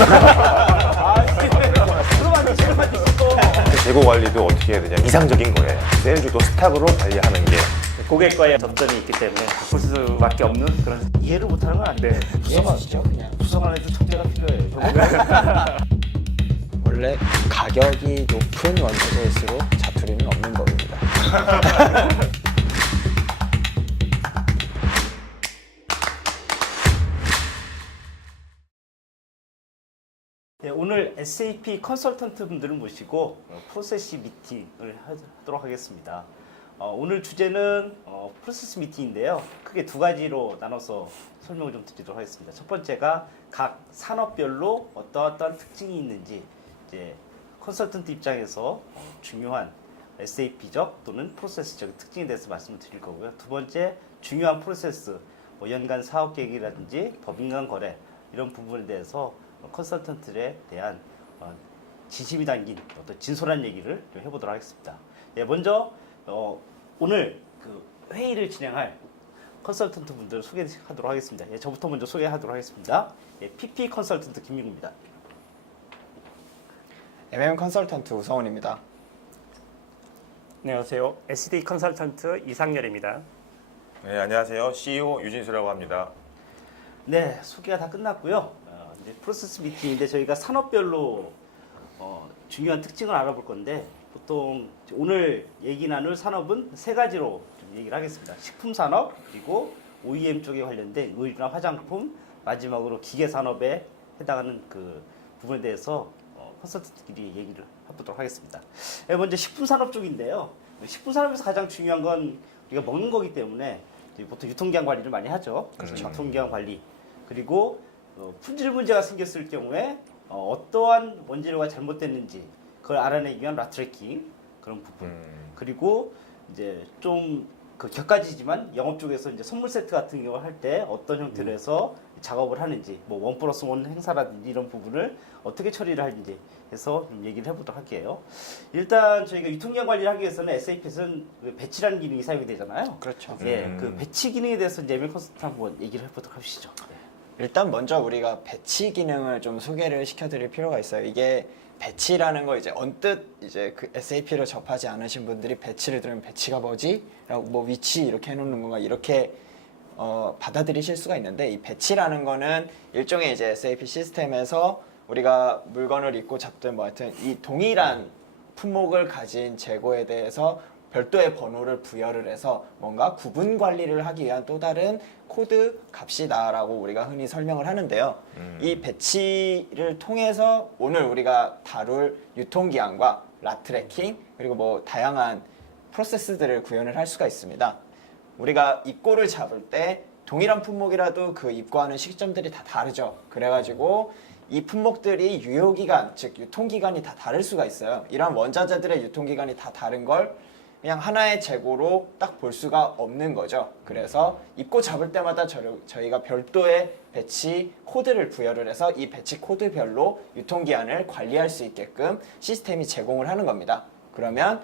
그럼 안 되지. 그럼 안 되지. 재고 관리도 어떻게 해야 되냐. 이상적인 거예요. 세일주도 스탁으로 관리하는 게. 고객과의 접점이 있기 때문에 바꿀 수밖에 없는 그런 이해를 못하는 건 아닌데 이해하시죠 그냥. 구성하는 데 청재가 필요해요. 원래 가격이 높은 원소재일수록 자투리는 없는 법입니다. 네, 오늘 SAP 컨설턴트 분들을 모시고 프로세스 미팅을 하도록 하겠습니다. 오늘 주제는 프로세스 미팅인데요. 크게 두 가지로 나눠서 설명을 좀 드리도록 하겠습니다. 첫 번째가 각 산업별로 어떠한 특징이 있는지 이제 컨설턴트 입장에서 중요한 SAP적 또는 프로세스적 특징에 대해서 말씀을 드릴 거고요. 두 번째 중요한 프로세스, 뭐 연간 사업 계획이라든지 법인간 거래 이런 부분에 대해서 컨설턴트에 대한 진심이 담긴 어떤 진솔한 얘기를 좀 해보도록 하겠습니다. 예, 먼저 오늘 그 회의를 진행할 컨설턴트 분들을 소개하도록 하겠습니다. 예, 저부터 먼저 소개하도록 하겠습니다. 예, PP 컨설턴트 김민구입니다. MM 컨설턴트 우성훈입니다. 안녕하세요. SD 컨설턴트 이상열입니다. 네, 안녕하세요. CEO 유진수라고 합니다. 네, 소개가 다 끝났고요. 이제 프로세스 미팅인데 저희가 산업별로 중요한 특징을 알아볼 건데 보통 오늘 얘기 나눌 산업은 세 가지로 좀 얘기를 하겠습니다. 식품 산업, 그리고 OEM 쪽에 관련된 의류나 화장품, 마지막으로 기계 산업에 해당하는 그 부분에 대해서 컨설턴트끼리 얘기를 해보도록 하겠습니다. 네, 먼저 식품 산업 쪽인데요. 식품 산업에서 가장 중요한 건 우리가 먹는 거기 때문에 보통 유통기한 관리를 많이 하죠. 그래서 유통기한 관리, 그리고 품질 문제가 생겼을 경우에 어떠한 원재료가 잘못됐는지 그걸 알아내기 위한 라트래킹 그런 부분, 그리고 이제 좀 그 격가지지만 영업 쪽에서 이제 선물 세트 같은 경우를 할 때 어떤 형태로 해서 작업을 하는지, 뭐 1+1 행사라든지 이런 부분을 어떻게 처리를 하는지 해서 좀 얘기를 해보도록 할게요. 일단 저희가 유통기한 관리를 하기 위해서는 SAP에서는 배치라는 기능이 사용이 되잖아요. 그렇죠. 예, 그 배치 기능에 대해서 이제 MM 컨설턴트 한번 얘기를 해보도록 하시죠. 일단 먼저 우리가 배치 기능을 좀 소개를 시켜드릴 필요가 있어요. 이게 배치라는 거 이제 언뜻 이제 그 SAP를 접하지 않으신 분들이 배치를 들으면 배치가 뭐지? 라고 뭐 위치 이렇게 해놓는 건가 이렇게 받아들이실 수가 있는데, 이 배치라는 거는 일종의 이제 SAP 시스템에서 우리가 물건을 입고 잡든 뭐 하여튼 이 동일한 품목을 가진 재고에 대해서 별도의 번호를 부여를 해서 뭔가 구분 관리를 하기 위한 또 다른 코드 값이다라고 우리가 흔히 설명을 하는데요. 이 배치를 통해서 오늘 우리가 다룰 유통기한과 라트래킹 그리고 뭐 다양한 프로세스들을 구현을 할 수가 있습니다. 우리가 입고를 잡을 때 동일한 품목이라도 그 입고하는 시점들이 다 다르죠. 그래가지고 이 품목들이 유효기간, 즉 유통기간이 다 다를 수가 있어요. 이런 원자재들의 유통기간이 다 다른 걸 그냥 하나의 재고로 딱 볼 수가 없는 거죠. 그래서 입고 잡을 때마다 저희가 별도의 배치 코드를 부여를 해서 이 배치 코드별로 유통기한을 관리할 수 있게끔 시스템이 제공을 하는 겁니다. 그러면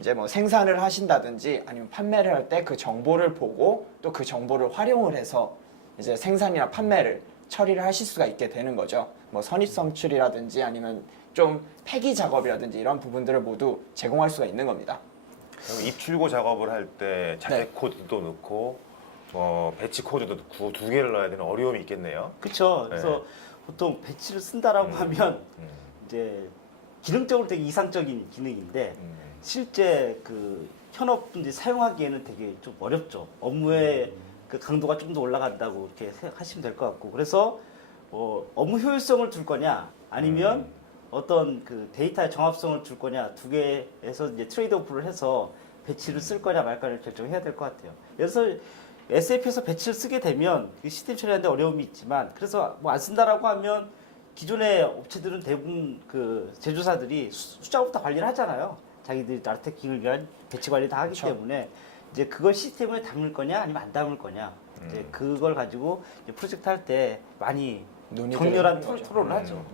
이제 뭐 생산을 하신다든지 아니면 판매를 할 때 그 정보를 보고 또 그 정보를 활용을 해서 이제 생산이나 판매를 처리를 하실 수가 있게 되는 거죠. 뭐 선입선출이라든지 아니면 좀 폐기 작업이라든지 이런 부분들을 모두 제공할 수가 있는 겁니다. 입출고 작업을 할 때 자재 네. 코드도 넣고 배치 코드도 넣고 두 개를 넣어야 되는 어려움이 있겠네요. 그렇죠. 그래서 보통 배치를 쓴다라고 하면 이제 기능적으로 되게 이상적인 기능인데 실제 그 현업분들이 사용하기에는 되게 좀 어렵죠. 업무의 그 강도가 좀 더 올라간다고 이렇게 생각하시면 될 것 같고, 그래서 업무 효율성을 줄 거냐 아니면 어떤 그 데이터의 정합성을 줄 거냐, 두 개에서 이제 트레이드오프를 해서 배치를 쓸 거냐 말까를 결정해야 될 것 같아요. 그래서 SAP에서 배치를 쓰게 되면 시스템 처리하는데 어려움이 있지만, 그래서 뭐 안 쓴다라고 하면 기존의 업체들은 대부분 그 제조사들이 숫자부터 관리를 하잖아요. 자기들이 라트래킹을 위한 배치 관리 다 하기 때문에 이제 그걸 시스템에 담을 거냐 아니면 안 담을 거냐, 이제 그걸 가지고 이제 프로젝트 할 때 많이 격렬한 토론을 하죠.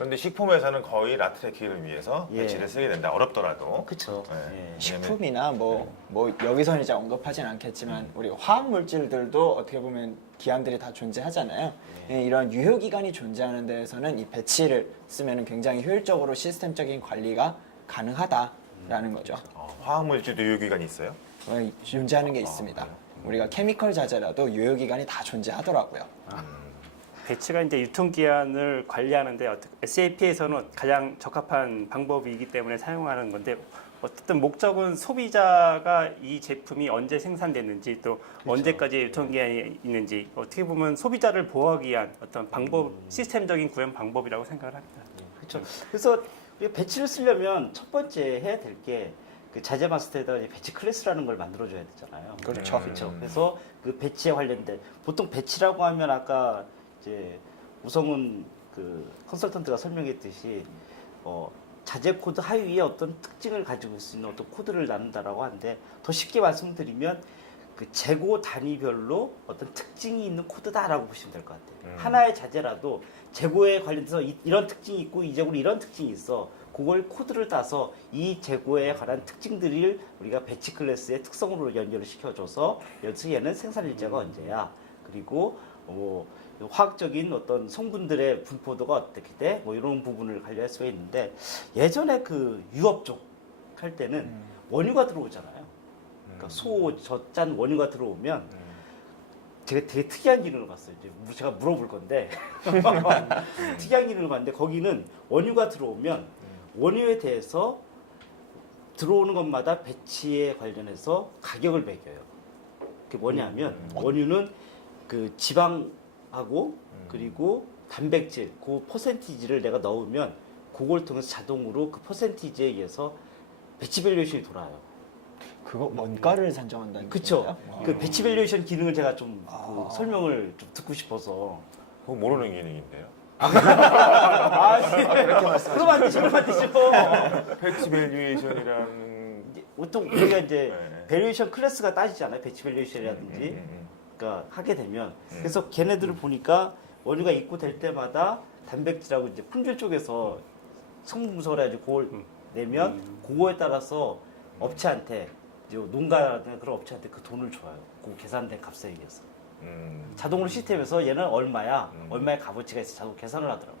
그런데 식품회사는 거의 라트레키를 위해서 예. 배치를 쓰게 된다. 어렵더라도. 그렇죠. 네. 예. 식품이나 뭐 여기서는 이제 언급하진 않겠지만 우리 화학 물질들도 어떻게 보면 기한들이 다 존재하잖아요. 예, 이런 유효기간이 존재하는 데에서는 이 배치를 쓰면 굉장히 효율적으로 시스템적인 관리가 가능하다라는 거죠. 화학물질도 유효기간이 있어요? 존재하는 게 있습니다. 우리가 케미컬 자재라도 유효기간이 다 존재하더라고요. 배치가 이제 유통기한을 관리하는데 SAP에서는 가장 적합한 방법이기 때문에 사용하는 건데 어쨌든 목적은 소비자가 이 제품이 언제 생산됐는지 또 언제까지 유통기한이 있는지 어떻게 보면 소비자를 보호하기 위한 어떤 방법, 시스템적인 구현 방법이라고 생각을 합니다. 그렇죠. 그래서 우리가 배치를 쓰려면 첫 번째 해야 될 게 그 자재 마스터에다가 이제 배치 클래스라는 걸 만들어줘야 되잖아요. 그렇죠. 그렇죠. 그래서 그 배치에 관련된 보통 배치라고 하면 아까 이제 우성훈 그 컨설턴트가 설명했듯이 자재 코드 하위에 어떤 특징을 가지고 있을 수 있는 어떤 코드를 나눈다라고 하는데 더 쉽게 말씀드리면 그 재고 단위별로 어떤 특징이 있는 코드다라고 보시면 될 것 같아요. 하나의 자재라도 재고에 관련해서 이런 특징이 있고 이 재고로 이런 특징이 있어. 그걸 코드를 따서 이 재고에 관한 특징들을 우리가 배치 클래스의 특성으로 연결을 시켜줘서 여기서 얘는 생산 일자가 언제야. 그리고 화학적인 어떤 성분들의 분포도가 어떻게 돼? 뭐 이런 부분을 관리할 수가 있는데 예전에 그 유업 쪽 할 때는 원유가 들어오잖아요. 그러니까 젖잔 원유가 들어오면 제가 되게 특이한 기능을 봤어요. 이제 제가 물어볼 건데 특이한 기능을 봤는데 거기는 원유가 들어오면 원유에 대해서 들어오는 것마다 배치에 관련해서 가격을 매겨요. 그게 뭐냐면 원유는 그 지방하고 그리고 단백질 그 퍼센티지를 내가 넣으면 그걸 통해서 자동으로 그 퍼센티지에 의해서 배치 밸류에이션이 돌아요. 그거 원가를 산정한다는 그렇죠. 거예요? 그 배치 밸류에이션 기능을 제가 좀 그 설명을 좀 듣고 싶어서. 그거 모르는 기능인데요. 그렇게 말씀. 그럼 안 되죠. 그럼 안 되죠. 패치 밸류에이션이라는 이제 보통 우리가 이제 네. 밸류에이션 클래스가 따지잖아요. 배치 밸류에이션이라든지. 그러니까 하게 되면 그래서 걔네들을 보니까 원유가 입고될 때마다 단백질하고 이제 품질 쪽에서 성분 분석을 해가지고 그걸 내면 그거에 따라서 업체한테 이제 농가라든가 그런 업체한테 그 돈을 줘요. 그 계산된 값에 의해서. 자동으로 시스템에서 얘는 얼마야, 얼마의 값어치가 있어 자동 계산을 하더라고.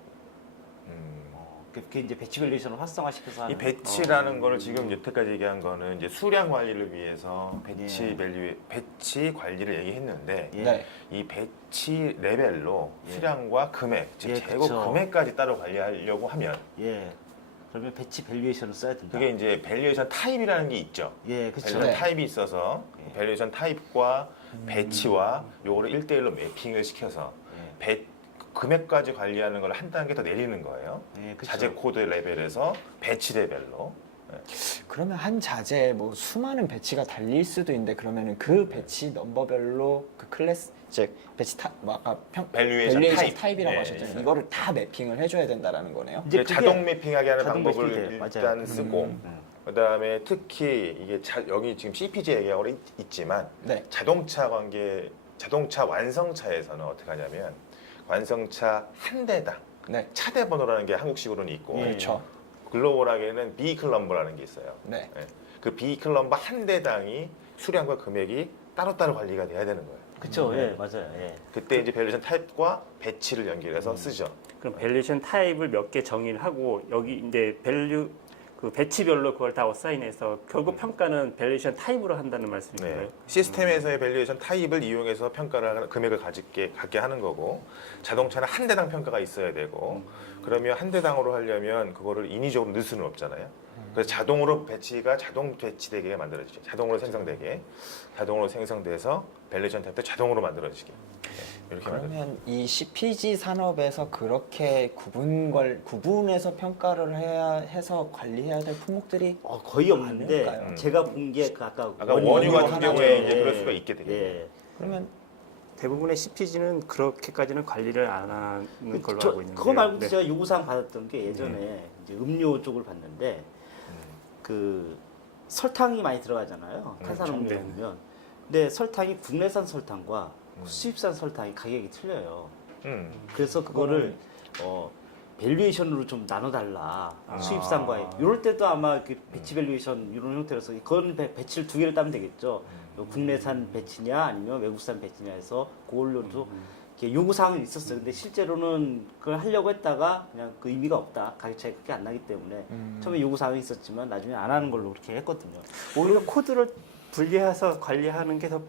그게 이제 배치 밸류에이션을 활성화시켜서 이 하는. 배치라는 거를 지금 여태까지 얘기한 거는 이제 수량 관리를 위해서 배치 예. 배치 관리를 얘기했는데 예. 네. 이 배치 레벨로 예. 수량과 금액, 즉 예, 재고 그쵸. 금액까지 따로 관리하려고 하면 예. 그러면 배치 밸류에이션을 써야 된다. 그게 이제 밸류에이션 타입이라는 게 있죠. 예, 그렇죠. 밸류에이션 네. 타입이 있어서 예. 밸류에이션 타입과 배치와 요거를 1대1로 매핑을 시켜서 금액까지 관리하는 걸 한 단계 더 내리는 거예요. 예, 그쵸. 자재 코드 레벨에서 배치 레벨로. 그러면 한 자재에 뭐 수많은 배치가 달릴 수도 있는데 그러면은 그 배치 넘버별로 그 클래스 즉 배치 뭐 아까 밸류에이션 타입. 타입이라고 예, 하셨잖아요. 예. 이거를 다 매핑을 해줘야 된다라는 거네요. 이제 이제 그게 자동 매핑하게 하는 자동 방법을 매핑이 돼요. 일단 맞아요. 쓰고 그다음에 특히 이게 여기 지금 CPG 얘기하고 있지만 네. 자동차 완성차에서는 어떻게 하냐면 완성차 한 대당 네. 차대 번호라는 게 한국식으로는 있고 예. 그렇죠. 글로벌하게는 비클 넘버라는 게 있어요. 네. 예. 그 비클 넘버 한 대당이 수량과 금액이 따로따로 관리가 돼야 되는 거예요. 그렇죠. 예, 맞아요. 예. 그때 이제 밸류에이션 타입과 배치를 연결해서 쓰죠. 그럼 밸류에이션 타입을 몇 개 정의를 하고 여기 이제 그 배치별로 그걸 다 어사인해서 결국 평가는 밸류에이션 타입으로 한다는 말씀인가요? 네. 시스템에서의 밸류에이션 타입을 이용해서 평가를 금액을 갖게 하는 거고 자동차는 한 대당 평가가 있어야 되고 그러면 한 대당으로 하려면 그거를 인위적으로 넣을 수는 없잖아요. 그래서 자동으로 배치가 자동 배치되게 만들어지죠. 자동으로 생성되게 자동으로 생성돼서 밸류에이션 타입도 자동으로 만들어지게 이렇게 만들어요. 그러면 이 CPG 산업에서 그렇게 구분해서 평가를 해서 관리해야 될 품목들이 거의 없는데 많을까요? 제가 본 게 그 아까 원유 같은 하나죠. 경우에 이제 예. 그럴 수가 있게 되겠네요. 예. 그러면 대부분의 CPG는 그렇게까지는 관리를 안 하는 걸로 알고 있는데 그거 말고도 제가 요구사항 받았던 게 예전에 이제 음료 쪽을 봤는데 그 설탕이 많이 들어가잖아요. 탄산음료 네. 보면. 근데 설탕이 국내산 설탕과 수입산 설탕이 가격이 틀려요. 그래서 그거를 밸류에이션으로 좀 나눠달라. 수입산과의. 이럴 때도 아마 그 배치 밸류에이션 이런 형태로서 그건 배치를 두 개를 따면 되겠죠. 국내산 배치냐 아니면 외국산 배치냐 해서 그걸로도 이렇게 요구사항이 있었어요. 근데 실제로는 그걸 하려고 했다가 그냥 그 의미가 없다. 가격 차이 크게 안 나기 때문에 처음에 요구사항이 있었지만 나중에 안 하는 걸로 그렇게 했거든요. 오히려 코드를 분리해서 관리하는 게 더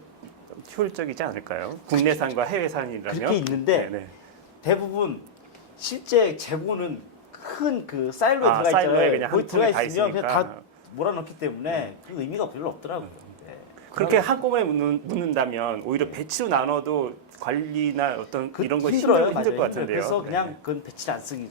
효율적이지 않을까요? 국내산과 해외산이라면 그렇게 있는데 네네. 대부분 실제 재고는 큰 그 사일로에 들어가 사일로에 있잖아요. 그냥 거기 한 들어가 통에 다 있으면 그냥 다 있으니까. 몰아넣기 때문에 그 의미가 별로 없더라고요. 네. 그렇게 한꺼번에 묻는다면 오히려 배치로 나눠도 관리나 어떤 그 이런 거 힘들어요. 힘들 맞아요. 것 같은데요. 그래서 그냥 네. 그건 배치를 안 쓰기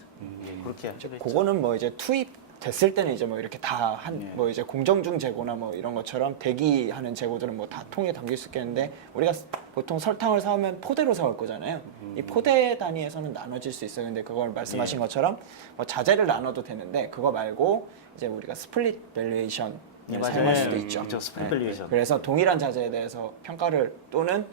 그렇게 하죠. 그거는 뭐 이제 투입됐을 때는 이제 뭐 이렇게 다 한 네. 뭐 이제 공정중 재고나 뭐 이런 것처럼 대기하는 재고들은 뭐 다 통에 담길 수 있겠는데 우리가 보통 설탕을 사오면 포대로 사올 거잖아요. 이 포대 단위에서는 나눠질 수 있어요. 근데 그걸 말씀하신 것처럼 뭐 자재를 나눠도 되는데 그거 말고 이제 우리가 스플릿 밸류에이션을 사용할 수도 있죠. 저 스플릿 밸류에이션. 그래서 동일한 자재에 대해서 평가를 또는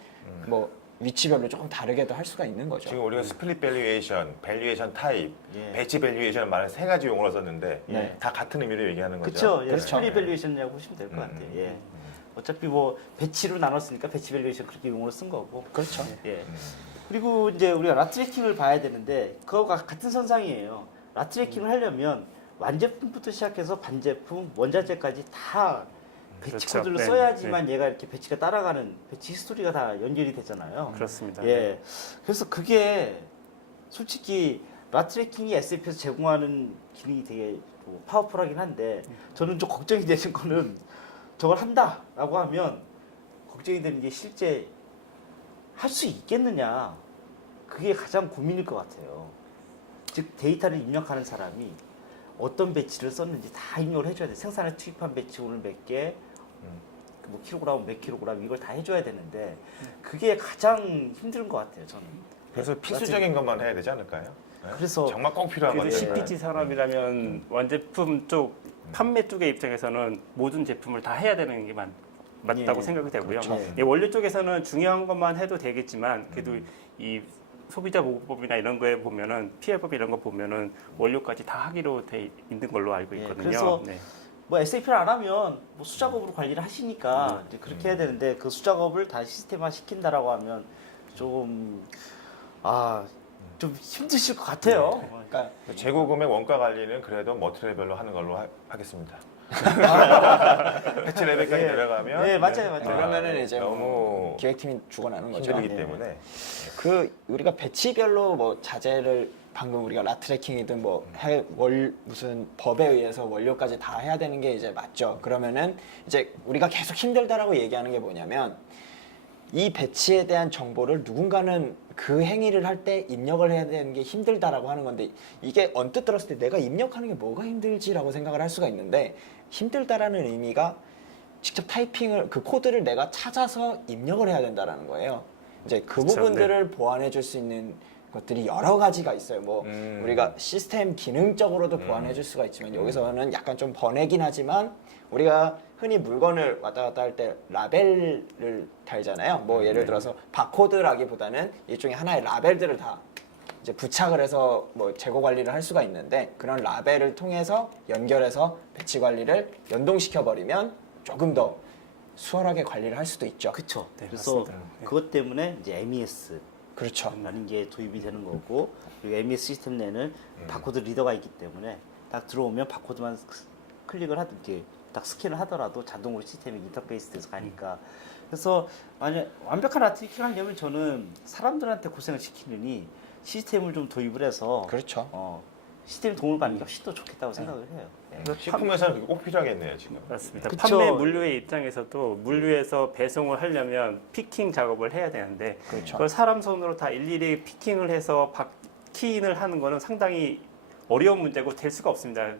뭐 위치별로 조금 다르게도 할 수가 있는 거죠. 지금 우리가 스플릿 밸류에이션, 밸류에이션 타입, 예. 배치 밸류에이션 말을 세 가지 용어를 썼는데 네. 다 같은 의미로 얘기하는 거죠. 그렇죠. 예, 그렇죠. 스플릿 밸류에이션이라고 보시면 될 것 같아요. 예. 어차피 뭐 배치로 나눴으니까 배치 밸류에이션 그렇게 용어로 쓴 거고. 그렇죠. 예. 그리고 이제 우리가 라트래킹을 봐야 되는데 그거가 같은 선상이에요. 라트래킹을 하려면 완제품부터 시작해서 반제품, 원자재까지 다 배치 그렇죠. 코드를 네, 써야지만 얘가 이렇게 배치가 따라가는 배치 히스토리가 다 연결이 되잖아요. 그렇습니다. 예. 그래서 그게 솔직히 라트래킹이 SAP에서 제공하는 기능이 되게 뭐 파워풀하긴 한데 저는 좀 걱정이 되는 거는 저걸 한다라고 하면 걱정이 되는 게 실제 할 수 있겠느냐. 그게 가장 고민일 것 같아요. 즉 데이터를 입력하는 사람이 어떤 배치를 썼는지 다 입력을 해줘야 돼. 생산에 투입한 배치 오늘 몇 개, 뭐 킬로그램 몇 킬로그램 이걸 다 해줘야 되는데 그게 가장 힘든 것 같아요. 저는. 그래서 필수적인 것만 해야 되지 않을까요? 네? 그래서 정말 꼭 필요한 그래도 것들. CPG 산업이라면 완제품 쪽 판매 쪽의 입장에서는 모든 제품을 다 해야 되는 게 맞다고 예, 생각이 되고요. 그렇죠. 예, 원료 쪽에서는 중요한 것만 해도 되겠지만 그래도 이 소비자 보호법이나 이런 거에 보면은 PL법 이런 거 보면은 원료까지 다 하기로 돼 있는 걸로 알고 예, 있거든요. 그래서 네. 뭐 SAP를 안 하면 뭐 수작업으로 관리를 하시니까 이제 그렇게 해야 되는데 그 수작업을 다 시스템화 시킨다라고 하면 좀 좀 힘드실 것 같아요. 그러니까 재고 금액 원가 관리는 그래도 머티리얼별로 하는 걸로 하겠습니다. 배치 레벨까지 예. 내려가면 네, 맞아요, 맞아요. 그러면은 이제 너무 뭐 기획팀이 죽어나는 거죠. 힘들기 네. 때문에 그 우리가 배치별로 뭐 자재를 방금 우리가 라트래킹이든 뭐 무슨 법에 의해서 원료까지 다 해야 되는 게 이제 맞죠. 그러면은 이제 우리가 계속 힘들다라고 얘기하는 게 뭐냐면 이 배치에 대한 정보를 누군가는 그 행위를 할 때 입력을 해야 되는 게 힘들다라고 하는 건데 이게 언뜻 들었을 때 내가 입력하는 게 뭐가 힘들지라고 생각을 할 수가 있는데 힘들다라는 의미가 직접 타이핑을 그 코드를 내가 찾아서 입력을 해야 된다라는 거예요. 이제 그 그렇죠. 부분들을 보완해 줄 수 있는 것들이 여러 가지가 있어요. 뭐 우리가 시스템 기능적으로도 보완해 줄 수가 있지만 여기서는 약간 좀 번외긴 하지만 우리가 흔히 물건을 왔다 갔다 할 때 라벨을 달잖아요. 뭐 예를 들어서 바코드라기보다는 일종의 하나의 라벨들을 다 이제 부착을 해서 뭐 재고 관리를 할 수가 있는데 그런 라벨을 통해서 연결해서 배치 관리를 연동시켜 버리면 조금 더 수월하게 관리를 할 수도 있죠. 그렇죠. 네, 그래서 맞습니다. 네. 그것 때문에 이제 MES 그렇죠. 라는 게 도입이 되는 거고 그리고 MES 시스템 내에는 바코드 리더가 있기 때문에 딱 들어오면 바코드만 클릭을 하든지 딱 스캔을 하더라도 자동으로 시스템이 인터페이스 돼서 가니까 그래서 만약 완벽한 라트래킹 하려면 저는 사람들한테 고생을 시키느니 시스템을 좀 도입을 해서 그렇죠. 시스템 도움을 받는 게 훨씬 더 좋겠다고 생각을 해요. 네. 식품회사는 그게 꼭 필요하겠네요 지금. 맞습니다. 그쵸. 판매 물류의 입장에서도 물류에서 배송을 하려면 피킹 작업을 해야 되는데 그렇죠. 그걸 사람 손으로 다 일일이 피킹을 해서 키인을 하는 거는 상당히 어려운 문제고 될 수가 없습니다.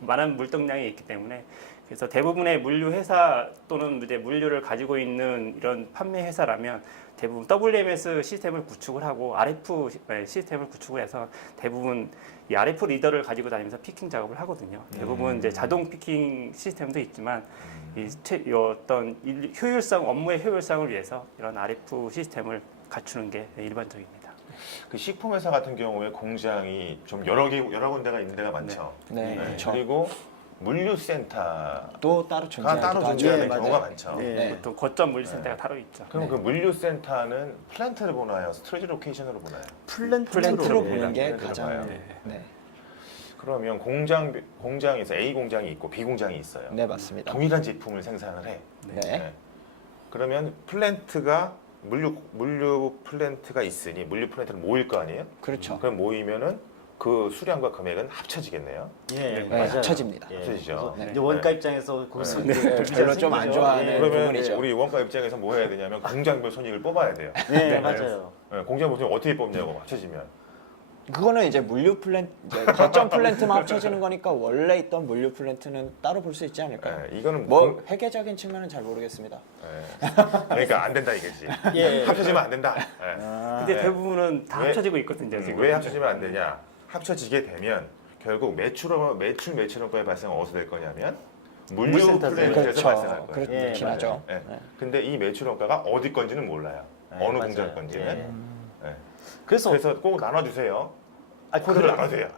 많은 물동량이 있기 때문에 그래서 대부분의 물류 회사 또는 이제 물류를 가지고 있는 이런 판매 회사라면 대부분 WMS 시스템을 구축을 하고 RF 시스템을 구축을 해서 대부분 이 RF 리더를 가지고 다니면서 피킹 작업을 하거든요. 대부분 이제 자동 피킹 시스템도 있지만 이 어떤 효율성 업무의 효율성을 위해서 이런 RF 시스템을 갖추는 게 일반적입니다. 그 식품회사 같은 경우에 공장이 좀 여러 군데가 있는 데가 많죠. 네, 그렇죠. 그리고 물류센터가 또 따로 존재하기도 따로 하죠. 존재하는 예, 경우가 맞아요. 많죠. 네. 네. 보통 거점 물류센터가 따로 있죠. 그럼 네. 그 물류센터는 플랜트를 보나요? 스트레지 로케이션으로 보나요? 플랜트로 네, 보는 게 플랜트로 가장 봐요. 네. 그러면 공장에서 A 공장이 있고 B 공장이 있어요. 네, 맞습니다. 동일한 제품을 생산을 해. 네. 그러면 플랜트가 물류 플랜트가 있으니 물류 플랜트는 모일 거 아니에요? 그렇죠. 그럼 모이면은 그 수량과 금액은 합쳐지겠네요. 예, 네, 맞아요. 합쳐집니다. 예. 합쳐지죠. 그래서 네. 이제 원가 입장에서 거기서 네. 이제 별로 좀안 좋아하는 예. 그러면 부분이죠. 우리 원가 입장에서 뭐 해야 되냐면 공장별 손익을 뽑아야 돼요. 네, 맞아요. 네, 공장별 손익 어떻게 뽑냐고 합쳐지면. 그거는 이제 물류 플랜트, 이제 거점 플랜트만 합쳐지는 거니까 원래 있던 물류 플랜트는 따로 볼 수 있지 않을까요? 네, 이거는 뭐 회계적인 측면은 잘 모르겠습니다. 그러니까 안 된다 이거지. 예. 합쳐지면 안 된다. 네. 아, 근데 네. 대부분은 다 왜- 합쳐지고 있거든요. 지금. 왜 합쳐지면 안 되냐? 합쳐지게 되면 결국 매출원가의 발생은 어디서 될 거냐면 물류 물센터에서. 플랜트에서 그렇죠. 발생할 거예요. 그렇긴 예, 하죠. 네. 네. 근데 이 매출원가가 어디 건지는 몰라요. 네, 어느 맞아요. 공장 건지는. 예. 네. 그래서 그래서 꼭 나눠주세요. 아, 코드를 나눠줘요.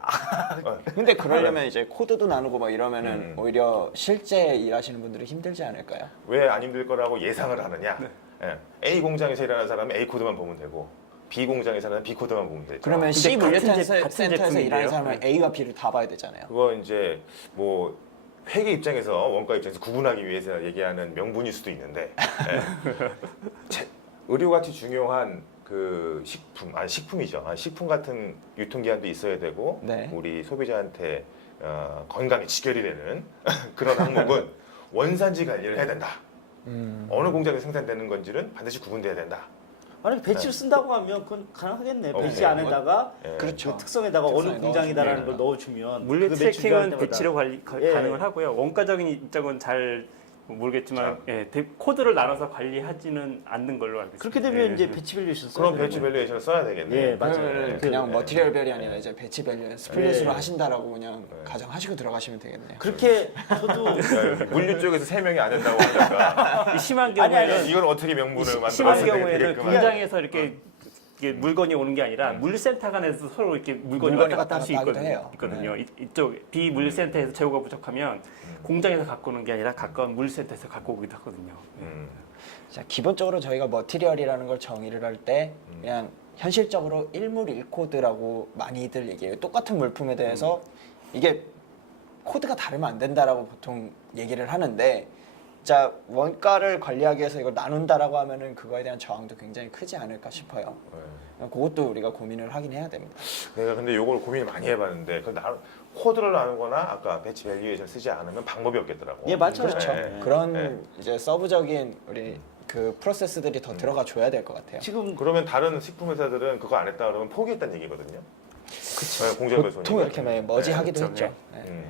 근데 그러려면 이제 코드도 나누고 막 이러면은 음. 오히려 실제 일하시는 분들이 힘들지 않을까요? 왜 안 힘들 거라고 예상을 하느냐? 예. A 공장에서 일하는 사람은 A 코드만 보면 되고 B 공장에서 일하는 B 코드만 보면 되죠. 그러면 근데 C 같은 물류센터에서 제품인데요? 일하는 사람은 A와 B를 다 봐야 되잖아요. 그거 이제 뭐 회계 입장에서 원가 입장에서 구분하기 위해서 얘기하는 명분일 수도 있는데 의료같이 중요한 그 식품이죠. 식품 같은 유통기한도 있어야 되고 네. 우리 소비자한테 건강에 직결이 되는 그런 항목은 원산지 관리를 해야 된다. 어느 공장에 생산되는 건지는 반드시 구분돼야 된다. 만약에 배치를 쓴다고 하면 그건 가능하겠네. 배치 네. 안에다가 예. 그렇죠. 그 특성에다가 어느 특성에 공장이다라는 걸 넣어주면. 넣어주면 물류 그 매출 트래킹은 때마다- 배치로 예. 가능을 하고요. 원가적인 입장은 잘 모르겠지만 코드를 나눠서 관리하지는 않는 걸로 알고 있습니다. 그렇게 되면 예. 이제 배치 밸류에이션 써야 그럼 되는 배치 거예요. 밸류에이션을 써야 되겠네. 예, 맞아요. 그러면은 그- 그냥 네. 머티리얼별이 아니라 이제 배치 밸류 스플릿으로 네. 하신다라고 그냥 가정하시고 들어가시면 되겠네요. 그렇게 저도 야, 물류 쪽에서 3명이 안 된다고 하니까 심한 아니, 경우에는 이걸 어떻게 명분을 만들어야 심한 경우에는 되게끔 공장에서 이렇게 물건이 오는 게 아니라 물류센터 간에서 서로 이렇게 물건이 물건이 왔다 갔다 할 수 왔다 갔다 하기도 있거든요. 해요. 이쪽 비물류센터에서 재고가 부족하면 공장에서 갖고 오는 게 아니라 가까운 물류센터에서 갖고 오기도 하거든요. 자, 기본적으로 저희가 머티리얼이라는 걸 정의를 할 때 그냥 현실적으로 일물 일코드라고 많이들 얘기해요. 똑같은 물품에 대해서 이게 코드가 다르면 안 된다라고 보통 얘기를 하는데 자 원가를 관리하기 위해서 이걸 나눈다라고 하면은 그거에 대한 저항도 굉장히 크지 않을까 싶어요. 그것도 우리가 고민을 하긴 해야 됩니다. 내가 근데 이걸 고민을 많이 해봤는데 코드를 나누거나 아까 배치 밸류에이션 쓰지 않으면 방법이 없겠더라고. 예, 맞아요. 그렇죠. 네. 그런 네. 이제 서브적인 우리 그 프로세스들이 더 들어가 줘야 될 것 같아요. 지금 그러면 다른 식품 회사들은 그거 안 했다 그러면 포기했다는 얘기거든요. 그렇죠. 공장별 손익. 보통 이렇게 머지하기도 그렇죠. 했죠. 네. 네.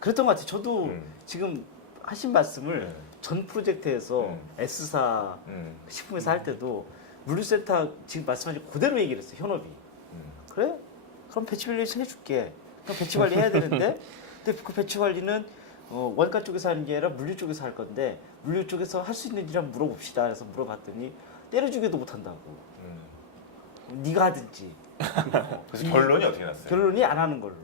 그랬던 것 같아요. 저도 음. 지금 하신 말씀을 음. 전 프로젝트에서 음. S사 음. 식품회사 할 때도 물류센터 지금 말씀하신 그대로 얘기를 했어요. 현업이. 그래? 그럼 배치 밸류에이션 해줄게. 그럼 배치 관리 해야 되는데 근데 그 배치 관리는 원가 쪽에서 하는 게 아니라 물류 쪽에서 할 건데 물류 쪽에서 할 수 있는지 한번 물어봅시다. 그래서 물어봤더니 때려주기도 못한다고. 네가 하든지. 그래서 결론이 어떻게 났어요? 결론이 안 하는 걸로.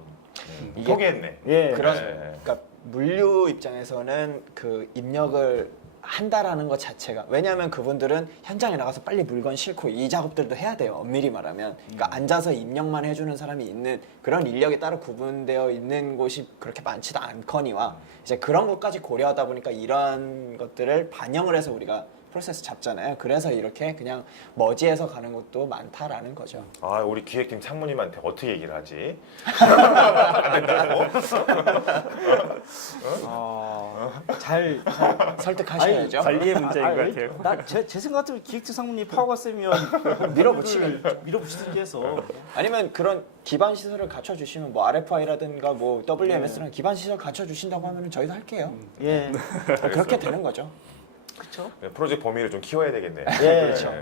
이게- 포기했네. 예. 그런 네. 그러니까 물류 입장에서는 그 입력을 한다라는 것 자체가 왜냐하면 그분들은 현장에 나가서 빨리 물건 싣고 이 작업들도 해야 돼요. 엄밀히 말하면 그러니까 앉아서 입력만 해주는 사람이 있는 그런 인력이 따로 구분되어 있는 곳이 그렇게 많지도 않거니와 이제 그런 것까지 고려하다 보니까 이런 것들을 반영을 해서 우리가 프로세스 잡잖아요. 그래서 이렇게 그냥 머지에서 가는 것도 많다라는 거죠. 아, 우리 기획팀 상무님한테 어떻게 얘기를 하지? 안 된다고? 잘 설득하셔야죠. 관리의 문제인 것 같아요. 제 생각 같으면 기획자 상무님 파워가 세면 밀어붙이든지 해서 아니면 그런 기반 시설을 갖춰주시면 뭐 RFI라든가 뭐 WMS랑 기반 시설 갖춰주신다고 하면 저희도 할게요. 예, 그렇게 되는 거죠. 그렇죠. 프로젝트 범위를 좀 키워야 되겠네요. 예, 그렇죠.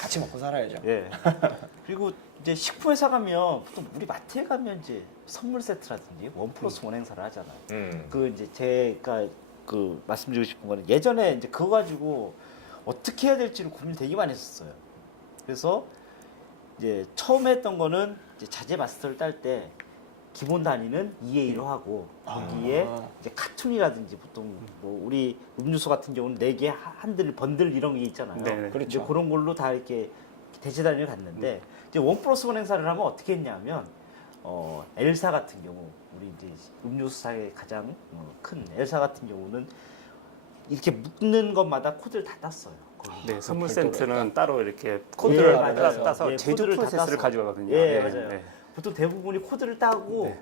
같이 먹고 살아야죠. 예. 그리고 이제 식품회사 가면 보통 우리 마트에 가면 이제 선물 세트라든지 1+1 행사를 하잖아요. 그 이제 제가 그 말씀드리고 싶은 거는 예전에 이제 그거 가지고 어떻게 해야 될지를 고민을 되게 많이 했었어요. 그래서 이제 처음 했던 거는 이제 자재 마스터를 딸 때 기본 단위는 2A1로 하고 거기에 이제 카툰이라든지 보통 뭐 우리 음료수 같은 경우는 4개 한들 번들 이런 게 있잖아요. 네, 네. 이제 그렇죠. 그런 걸로 다 이렇게 대체 단위를 갔는데 이제 1+1 행사를 하면 어떻게 했냐면 엘사 같은 경우 우리 이제 음료수사의 가장 큰 엘사 같은 경우는 이렇게 묶는 것마다 코드를 다 땄어요. 거기. 네, 선물 별도로 센트는 따로 이렇게 코드를 맞아요. 따서 예, 제조 코드를 다 프로세스를 따서. 가져가거든요. 예, 네, 맞아요. 네. 보통 대부분이 코드를 따고 네.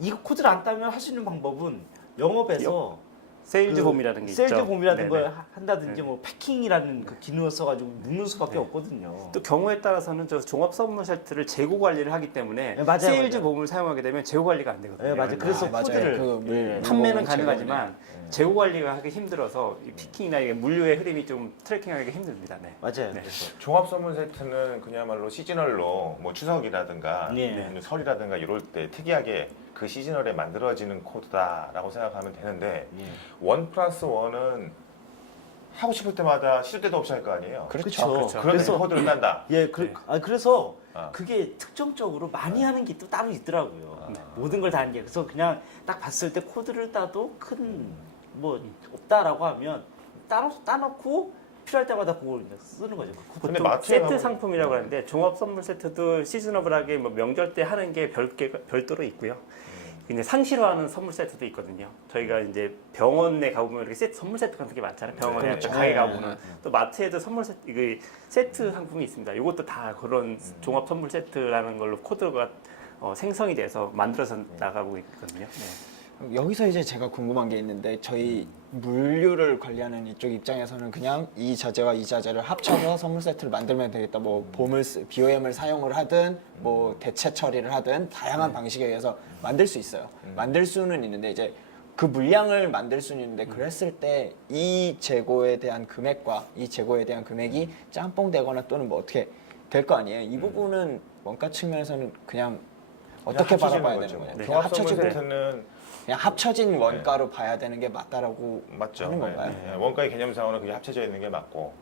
이 코드를 안 따면 할 수 있는 방법은 영업에서 세일즈 봄이라는 게 있죠. 세일즈 봄이라는 네네. 걸 한다든지 네. 뭐 패킹이라는 그 기능을 써가지고 묶는 수밖에 없거든요. 또 경우에 따라서는 저 종합 선물 세트를 재고 관리를 하기 때문에 네, 맞아요, 세일즈 맞아요. 봄을 사용하게 되면 재고 관리가 안 되거든요. 네, 맞아요. 그래서 맞아요. 코드를 물 판매는 무거운 가능하지만 재고 관리가 하기 힘들어서 이 피킹이나 이게 물류의 흐름이 좀 트래킹하기가 힘듭니다. 네. 맞아요. 네. 그래서 종합 선물 세트는 그야말로 시즈널로 뭐 추석이라든가 네. 아니면 설이라든가 이럴 때 특이하게 그 시즈널에 만들어지는 코드다라고 생각하면 되는데 예. 1+1은 하고 싶을 때마다 쉴 데도 없이 할 거 아니에요. 그렇죠. 그렇죠. 그런데 그래서 코드를 딴다. 예, 네. 그래서 아. 그게 특정적으로 많이 하는 게 또 따로 있더라고요. 네. 모든 걸 다 하는 게. 그래서 그냥 딱 봤을 때 코드를 따도 큰 뭐 없다라고 하면 따놓고 필요할 때마다 그걸 그냥 쓰는 거죠. 그 근데 보통 마트에 세트 가면- 상품이라고 하는데 종합 선물 세트도 시즈너블하게 뭐 명절 때 하는 게 별도로 있고요. 근데 상시로하는 선물 세트도 있거든요. 저희가 이제 병원에 가보면 이렇게 선물 세트 같은 게 많잖아요. 병원에 그렇죠. 가게 네. 가보면 또 마트에도 선물 세트, 이게 세트 상품이 있습니다. 이것도 다 그런 종합 선물 세트라는 걸로 코드가 생성이 돼서 만들어서 나가고 있거든요. 네. 여기서 이제 제가 궁금한 게 있는데 저희 물류를 관리하는 이쪽 입장에서는 그냥 이 자재와 이 자재를 합쳐서 선물 세트를 만들면 되겠다. 뭐 BOM을 사용을 하든 뭐 대체 처리를 하든 다양한 방식에 의해서 만들 수 있어요. 만들 수는 있는데 이제 그 물량을 만들 수는 있는데 그랬을 때 이 재고에 대한 금액과 이 재고에 대한 금액이 짬뽕되거나 또는 뭐 어떻게 될 거 아니에요. 이 부분은 원가 측면에서는 그냥 어떻게 합쳐지는 바라봐야 거죠. 되는 거예요? 네. 그냥 종합 선물 합쳐지고 세트는 그냥 합쳐진 원가로 봐야 되는 게 맞다라고 맞죠. 하는 건가요? 네. 원가의 개념상으로는 그게 합쳐져 있는 게 맞고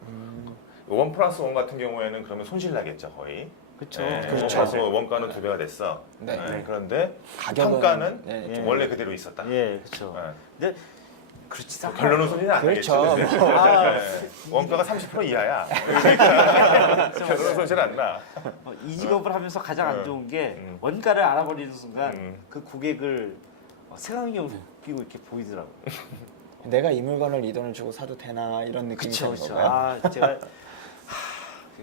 1+1 같은 경우에는 그러면 손실 나겠죠 거의. 그렇죠. 네, 그렇죠. 1+1 원가는 2배가 됐어. 네. 네, 그런데 가격은 평가는 네, 좀 원래 그대로 있었다. 예, 그렇죠. 네. 근데 그렇지 않아요. 결론은 손실은 안 그렇죠. 나겠지. 뭐. 아, 네. 원가가 30% 이하야. 그러니까 결론은 손실 안 나. 이 직업을 하면서 가장 안 좋은 게 음. 원가를 알아버리는 순간 음. 그 고객을 색안경 끼고 이렇게 보이더라고요. 내가 이 물건을 이 돈을 주고 사도 되나 이런 느낌이 그렇죠, 드는 그렇죠. 건가요? 아, 제가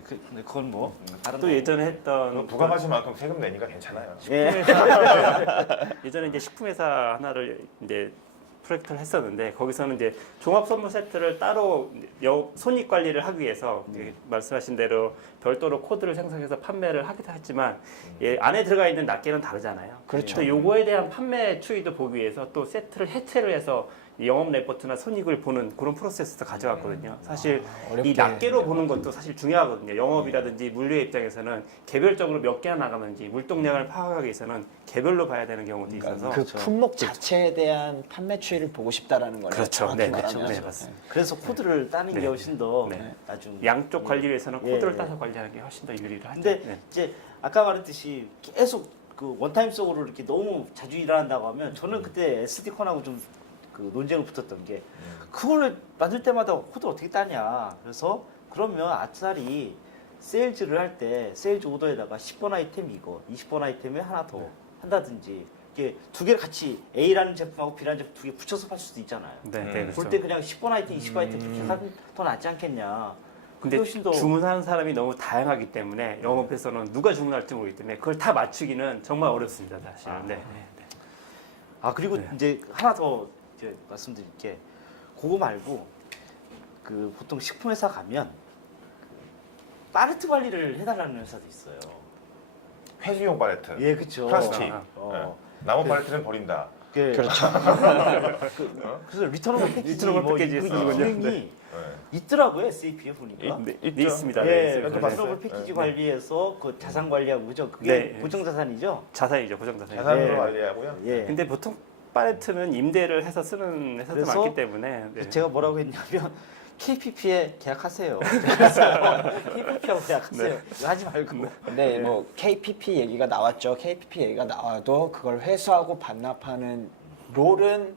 근데 그건 뭐 다른 또 예전에 했던 부가가치만큼 세금 내니까 괜찮아요. 예. 예전에 이제 식품회사 하나를 이제 프로젝트를 했었는데 거기서는 이제 종합 선물 세트를 따로 손익 관리를 하기 위해서 이제 말씀하신 대로 별도로 코드를 생성해서 판매를 하기도 했지만 안에 들어가 있는 낱개는 다르잖아요. 그렇죠. 또 요거에 대한 판매 추이도 보기 위해서 또 세트를 해체를 해서 영업 레포트나 손익을 보는 그런 프로세스도 가져갔거든요. 사실 어렵게 이 낱개로 보는 것도 사실 중요하거든요. 영업이라든지 물류의 입장에서는 개별적으로 몇 개나 나가는지 물동량을 파악하기 위해서는 개별로 봐야 되는 경우도 있어서 그 품목 자체에 대한 판매 추이를 보고 싶다라는 거네요. 그렇죠. 정확히 네, 말하면. 그렇죠. 네, 맞습니다. 그래서 코드를 따는 게 네. 훨씬 더 네. 나중 양쪽 관리 위해서는 예, 코드를 예. 따서 관리하는 게 훨씬 더 유리를 하죠. 근데 네. 이제 아까 말했듯이 계속 그 원타임 속으로 이렇게 너무 자주 일어난다고 하면 저는 그때 SD콘하고 좀 그 논쟁을 붙었던 게 그거를 만들 때마다 코드 어떻게 따냐. 그래서 그러면 아싸리 세일즈를 할 때 세일즈 오더에다가 10번 아이템 이거, 20번 아이템에 하나 더 한다든지 이게 두 개를 같이 A라는 제품하고 B라는 제품 두 개 붙여서 팔 수도 있잖아요. 네, 네, 그렇죠. 볼 때 그냥 10번 아이템, 20번 아이템 그렇게 사면 더 낫지 않겠냐. 근데 훨씬 더 주문하는 사람이 너무 다양하기 때문에 영업에서는 누가 주문할지 모르기 때문에 그걸 다 맞추기는 정말 어렵습니다, 사실. 네. 그리고 네. 이제 하나 더 이제 말씀드릴 게 그거 말고 그 보통 식품회사 가면 그 팔레트 관리를 해달라는 회사도 있어요. 회수용 팔레트, 예, 그렇죠. 플라스틱. 어. 네. 남은 팔레트는 버린다. 그렇죠. 그래서 리터너블 패키지, 리터너블 뭐 패키지 그 쓰는군요. 기능이 네. 있더라고요 SAP에 보니까. 네, 있습니다. 예, 네, 그 있습니다. 리터너블 네. 패키지 네. 관리해서 그 자산 관리하고 그죠? 그게 네. 보증자산이죠. 자산이죠, 고정자산. 자산으로 예. 관리하고요. 예. 근데 보통 팔레트는 임대를 해서 쓰는 회사도 그래서 많기 때문에 네. 제가 뭐라고 했냐면 KPP에 계약하세요. KPP하고 계약하세요. 이거 하지 말고. 근데 뭐 KPP 얘기가 나왔죠. KPP 얘기가 나와도 그걸 회수하고 반납하는 롤은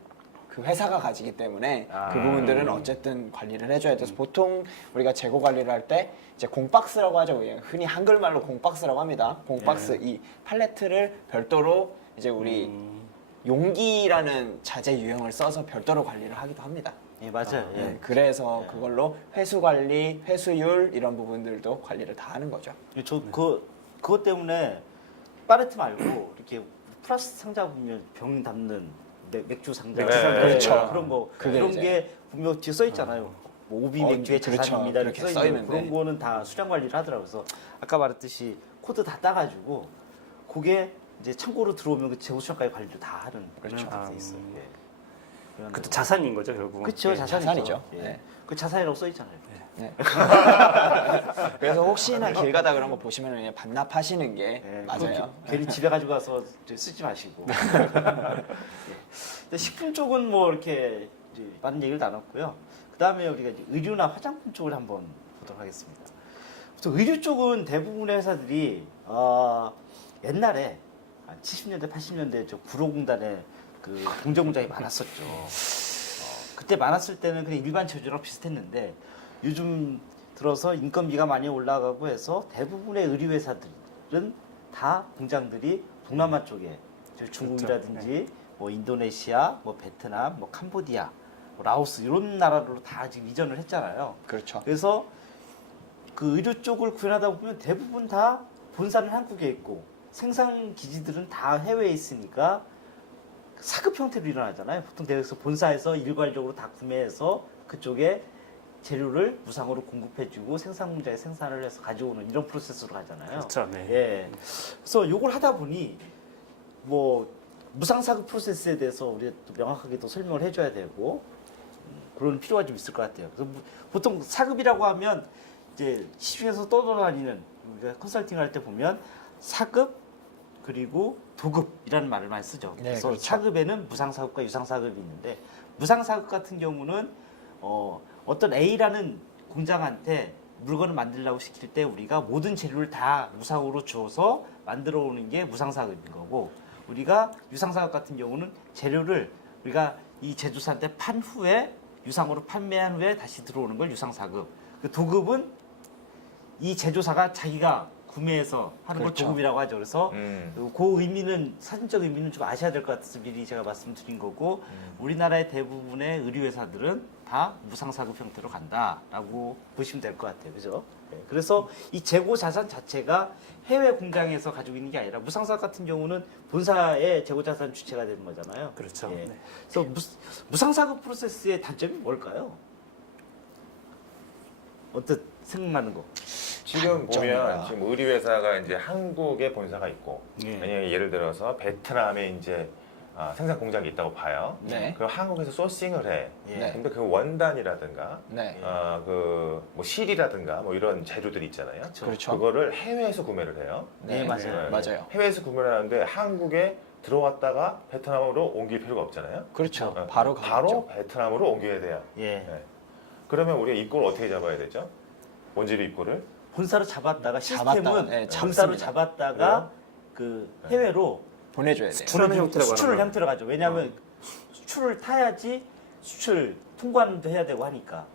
그 회사가 가지기 때문에 그 부분들은 어쨌든 관리를 해줘야 돼서 보통 우리가 재고 관리를 할 때 이제 공박스라고 하죠. 그냥 흔히 한글말로 공박스라고 합니다. 공박스 이 팔레트를 별도로 이제 우리 용기라는 자재 유형을 써서 별도로 관리를 하기도 합니다. 예, 맞아요. 예. 네, 그래서 그걸로 회수 관리, 회수율 이런 부분들도 관리를 다 하는 거죠. 저 그것 때문에 파레트 말고 이렇게 플라스틱 상자 보면 병 담는 맥주 상자, 네, 그렇죠. 그런 거 그게 그런 이제- 게 분명 뒤에 써 있잖아요. 뭐 오비 맥주의 그렇죠. 자산입니다 그렇게 이렇게 써 써 있는 있는데. 그런 거는 다 수량 관리를 하더라고요. 그래서 아까 말했듯이 코드 다 따가지고 그게 이제 창고로 들어오면 그 재고 수량까지 관리를 다 하는 그런 그렇죠. 형태가 돼 있어요. 예. 그런 그것도 데가. 자산인 거죠 결국은. 그렇죠. 네. 자산이죠. 자산이죠. 예. 네. 그 자산이라고 써 있잖아요. 네. 그래서 혹시나 길 가다 그런 거 보시면 그냥 반납하시는 게 예, 맞아요. 그거 괜히 집에 가지고 가서 쓰지 마시고. 예. 근데 식품 쪽은 뭐 이렇게 이제 많은 얘기를 나눴고요. 그 다음에 우리가 이제 의류나 화장품 쪽을 한번 보도록 하겠습니다. 보통 의류 쪽은 대부분의 회사들이 옛날에 한 70년대, 80년대 저 구로공단에 그 공정공장이 많았었죠. 그때 많았을 때는 그냥 일반 제조랑 비슷했는데 요즘 들어서 인건비가 많이 올라가고 해서 대부분의 의류 회사들은 다 공장들이 동남아 쪽에 저 중국이라든지 뭐 인도네시아, 뭐 베트남, 뭐 캄보디아, 뭐 라오스 이런 나라로 다 지금 이전을 했잖아요. 그렇죠. 그래서 그 의류 쪽을 구현하다 보면 대부분 다 본사는 한국에 있고 생산 기지들은 다 해외에 있으니까 사급 형태로 일어나잖아요. 보통 대에서 본사에서 일괄적으로 다 구매해서 그쪽에 재료를 무상으로 공급해주고 생산 공장에 생산을 해서 가져오는 이런 프로세스로 가잖아요. 그렇죠. 네. 예. 그래서 이걸 하다 보니 뭐 무상 사급 프로세스에 대해서 우리가 또 명확하게 또 설명을 해줘야 되고 그런 필요가 좀 있을 것 같아요. 그래서 보통 사급이라고 하면 이제 시중에서 떠돌아다니는 우리가 컨설팅 할 때 보면 사급 그리고 도급이라는 말을 많이 쓰죠. 네, 그래서 그렇죠. 사급에는 무상 사급과 유상 사급이 있는데 무상 사급 같은 경우는 어떤 A라는 공장한테 물건을 만들려고 시킬 때 우리가 모든 재료를 다 무상으로 줘서 만들어 오는 게 무상 사급인 거고 우리가 유상 사급 같은 경우는 재료를 우리가 이 제조사한테 판 후에 유상으로 판매한 후에 다시 들어오는 걸 유상 사급. 그 도급은 이 제조사가 자기가 구매해서 하는 걸 그렇죠. 도급이라고 하죠. 그래서 그 의미는 사전적 의미는 좀 아셔야 될 것 같아서 미리 제가 말씀드린 거고 우리나라의 대부분의 의류 회사들은 다 무상 사급 형태로 간다라고 보시면 될 것 같아요. 그죠? 네. 그래서 이 재고 자산 자체가 해외 공장에서 가지고 있는 게 아니라 무상 사급 같은 경우는 본사의 재고 자산 주체가 되는 거잖아요. 그렇죠. 예. 네. 그래서 무상 사급 프로세스의 단점이 뭘까요? 어떻게 생각나는 거? 지금 단점이라. 보면 지금 의류 회사가 이제 한국에 본사가 있고 예. 만약에 예를 들어서 베트남에 이제 생산 공장이 있다고 봐요. 네. 그럼 한국에서 소싱을 해. 네. 근데 그 원단이라든가 네. 그뭐 실이라든가 뭐 이런 재료들이 있잖아요. 그렇죠. 그거를 해외에서 구매를 해요. 네, 맞아요. 맞아요. 해외에서 구매를 하는데 한국에 들어왔다가 베트남으로 옮길 필요가 없잖아요. 그렇죠. 어, 바로 바로 가겠죠. 베트남으로 옮겨야 돼요. 예. 네. 그러면 우리가 입고를 어떻게 잡아야 되죠? 원재료 입고를 본사로 잡았다가 잡았다가, 시스템은 네, 본사로 잡습니다. 잡았다가 그 해외로 보내줘야 돼요. 수출하는 형태라고 하는 수출을 거예요. 형태로 가죠. 왜냐하면 수출을 타야지 수출 통관도 해야 되고 하니까.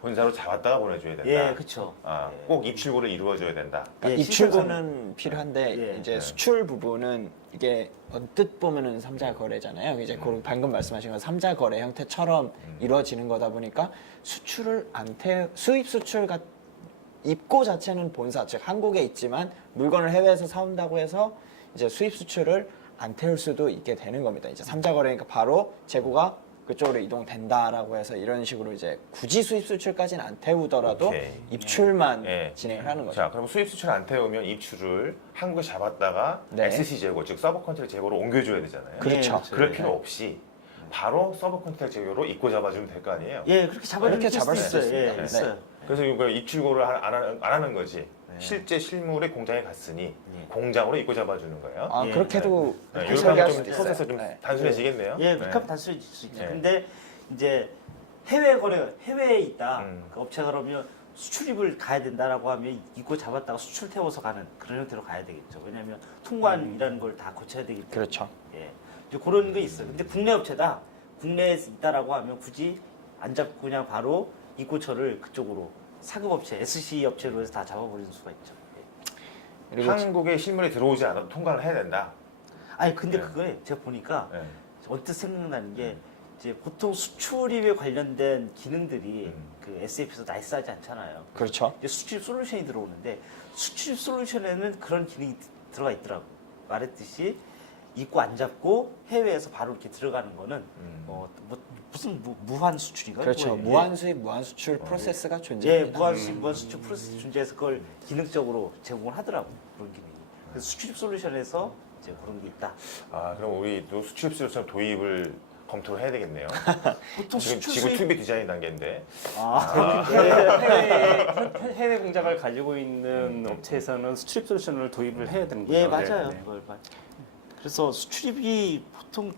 본사로 잡았다가 보내줘야 된다. 예, 그렇죠. 예. 꼭 입출고를 이루어줘야 된다. 그러니까 예, 입출고는 필요한데 예. 이제 네. 수출 부분은 이게 언뜻 보면은 삼자 거래잖아요. 이제 그 방금 말씀하신 건 삼자 거래 형태처럼 이루어지는 거다 보니까 수출을 수입 수출 입고 자체는 본사 즉 한국에 있지만 물건을 해외에서 사온다고 해서 이제 수입 수출을 안 태울 수도 있게 되는 겁니다. 이제 삼자 거래니까 바로 재고가 그쪽으로 이동된다라고 해서 이런 식으로 이제 굳이 수입 수출까지는 안 태우더라도 오케이. 입출만 예. 진행을 하는 거죠. 자, 그럼 수입 수출 안 태우면 입출을 한국에 잡았다가 네. SC 재고, 즉 서브 컨트랙 재고로 옮겨줘야 되잖아요. 그렇죠. 그럴 필요 없이 바로 서브 컨트랙 재고로 입고 잡아주면 될 거 아니에요. 예, 그렇게 잡아줄 이렇게 수도 잡을 수도 있어요. 예, 있습니다. 네. 있어요. 그래서 이거 입출고를 안 하는 거지. 실제 실물의 공장에 갔으니 공장으로 입고 잡아주는 거예요. 아 예. 그렇게도 네, 그렇게 이렇게 설계할 하면 수도 좀 있어요. 프로세스 좀 네. 단순해지겠네요. 예, 네. 그렇게 하면 단순해질 수 있죠. 네. 근데 이제 해외에 있다. 음. 그 업체가 그러면 수출입을 가야 된다라고 하면 입고 잡았다가 수출 태워서 가는 그런 형태로 가야 되겠죠. 왜냐하면 통관이라는 걸 다 거쳐야 되기 때문에. 그렇죠. 예. 이제 그런 게 있어요. 근데 국내 업체다. 국내에 있다라고 하면 굳이 안 잡고 그냥 바로 입고처를 그쪽으로 사급 업체, SC 업체로 해서 다 잡아버리는 수가 있죠. 예. 그리고 한국에 실물이 들어오지 않아도 통과를 해야 된다. 아니 근데 네. 그거에 제가 보니까 네. 언뜻 생각나는 게 이제 보통 수출입에 관련된 기능들이 그 SAP에서 나이스하지 않잖아요. 그렇죠. 이제 수출입 솔루션이 들어오는데 수출입 솔루션에는 그런 기능이 들어가 있더라고. 말했듯이 입고 안 잡고 해외에서 바로 이렇게 들어가는 거는 뭐 무슨 무한 수출인가? 그렇죠. 뭐예요? 무한 수입, 무한 수출 프로세스가 예, 존재합니다. 무한 수입, 무한 수출 프로세스 존재해서 그걸 기능적으로 제공을 하더라고 그런 기능이. 그래서 수출입 솔루션에서 이제 그런 게 있다. 아 그럼 우리도 수출입 솔루션 도입을 검토를 해야 되겠네요. 보통 지금 수출 지금 수입 투비 디자인 단계인데. 해외 공장을 가지고 있는 업체에서는 수출입 솔루션을 도입을 해야 되는 거죠. 예, 맞아요. 네, 네. 그걸 그래서 수출입이 보통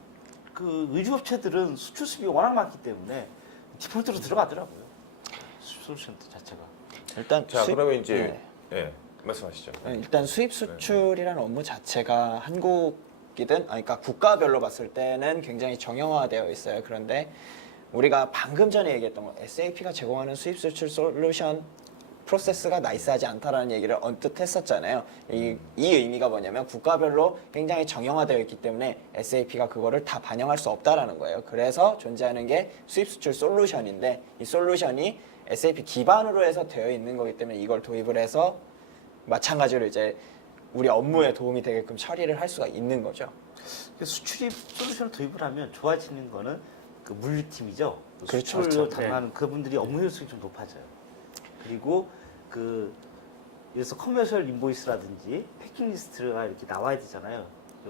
그 의류업체들은 수출 수입이 워낙 많기 때문에 디폴트로 들어가더라고요. 수출 솔루션 자체가. 일단 자 수입- 그러면 이제 네. 말씀하시죠. 일단 수입 수출이라는 업무 자체가 한국이든 그러니까 국가별로 봤을 때는 굉장히 정형화되어 있어요. 그런데 우리가 방금 전에 얘기했던 거 SAP가 제공하는 수입 수출 솔루션 프로세스가 나이스하지 않다라는 얘기를 언뜻 했었잖아요. 이 의미가 뭐냐면 국가별로 굉장히 정형화되어 있기 때문에 SAP가 그거를 다 반영할 수 없다라는 거예요. 그래서 존재하는 게 수입 수출 솔루션인데 이 솔루션이 SAP 기반으로 해서 되어 있는 거기 때문에 이걸 도입을 해서 마찬가지로 이제 우리 업무에 도움이 되게끔 처리를 할 수가 있는 거죠. 수출입 솔루션을 도입을 하면 좋아지는 거는 그 물류팀이죠. 그렇죠. 수출을 그렇죠. 담당하는 그분들이 업무 효율성이 좀 높아져요. 그리고 그 그래서 커머셜 인보이스라든지 패킹 리스트가 이렇게 나와야 되잖아요.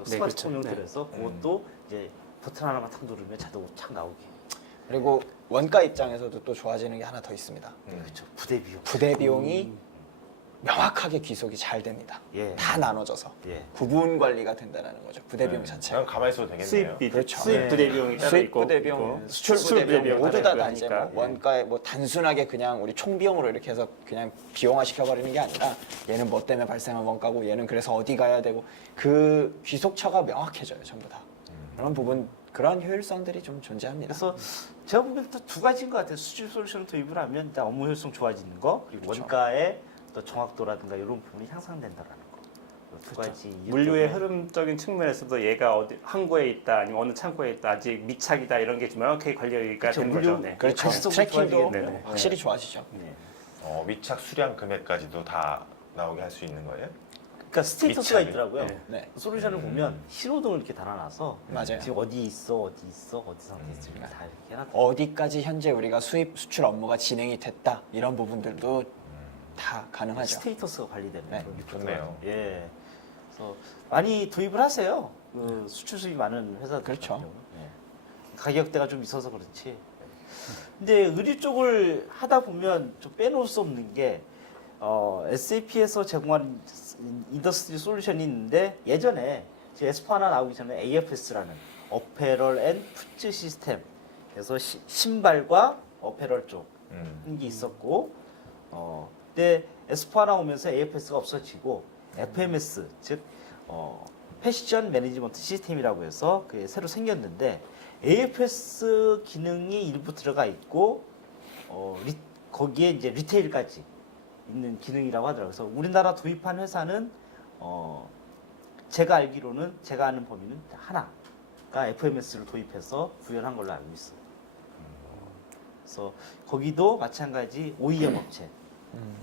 스마트폰 그렇죠. 형태로서 그것도 이제 버튼 하나만 탁 누르면 자동으로 착 나오게. 그리고 원가 입장에서도 또 좋아지는 게 하나 더 있습니다. 그렇죠. 부대 비용. 부대 비용이 명확하게 귀속이 잘 됩니다. 예. 다 나눠져서 예. 구분 관리가 된다는 거죠. 부대 비용 자체가. 그냥 가만히 있어도 되겠네요. 수입비, 그렇죠. 수입 네. 부대 비용이 따로 수입 있고 부대 비용, 있고, 수출 부대 비용 모두 다 다 이제 뭐 있으니까. 원가에 뭐 단순하게 그냥 우리 총 비용으로 이렇게 해서 그냥 비용화 시켜버리는 게 아니라 얘는 뭐 때문에 발생한 원가고 얘는 그래서 어디 가야 되고 그 귀속처가 명확해져요 전부 다. 그런 부분 그런 효율성들이 좀 존재합니다. 그래서 제가 보기엔 또 두 가지인 것 같아요. 수출 솔루션을 도입을 하면 일단 업무 효율성 좋아지는 거, 그리고 그렇죠. 원가의 또 정확도라든가 이런 부분이 향상된다라는 거. 두 가지 이유 물류의 때문에 흐름적인 측면에서도 얘가 어디 항구에 있다 아니면 어느 창고에 있다 아직 미착이다 이런 게 좀 명확하게 관리가 그렇죠. 되는 물류- 거죠. 네. 그렇죠. 가시성도 트래킹도 좋아지겠네요. 확실히 좋아지죠. 네. 위착 수량 금액까지도 다 나오게 할 수 있는 거예요? 그러니까 스테이터스가 미착이. 있더라고요. 네. 네, 솔루션을 보면 신호등을 이렇게 달아놔서 맞아요. 지금 어디 있어, 어디 상태에 있어 이렇게 다 이렇게 해놨다. 어디까지 현재 우리가 수입 수출 업무가 진행이 됐다 이런 부분들도 다 가능하죠. 스테이터스가 관리되는 네, 그런 리포트가. 좋네요. 예. 그래서 많이 도입을 하세요. 그 수출 수입 많은 회사들. 그렇죠. 같은 경우는. 예. 가격대가 좀 있어서 그렇지. 근데 의류 쪽을 하다 보면 좀 빼놓을 수 없는 게 SAP에서 제공하는 인더스트리 솔루션이 있는데 예전에 S4 하나 나오기 전에 AFS라는 어페럴 앤 푸츠 시스템 그래서 신발과 어페럴 쪽 한 게 있었고 근데 S4 하나 오면서 AFS가 없어지고 FMS 즉 패션 매니지먼트 시스템이라고 해서 그게 새로 생겼는데 AFS 기능이 일부 들어가 있고 거기에 이제 리테일까지 있는 기능이라고 하더라고요. 그래서 우리나라 도입한 회사는 제가 알기로는 제가 아는 범위는 하나가 FMS를 도입해서 구현한 걸로 알고 있어요. 그래서 거기도 마찬가지 OEM 업체.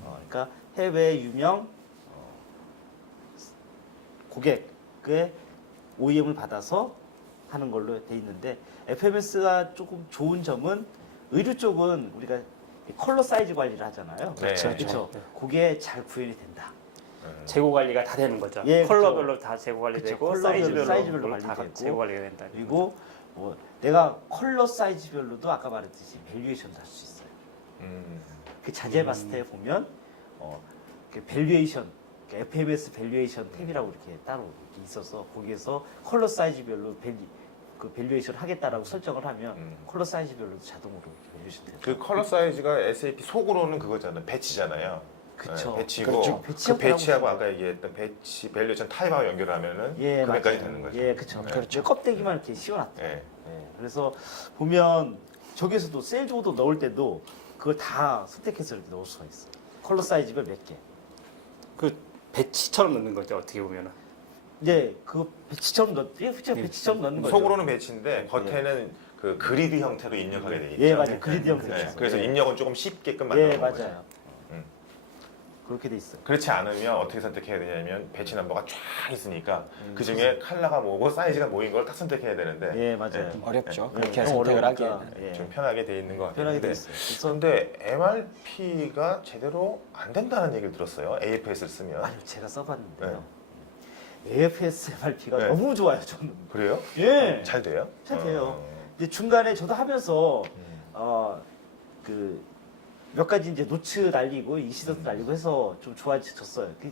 그러니까 해외 유명 고객의 OEM을 받아서 하는 걸로 돼 있는데 FMS가 조금 좋은 점은 의류 쪽은 우리가 컬러 사이즈 관리를 하잖아요. 그렇죠. 그렇죠. 그게 잘 구현이 된다. 재고 관리가 다 되는 거죠. 예, 컬러별로 다 재고 그쵸. 관리되고 컬러별로, 사이즈별로 다 관리되고. 재고 관리가 된다. 그리고 뭐 내가 컬러 사이즈별로도 아까 말했듯이 밸류에이션도 할 수 있어요. 그 자재 봤을 때 보면 그 밸류에이션, 그 FMS 밸류에이션 탭이라고 이렇게 따로 있어서 거기에서 컬러 사이즈별로 그 밸류에이션 하겠다라고 설정을 하면 컬러 사이즈별로 자동으로 밸류에이션 돼요. 그 컬러 사이즈가 SAP 속으로는 그거잖아요. 배치잖아요. 그쵸. 네, 배치고 그렇죠. 그 배치형 배치하고 따라고 아까 얘기했던 배치 밸류에이션 타입하고 연결하면은 예, 금액까지 맞아요. 되는 거죠. 예, 그렇죠. 네. 그렇죠. 껍데기만 이렇게 씌워놨죠. 예. 예, 그래서 보면 저기서도 세일즈보드 넣을 때도 그걸 다 선택해서 이렇게 넣을 수가 있어요. 컬러 사이즈별 몇 개. 그 배치처럼 넣는 거죠. 어떻게 보면은. 네, 그 배치처럼 배치처럼 넣는 거죠. 속으로는 배치인데 겉에는 그 그리드 형태로 입력하게 돼 있죠. 예, 맞아요. 그리드 형태로 네, 있어요. 그래서 예. 입력은 조금 쉽게끔 예, 만드는 거죠. 맞아요. 음. 그렇게 돼 있어요. 그렇지 않으면 어떻게 선택해야 되냐면 배치 넘버가 쫙 있으니까 그 중에 컬러가 뭐고 사이즈가 뭐인 걸 딱 선택해야 되는데 예, 맞아요. 어렵죠. 예, 그렇게 너무 선택을 어려우니까, 하기에는. 예, 좀 편하게 돼 있는 것 같아요. 편하게 돼 근데 있어요. 그래서 근데 MRP가 제대로 안 된다는 얘기를 들었어요. AFS를 쓰면. 아니 제가 써봤는데요. AFS MRP가 네. 너무 좋아요, 저는. 그래요? 예. 잘 돼요? 잘 돼요. 어. 근데 중간에 저도 하면서 그 몇 가지 이제 노츠 날리고 이시도도 날리고 해서 좀 좋아졌어요. 그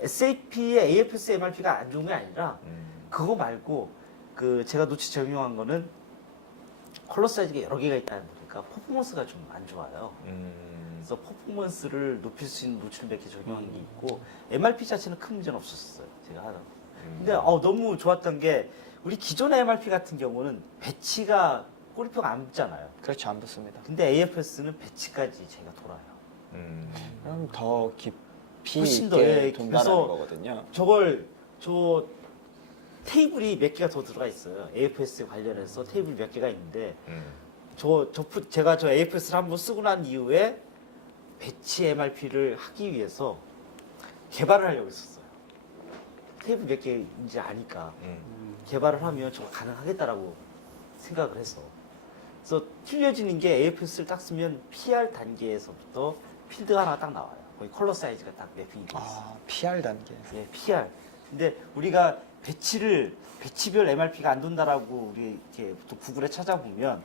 SAP의 AFS MRP가 안 좋은 게 아니라 그거 말고 그 제가 노츠 적용한 거는 컬러 사이즈가 여러 개가 있다 보니까 퍼포먼스가 좀 안 좋아요. 그래서 퍼포먼스를 높일 수 있는 노출 몇 개 적용한 게 있고 MRP 자체는 큰 문제는 없었어요. 제가 하다. 근데 너무 좋았던 게 우리 기존의 MRP 같은 경우는 배치가 꼬리표가 안 붙잖아요. 그렇죠, 안 붙습니다. 근데 AFS는 배치까지 제가 돌아요. 그럼 더 깊이 훨씬 더, 있게 예, 돈다는 그래서 거거든요. 저 테이블이 몇 개가 더 들어가 있어요. AFS 관련해서 테이블 몇 개가 있는데 제가 저 AFS를 한번 쓰고 난 이후에 배치 MRP를 하기 위해서 개발을 하려고 했었어요. 테이블 몇 개인지 아니까 개발을 하면 저거 가능하겠다라고 생각을 해서 그래서 틀려지는 게 AFS를 딱 쓰면 PR 단계에서부터 필드가 하나 딱 나와요. 거기 컬러 사이즈가 딱 매핑이 돼 있어요. 아, PR 단계에서. 예, PR. 근데 우리가 배치별 MRP가 안 돈다라고 우리 이렇게 또 구글에 찾아보면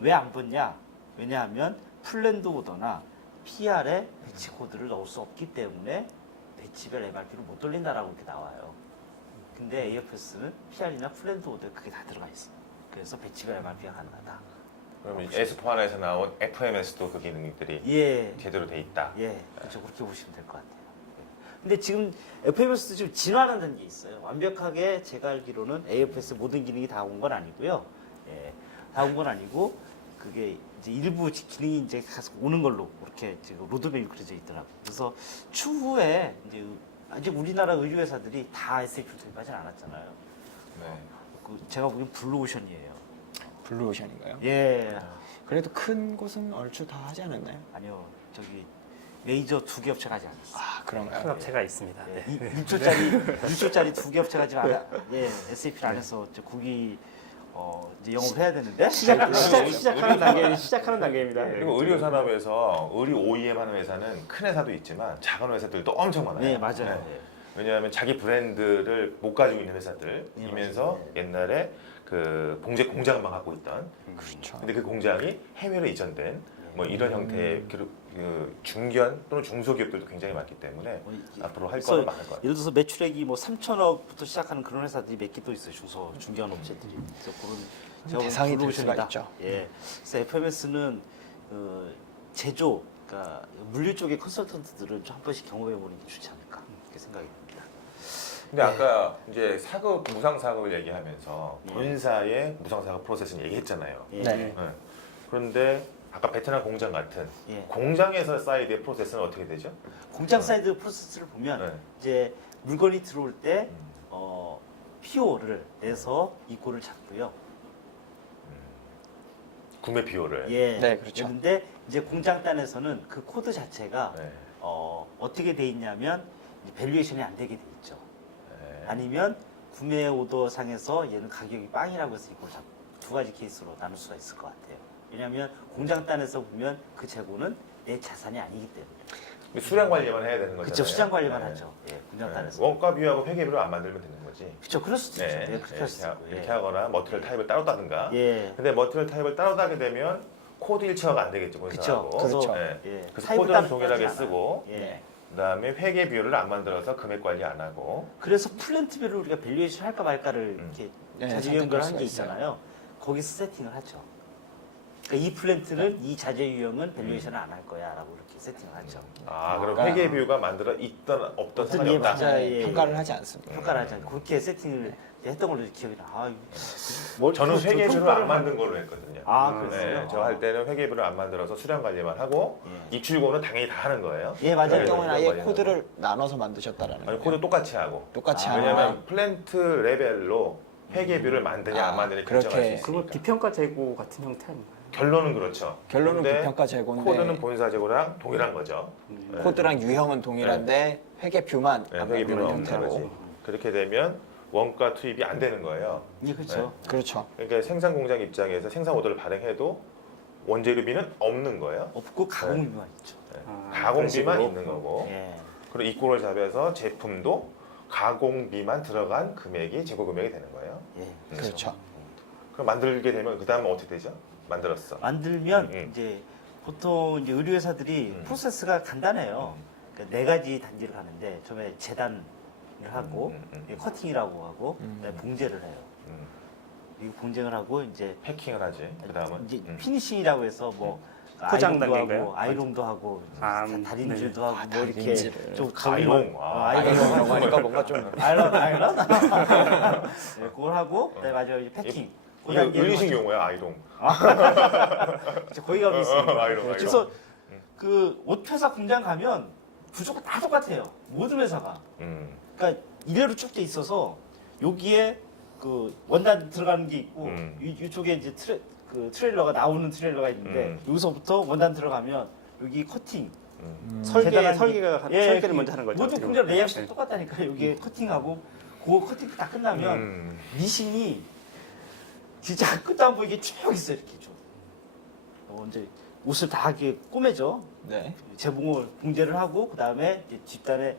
왜 안 붙냐? 왜냐하면 플랜드 오더나 PR에 배치 코드를 넣을 수 없기 때문에 배치별 MRP를 못 돌린다라고 이렇게 나와요. 근데 AFS는 PR이나 플랜드 오더에 그게 다 들어가 있어요. 그래서 배치별 MRP가 가능하다. 그럼 S4안에서 나온 FMS도 그 기능들이 예. 제대로 돼 있다. 예, 그렇죠. 그렇게 보시면 될 것 같아요. 예. 근데 지금 FMS도 좀 진화하는 게 있어요. 완벽하게 제가 알기로는 AFS 모든 기능이 다 온 건 아니고요. 예, 다 온 건 아니고 그게 이제 일부 기능이 이제 계속 오는 걸로 그렇게 지금 로드맵이 그려져 있더라고요. 그래서 추후에 이제 아직 우리나라 의류회사들이 다 SAP를 도입하진 않았잖아요. 네. 제가 보기엔 블루오션이에요. 블루오션인가요? 예, 그래도 큰 곳은 얼추 다 하지 않았나요? 아니요, 저기 메이저 2개 업체가 하지 않았어요. 아, 그런가요? 큰 업체가 있습니다. 예, 네. 1조짜리 2개 업체가 지금 SAP를 안 해서 이제 국이 이제 영업을 해야 되는데 시작하는 단계입니다. 그리고 의료 산업에서 의류 OEM 하는 회사는 큰 회사도 있지만 작은 회사들도 엄청 많아요. 네, 맞아요. 네. 왜냐하면 자기 브랜드를 못 가지고 있는 회사들이면서 네, 옛날에 그 봉제 공장만 갖고 있던. 그렇죠. 근데 그 공장이 해외로 이전된 뭐 이런 형태의 그 중견 또는 중소기업들도 굉장히 많기 때문에 앞으로 할 그래서 거는 많을 것 같아요. 예를 들어서 매출액이 뭐 3천억부터 시작하는 그런 회사들이 몇 개 또 있어요. 중견 업체들이. 그래서 그런 제가 보기엔 대상이 될 블루오션이다. 수가 있죠. 예. 그래서 FMS는 제조, 그러니까 물류 쪽의 컨설턴트들은 좀 한 번씩 경험해 보는 게 좋지 않을까 그렇게 생각이 듭니다. 근데 아까 이제 사급 무상 사급을 얘기하면서 예. 본사의 무상 사급 프로세스는 얘기했잖아요. 예. 네. 네. 그런데 아까 베트남 공장 같은 예. 공장에서 사이드의 프로세스는 어떻게 되죠? 공장 사이드 프로세스를 보면 네. 이제 물건이 들어올 때 PO를 내서 입고를 잡고요. 구매 비용을. 예. 네, 그렇죠. 그런데 이제 공장단에서는 그 코드 자체가 네. 어떻게 돼 있냐면 밸류에이션이 안 되게 돼 있죠. 네. 아니면 구매 오더 상에서 얘는 가격이 빵이라고 해서 이걸 잡고 두 가지 케이스로 나눌 수가 있을 것 같아요. 왜냐하면 공장단에서 보면 그 재고는 내 자산이 아니기 때문에. 수량 관리만 해야 되는 거잖아요. 그렇죠. 수장 관리만 네. 하죠. 예, 공장단에서. 원가 비율하고 회계비를 안 만들면 되는 거지. 그렇죠. 그럴 수도 있죠. 예, 그렇게 할 수도 있고. 이렇게 하거나 머티리얼 타입을 따로 따든가. 예. 근데 머티리얼 타입을 따로 따게 되면 코드 일체화가 안 되겠죠, 본사하고. 그렇죠. 그렇죠. 네. 예. 그래서 타입을 코드는 따로 동일하게 따지 않아요. 쓰고 예. 그다음에 회계 비율을 안 만들어서 금액 관리 안 하고. 그래서 플랜트별로 우리가 밸류에이션 할까 말까를 이렇게 네, 자기 선택할 연결하는 수가 게 있어요. 있잖아요. 거기서 세팅을 하죠. 그러니까 이 플랜트는 이 자재 유형은 밸류에이션을 안 할 거야라고 이렇게 세팅을 하죠. 아, 그럼 그러니까- 회계뷰가 만들어 있던 없던 상관이 예, 없다. 맞아요. 예, 평가를 하지 않습니다. 평가를 하죠. 그렇게 세팅을 했던 걸로 기억이 나. 저는 그 회계뷰를 평가를 안 만든 걸로 했거든요. 아, 그랬어요? 네, 저 할 때는 회계뷰를 안 만들어서 수량 관리만 하고 예. 입출고는 당연히 다 하는 거예요. 예, 맞아요. 어떤 네, 경우는 수량 아예 관리는. 코드를 나눠서 만드셨다라는 아니, 거예요. 코드 똑같이 하고. 똑같이 아, 하면 왜냐면 플랜트 레벨로 회계뷰를 만드냐 안 만드냐 결정할 수 그렇게. 있으니까. 그거 비평가 재고 같은 형태 아닌가요? 결론은 그렇죠. 결론은 근데 비평가 재고인데 코드는 본사 재고랑 동일한 거죠. 네. 코드랑 유형은 동일한데 회계뷰만 네, 안 회계뷰는 만드는 없는 형태로. 거지. 그렇게 되면 원가 투입이 안 되는 거예요. 예, 그렇죠. 그렇죠. 그러니까 생산 공장 입장에서 생산 오더를 발행해도 원재료비는 없는 거예요. 없고 가공비만 있죠. 네. 아, 가공비만 그런 식으로? 있는 거고. 예. 그리고 이꼴을 잡아서 제품도 가공비만 들어간 금액이 재고 금액이 되는 거예요. 예. 그렇죠. 그럼 만들게 되면 그 다음은 어떻게 되죠? 만들었어. 만들면 음. 이제 보통 이제 의료회사들이 프로세스가 간단해요. 그러니까 4가지 단계를 하는데 처음에 재단을 하고 커팅이라고 하고 그다음에 봉제를 해요. 음. 그리고 봉제를 하고 이제 패킹을 하지. 그 다음은 이제 피니싱이라고 해서 뭐 포장 아이롱도 단계인가요? 하고 아이롱도 하고 아, 다림질도 하고 뭐 이렇게 다림질을. 좀 아이롱. 아이롱이라고 하니까 뭔가 좀 아이런 네, 그걸 하고 그다음에 마지막에 이제 패킹 그 이거 단계를 의리식 하죠. 용어야 아이롱. 이제 거기 가고 있습니다. 아이롱, 그래서 그 옷회사 공장 가면 구조가 다 똑같아요. 모든 회사가. 그러니까 이래로 쭉 돼 있어서 여기에 그 원단 들어가는 게 있고 이쪽에 이제 트레일러가 나오는 트레일러가 있는데 여기서부터 원단 들어가면 여기 커팅 재단하는 게- 설계를 그 먼저 하는 거죠. 모든 공장 레이아웃이 똑같다니까 여기에 커팅하고 그 커팅 다 끝나면 미싱이 진짜 끝도 안 보이게 쭉 있어 이렇게 쭉. 이제 옷을 다 이렇게 꼬매죠. 네. 재봉을 봉제를 하고 그 다음에 뒷단에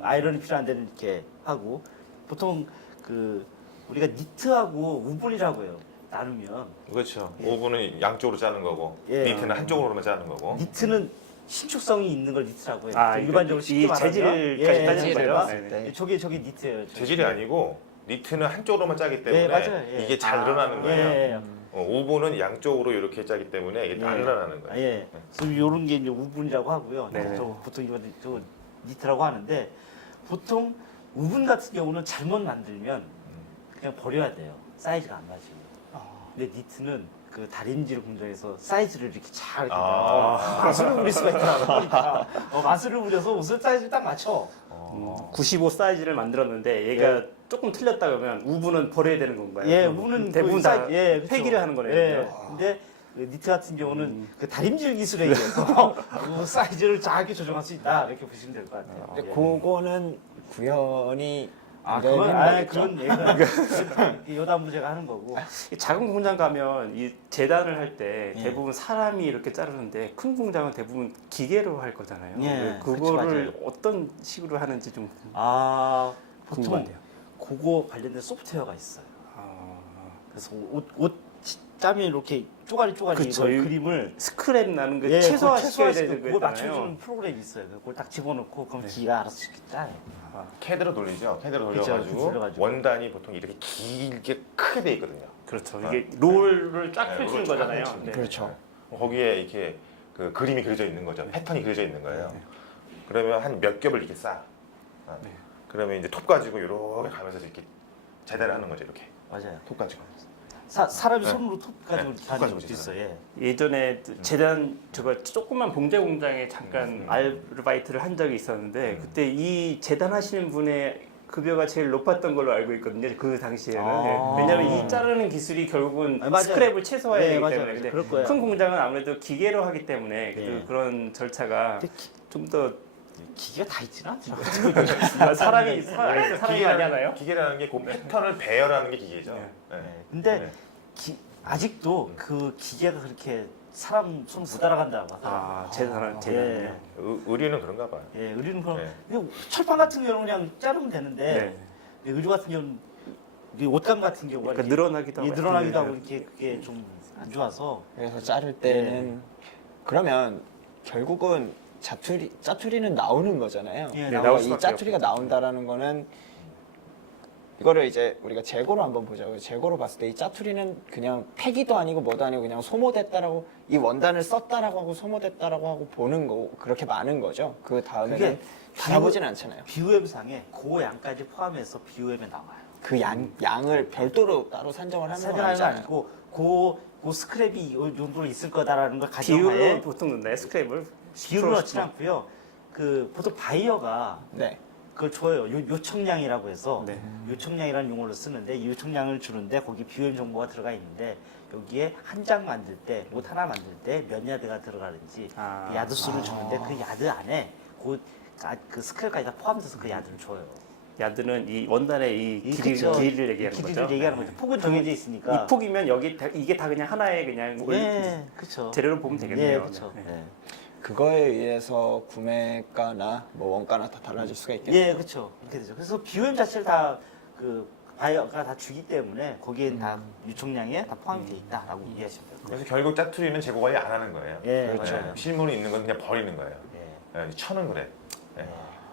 아이런이 필요한 데는 이렇게 하고 보통 그 우리가 니트하고 우분이라고 해요. 나누면 그렇죠. 오븐은 양쪽으로 짜는 거고 예. 니트는 한쪽으로만 짜는 거고. 니트는 신축성이 있는 걸 니트라고 해요. 아, 일반적으로 이 쉽게 말하면 재질까지 따지는 재질을 거예요? 봤을 때. 저게 니트예요. 재질이 아니고 니트는 한쪽으로만 짜기 때문에 예, 맞아요. 예. 이게 잘 늘어나는 거예요. 예. 오븐은 양쪽으로 이렇게 짜기 때문에 이게 안 예. 늘어나는 거예요. 예. 그래서 이런 게 이제 우분이라고 하고요. 네. 보통 이거는 또 니트라고 하는데 보통 우분 같은 경우는 잘못 만들면 그냥 버려야 돼요. 사이즈가 안 맞으면. 근데 니트는 그 다림질 공장에서 사이즈를 이렇게 잘 이렇게 마술을 부릴 수가 있더라고요. 그러니까 마술을 부려서 옷을 사이즈를 딱 맞춰. 95 사이즈를 만들었는데 얘가 조금 틀렸다 그러면 우분은 버려야 되는 건가요? 예, 그럼 우분은 대부분 그 다 사이- 예, 그쵸. 폐기를 하는 거네요. 예. 그죠? 근데 그 니트 같은 경우는 그 다림질 기술에 의해서 사이즈를 정확히 조정할 수 있다 이렇게 보시면 될 것 같아요. 근데 예. 그거는 구현이 그건 얘가 여담 문제가 하는 거고. 이 작은 공장 가면 이 재단을 할 때 예. 대부분 사람이 이렇게 자르는데 큰 공장은 대부분 기계로 할 거잖아요. 예, 그거를 그렇죠, 어떤 식으로 하는지 좀 보통 궁금한데요. 그거 관련된 소프트웨어가 있어요. 아, 그래서 옷 짜면 이렇게 쪼가리 그쵸. 이걸 그림을 스크랩 나는 거 예, 최소화 그걸 시켜야 최소화시키고 되는 그걸 거잖아요. 맞춰주는 프로그램이 있어요. 그걸 딱 집어넣고 그럼 네. 기가 알아서 이렇게 짜요. 캐드로 돌리죠. 캐드로 그쵸, 돌려가지고 돌려가지고. 원단이 보통 이렇게 길게 크게 돼 있거든요. 그렇죠. 이게 롤을 쫙 네, 펼치는 롤을 쫙 거잖아요. 펼치는 네. 그렇죠. 거기에 이렇게 그 그림이 그려져 있는 거죠. 패턴이 그려져 있는 거예요. 그러면 한 몇 겹을 이렇게 싸. 네. 그러면 이제 톱 가지고 이렇게 가면서 이렇게 재단을 하는 거죠. 이렇게 맞아요. 톱 가지고. 사람이 네. 손으로 톱 가지고 네, 톱 하는 가지고 것도 있어요. 예. 예전에 재단 저거 조그만 봉제 공장에 잠깐 아르바이트를 한 적이 있었는데 그때 이 재단 하시는 분의 급여가 제일 높았던 걸로 알고 있거든요. 그 당시에는. 아. 왜냐하면 이 자르는 기술이 결국은 맞아요. 스크랩을 최소화해야 네, 되기 맞아요, 때문에. 맞아요. 근데 그럴 거예요. 큰 공장은 아무래도 기계로 하기 때문에 네. 그런 절차가 근데 좀 더 기계가 다 있지는 않죠. 사람이 많이 하나요? 기계라는 게 그 패턴을 배열하는 게 기계죠. 네. 네. 네. 근데 네. 아직도 그 기계가 그렇게 사람 손 못 따라간다고 하더라고요. 재단이요. 의류는 그런가 봐요. 예, 의류는 그럼 네. 그냥 철판 같은 경우는 그냥 자르면 되는데 네. 의류 같은 경우는 이 옷감 같은 경우가 그러니까 이렇게 늘어나기도 하고 늘어나기도 하고 네. 이렇게 그게 좀 안 좋아서 그래서 자를 때는 그러면 결국은 짜투리는 나오는 거잖아요. 예, 그러니까 나올 이 수밖에 짜투리가 없겠죠. 나온다라는 거는 이거를 이제 우리가 재고로 한번 보자고요. 재고로 봤을 때 이 짜투리는 그냥 폐기도 아니고 뭐도 아니고 그냥 소모됐다라고 이 원단을 썼다라고 하고 소모됐다라고 하고 보는 거 그렇게 많은 거죠. 그 다음에는 그게 달아보진 않잖아요. BOM상에 그 양까지 포함해서 BOM에 나와요. 그 양을 별도로 따로 산정을 하는 건 사진하는 거 아니잖아요. 아니고 그 스크랩이 이 정도로 있을 거다라는 걸 비율로 가정하에 보통 넣나요? 스크랩을? 비율을 넣지는 않고요. 그 보통 바이어가 네. 그걸 줘요. 요청량이라고 해서 네. 요청량이라는 용어를 쓰는데 이 요청량을 주는데 거기 BOM 정보가 들어가 있는데 여기에 한 장 만들 때, 옷 하나 만들 때 몇 야드가 들어가는지 아. 야드 수를 주는데 그 야드 안에 그 스크랩까지 다 포함돼서 그 야드를 줘요. 야드는 이 원단의 이 그쵸. 길이를 얘기하는 길이를 거죠. 얘기하는 거죠. 폭은 정해져 있으니까. 이 폭이면 이게 다 그냥 하나의 그냥 예, 그렇죠. 재료를 보면 되겠네요. 예, 그렇죠. 네. 예. 그거에 의해서 구매가나 뭐 원가나 다 달라질 수가 있겠네요. 예, 그렇죠. 이렇게 되죠. 그래서 BOM 자체를 다 그 바이어가 다 주기 때문에 거기엔 다 유통량에 다 포함이 돼 있다라고 이해하시면 돼요. 그래서 결국 짜투리는 재고 관리 안 하는 거예요. 예, 그렇죠. 네, 실물이 있는 건 그냥 버리는 거예요. 예, 천은 그래. 네.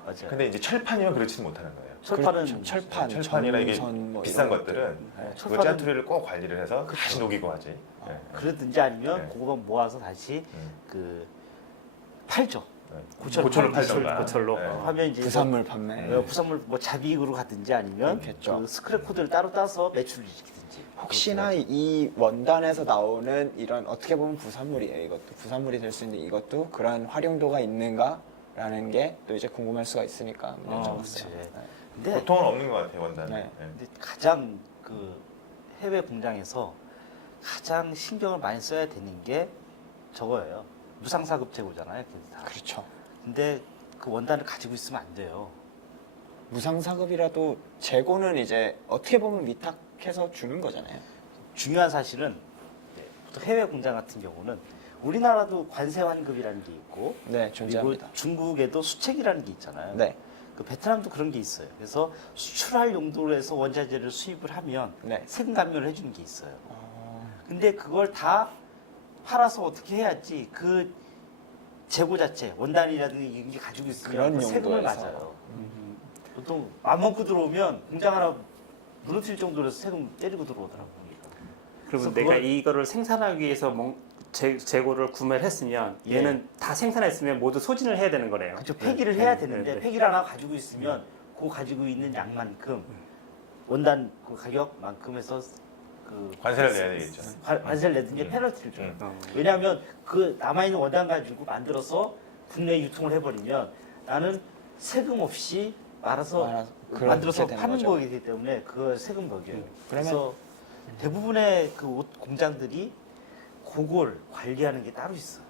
맞아요. 근데 이제 철판이면 그렇지는 못하는 거예요. 철판은 그렇죠. 철판, 철판이나 이게 전선 뭐 비싼 이런 것들은 것들. 그 짜투리를 꼭 관리를 해서 다시 녹이고 하지. 네. 그러든지 아니면 네. 그거만 모아서 다시 그 팔죠. 네. 고철로 팔던가. 고철로. 네. 하면 이제 부산물 판매. 부산물 뭐 자비익으로 가든지 아니면 그렇겠죠. 그 스크랩 코드를 따로 따서 매출을 시키든지. 혹시나 이 원단에서 나오는 이런 어떻게 보면 부산물이에요. 이것도 부산물이 될 수 있는 이것도 그런 활용도가 있는가라는 게 또 이제 궁금할 수가 있으니까 여쭤봤어요. 그치. 네. 근데 보통은 없는 것 같아요, 원단은. 네. 근데 가장 그 해외 공장에서 가장 신경을 많이 써야 되는 게 저거예요. 무상사급 재고잖아요. 다. 그렇죠. 근데 그 원단을 가지고 있으면 안 돼요. 무상사급이라도 재고는 이제 어떻게 보면 위탁해서 주는 거잖아요. 중요한 사실은 보통 해외 공장 같은 경우는 우리나라도 관세 환급이라는 게 있고 네, 그리고 존재합니다. 중국에도 수책이라는 게 있잖아요. 네, 그 베트남도 그런 게 있어요. 그래서 수출할 용도로 해서 원자재를 수입을 하면 네. 세금 감면을 해주는 게 있어요. 근데 그걸 다 팔아서 어떻게 해야지 그 재고 자체 원단이라든지 이런 게 가지고 있으면 그런 그 세금을 용도에서. 맞아요. 보통 맘 먹고 들어오면 공장 하나 무너뜨릴 정도로 해서 세금 때리고 들어오더라고요. 그러면 그래서 내가 그걸- 이거를 생산하기 위해서 재고를 구매를 했으면 예. 얘는 다 생산했으면 모두 소진을 해야 되는 거네요. 그렇죠. 폐기를 해야 네, 되는데 네, 네. 폐기를 하나 가지고 있으면 그 가지고 있는 양만큼 원단 그 가격만큼 해서 그 관세를 내야 되겠죠. 관세를 내든지 페널티를 줘요. 어. 왜냐하면 그 남아있는 원단 가지고 만들어서 국내에 유통을 해버리면 나는 세금 없이 말아서 그렇게 만들어서 되는 파는 거죠. 거기 때문에 그걸 세금 먹여요. 그러면- 그래서 대부분의 그 옷 공장들이 그걸 관리하는 게 따로 있어요.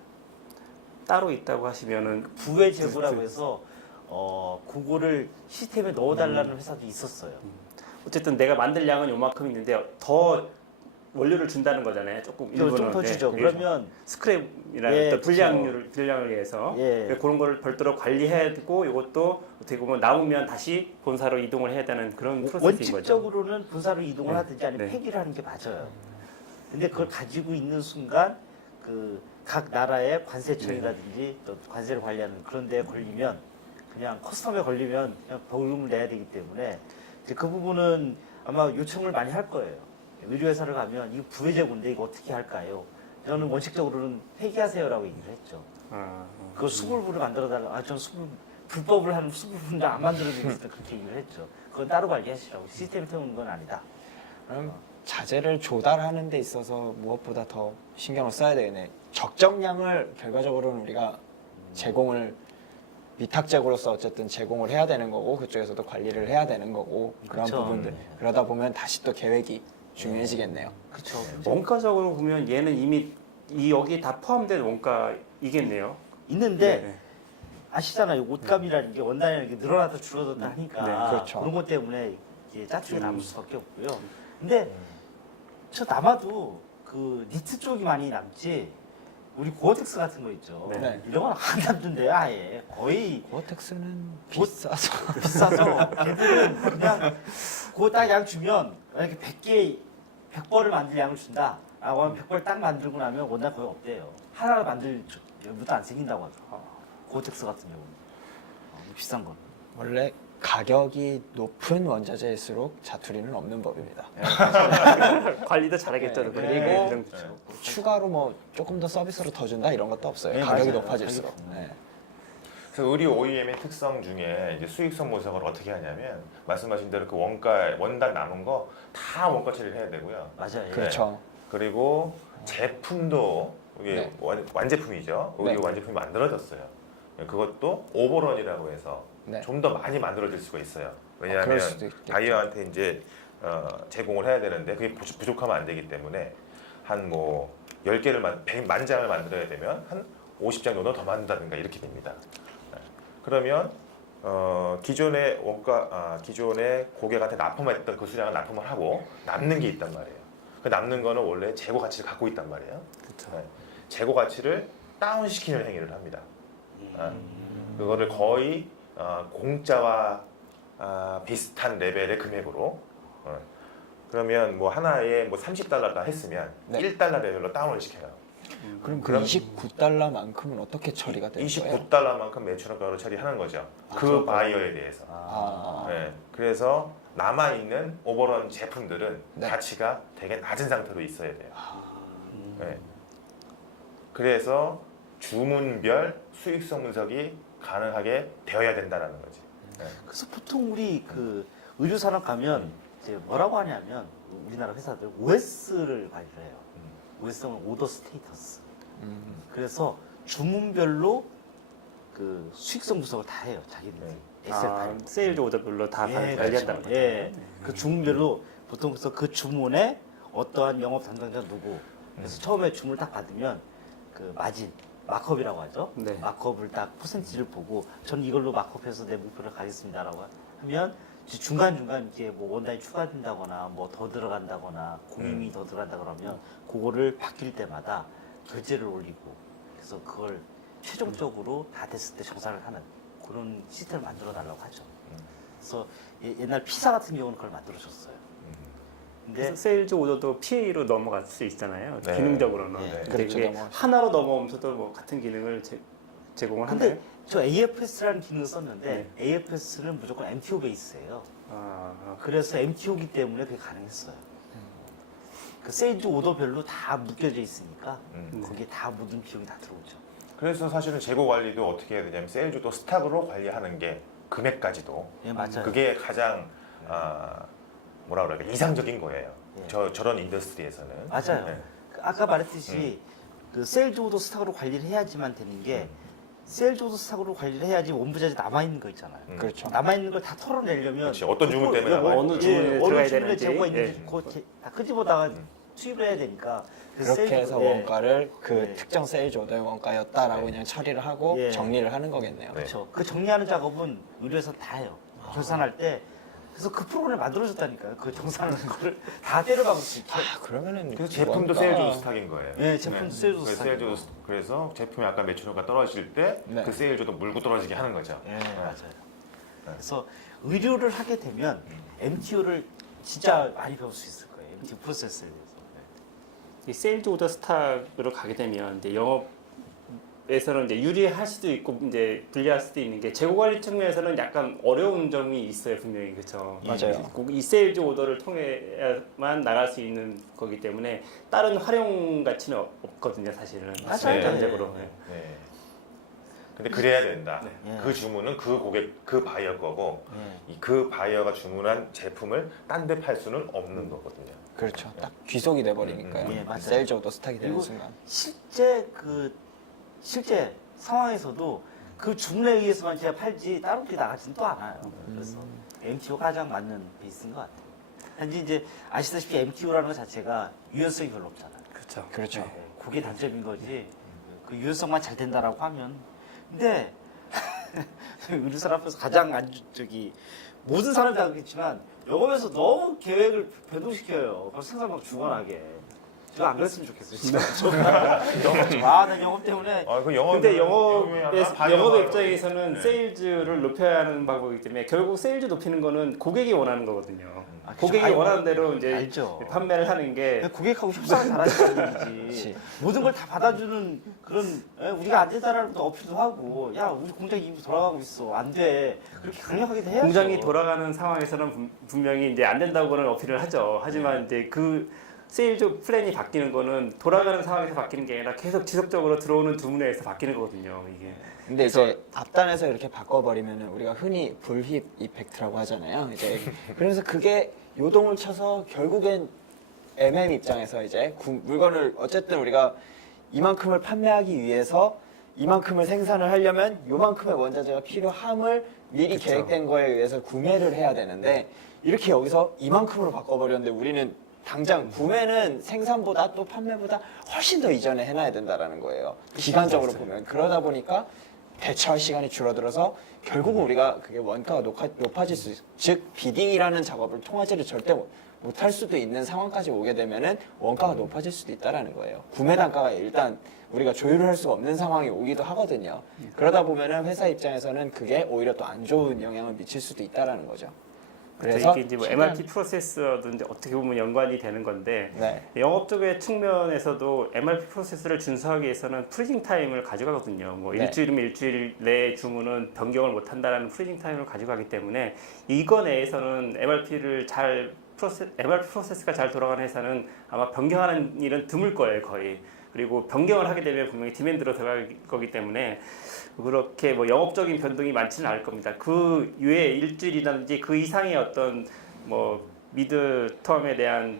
따로 있다고 하시면은 부의 재고라고 해서 그거를 시스템에 넣어달라는 회사도 있었어요. 어쨌든 내가 만들 양은 요만큼 있는데 더 원료를 준다는 거잖아요. 조금 좀 일부는. 더 네. 주죠. 그래서 그러면 스크랩이나 예, 어떤 그쵸. 분량을 위해서 예. 그래서 그런 걸 별도로 관리해야 되고 이것도 어떻게 보면 남으면 다시 본사로 이동을 해야 되는 그런 프로세스인 거죠. 원칙적으로는 분사로 이동을 네. 하든지 아니면 네. 폐기를 하는 게 맞아요. 근데 그걸 가지고 있는 순간 그 각 나라의 관세청이라든지 또 관세를 관리하는 그런 데에 걸리면 그냥 커스텀에 걸리면 그냥 벌금을 내야 되기 때문에 이제 그 부분은 아마 요청을 많이 할 거예요. 의료회사를 가면 이거 부의재고인데 이거 어떻게 할까요? 저는 원칙적으로는 폐기하세요라고 얘기를 했죠. 그 수불부를 만들어달라. 전 불법을 하는 수불부를 안 만들어주고 있다 그렇게 얘기를 했죠. 그건 따로 관리하시라고. 시스템에 태우는 건 아니다. 그럼 자재를 조달하는 데 있어서 무엇보다 더 신경을 써야 되겠네. 적정량을 결과적으로는 우리가 제공을 위탁 재고로서 어쨌든 제공을 해야 되는 거고 그쪽에서도 관리를 해야 되는 거고 그런 그쵸. 부분들 그러다 보면 다시 또 계획이 중요해지겠네요. 그렇죠. 원가적으로 보면 얘는 이미 여기 다 포함된 원가이겠네요. 있는데 네. 아시잖아요. 옷감이라는 게 원단이라는 게 늘어나다 줄어들다 하니까 네, 그렇죠. 그런 것 때문에 이게 짜투리 남을 수밖에 없고요. 근데 저 남아도 그 니트 쪽이 많이 남지. 우리 고어텍스 같은 거 있죠. 네. 이런 건 안 남던데요, 아예. 거의 고어텍스는 옷- 비싸서 비싸서 걔들은 그냥 그거 딱 양 주면 이렇게 100벌을 만들 양을 준다. 라고 하면 100벌 딱 만들고 나면 원단 거의 없대요. 하나를 만들 여유도 안 생긴다고 하더라고요. 고어텍스 같은 경우는. 비싼 건. 원래 가격이 높은 원자재일수록 자투리는 없는 법입니다. 관리도 잘하겠죠. 네, 그리고 그리고 그 정도죠. 추가로 뭐 조금 더 서비스로 더 준다 이런 것도 없어요. 네, 가격이 맞아요. 높아질수록. 네. 그래서 의류 OEM의 특성 중에 이제 수익성 분석을 어떻게 하냐면 말씀하신 대로 그 원가 원단 남은 거 다 원가 처리를 해야 되고요. 맞아요. 예. 그렇죠. 그리고 제품도 이게 네. 완제품이죠. 의류 네. 완제품이 만들어졌어요. 그것도 오버런이라고 해서 네. 좀 더 많이 만들어질 수가 있어요. 그럴 왜냐하면 수도 있겠죠. 바이어한테 이제 제공을 해야 되는데 그게 부족하면 안 되기 때문에 한 뭐 10개를 100만 장을 만들어야 되면 한 50장 정도 더 만든다든가 이렇게 됩니다. 네. 그러면 기존의 기존의 고객한테 납품했던 그 수량을 납품을 하고 남는 게 있단 말이에요. 그 남는 거는 원래 재고 가치를 갖고 있단 말이에요. 그렇죠. 네. 재고 가치를 다운시키는 행위를 합니다. 그거를 거의 공짜와 비슷한 레벨의 금액으로 그러면 뭐 하나에 뭐 30달러다 했으면 네. 1달러 레벨로 다운을 시켜요. 그럼 그 그럼 29달러만큼은 어떻게 처리가 되는 거예요? 29달러만큼 매출원가로 처리하는 거죠. 그 바이어에 대해서. 아, 네. 그래서 남아 있는 오버런 제품들은 네. 가치가 되게 낮은 상태로 있어야 돼요. 네. 그래서 주문별 수익성 분석이 가능하게 되어야 된다는 거지. 네. 그래서 보통 우리 그 의류 산업 가면 이제 뭐라고 하냐면 우리나라 회사들 OS를 관리를 해요. OS는 오더 스테이터스. 그래서 주문별로 그 수익성 분석을 다 해요. 자기들이. 엑셀 파일. 세일즈 오더별로 다 예, 관리한다는 거죠. 예. 그 주문별로 보통 그래서 그 주문에 어떠한 영업 담당자 누구. 그래서 처음에 주문을 딱 받으면 그 마진, 마크업이라고 하죠. 네. 마크업을 딱 퍼센티지를 보고 저는 이걸로 마크업해서 내 목표를 가겠습니다라고 하면 이제 중간중간 이게 뭐 원단이 추가된다거나 뭐 더 들어간다거나 공임이 더 들어간다 그러면 그거를 바뀔 때마다 결제를 올리고 그래서 그걸 최종적으로 다 됐을 때 정산을 하는 그런 시스템을 만들어 달라고 하죠. 그래서 옛날 피사 같은 경우는 그걸 만들어 줬어요. 근데 그래서 세일즈 오더도 PA로 넘어갈 수 있잖아요. 네. 기능적으로는. 네. 근데 그렇죠, 그게 넘어갈 수 하나로 넘어오면서도 뭐 같은 기능을 제공을 근데 하나요? 저 AFS라는 기능을 썼는데 네. AFS는 무조건 MTO 베이스예요. 아, 그래서 MTO기 때문에 그게 가능했어요. 그 세일즈 오더별로 다 묶여져 있으니까 거기에 다 모든 비용이 다 들어오죠. 그래서 사실은 재고 관리도 어떻게 해야 되냐면 세일즈도 스탁으로 관리하는 게 금액까지도 예, 맞아요. 그게 가장 뭐라 그럴까 이상적인 거예요. 예. 저런 인더스트리에서는 맞아요. 네. 그 아까 말했듯이 그 세일즈 오더 스탁으로 관리를 해야지만 되는 게 세일즈 오더 스탁으로 관리를 해야지 원부자재 남아있는 거 있잖아요. 그렇죠. 남아있는 걸 다 털어내려면 그렇지. 어떤 주문 때문에 남아있는 어느 거죠. 주문에 들어가야 어느 주문에 되는지. 재고가 있는지 예. 그거 다 끄집어다가 투입을 해야 되니까 그래서 그렇게 해서 예. 원가를 그 네. 특정 세일즈 오더의 원가였다라고 네. 그냥 처리를 하고 예. 정리를 하는 거겠네요. 네. 그렇죠. 그 정리하는 작업은 의료에서 다 해요. 결산할 때. 그래서 그 프로그램을 만들어줬다니까요. 그 정산하는 거를 다 때려박을 수 있게. 아, 그러면은 그래서 제품도 원가- 세일즈 스탁인 거예요. 예, 제품도 세일즈 그래서 스탁인 세일즈 그래서 제품이 아까 매출효가 떨어질 때 그 네. 세일즈도 물고 떨어지게 하는 거죠. 예, 맞아요. 그래서 의료를 하게 되면 MTO를 진짜 많이 배울 수 있을 거예요. MTO 프로세스에 대해서. 이 세일즈 오더 스탁으로 가게 되면 이제 영업에서는 이제 유리할 수도 있고 이제 불리할 수도 있는 게 재고 관리 측면에서는 약간 어려운 점이 있어요 분명히 그렇죠. 맞아요. 꼭 이 세일즈 오더를 통해야만 나갈 수 있는 거기 때문에 다른 활용 가치는 없거든요 사실은. 맞아요. 전적으로. 네. 네. 근데 그래야 된다. 네. 그 주문은 그 고객, 그 바이어 거고 예. 그 바이어가 주문한 제품을 딴 데 팔 수는 없는 거거든요. 그렇죠. 딱 귀속이 돼버리니까요. 예, 맞아요. 세일즈 오더 스탁이 되는 그리고 순간. 실제 상황에서도 그 주문에 의해서만 제가 팔지 다른 게 나가지는 또 않아요. 그래서 MTO가 가장 맞는 베이스인 것 같아요. 단지 이제 아시다시피 MTO라는 것 자체가 유연성이 별로 없잖아요. 그렇죠. 그렇죠. 네, 그게 단점인 거지. 그 유연성만 잘 된다라고 하면. 근데 우리 사람 앞에서 가장 모든 사람이 다 그렇지만 영업에서 너무 계획을 변동시켜요. 그래서 생산 막 죽어나게. 저 안 그랬으면 좋겠어요. 진짜. 나 영업 때문에 그 영업. 근데 영업의 영업 입장에서는 세일즈를 높여야 하는 방법이기 때문에 결국 세일즈 높이는 거는 고객이 원하는 거거든요. 그쵸. 고객이 아니, 원하는 대로 이제 알죠. 판매를 하는 게 고객하고 협상을 잘하는 얘기지. 모든 걸 다 받아주는 그런 우리가 안 된다라는 것도 어필도 하고 야 우리 공장이 이미 돌아가고 있어 안 돼. 그렇게 강력하게 해야죠. 공장이 돌아가는 상황에서는 분명히 이제 안 된다고는 어필을 하죠. 하지만 이제 그 세일즈 플랜이 바뀌는 거는 돌아가는 상황에서 바뀌는 게 아니라 계속 지속적으로 들어오는 주문에서 바뀌는 거거든요. 이게. 근데 이제 앞단에서 이렇게 바꿔버리면 우리가 흔히 불힙 이펙트라고 하잖아요. 이제 그래서 그게 요동을 쳐서 결국엔 MM 입장에서 이제 물건을 어쨌든 우리가 이만큼을 판매하기 위해서 이만큼을 생산을 하려면 요만큼의 원자재가 필요함을 미리 계획된 거에 의해서 구매를 해야 되는데 이렇게 여기서 이만큼으로 바꿔버렸는데 우리는 당장 구매는 생산보다 또 판매보다 훨씬 더 이전에 해놔야 된다라는 거예요. 기간적으로 보면 그러다 보니까 대처할 시간이 줄어들어서 결국은 우리가 그게 원가가 높아질 수, 즉 비딩이라는 작업을 통화제를 절대 못할 수도 있는 상황까지 오게 되면은 원가가 높아질 수도 있다라는 거예요. 구매 단가가 일단 우리가 조율을 할 수가 없는 상황이 오기도 하거든요. 그러다 보면은 회사 입장에서는 그게 오히려 또 안 좋은 영향을 미칠 수도 있다라는 거죠. 그래서 이게 이제 뭐 MRP 프로세스도 이제 어떻게 보면 연관이 되는 건데 네. 영업 쪽의 측면에서도 MRP 프로세스를 준수하기 위해서는 프리징 타임을 가져가거든요. 뭐 네. 일주일이면 일주일 내에 주문은 변경을 못 한다라는 프리징 타임을 가져가기 때문에 이거 내에서는 MRP 프로세스가 잘 돌아가는 회사는 아마 변경하는 일은 드물 거예요, 거의. 그리고 변경을 하게 되면 분명히 디맨드로 들어갈 거기 때문에 그렇게 뭐 영업적인 변동이 많지는 않을 겁니다. 그 외에 일주일이라든지 그 이상의 어떤 뭐 미드 텀에 대한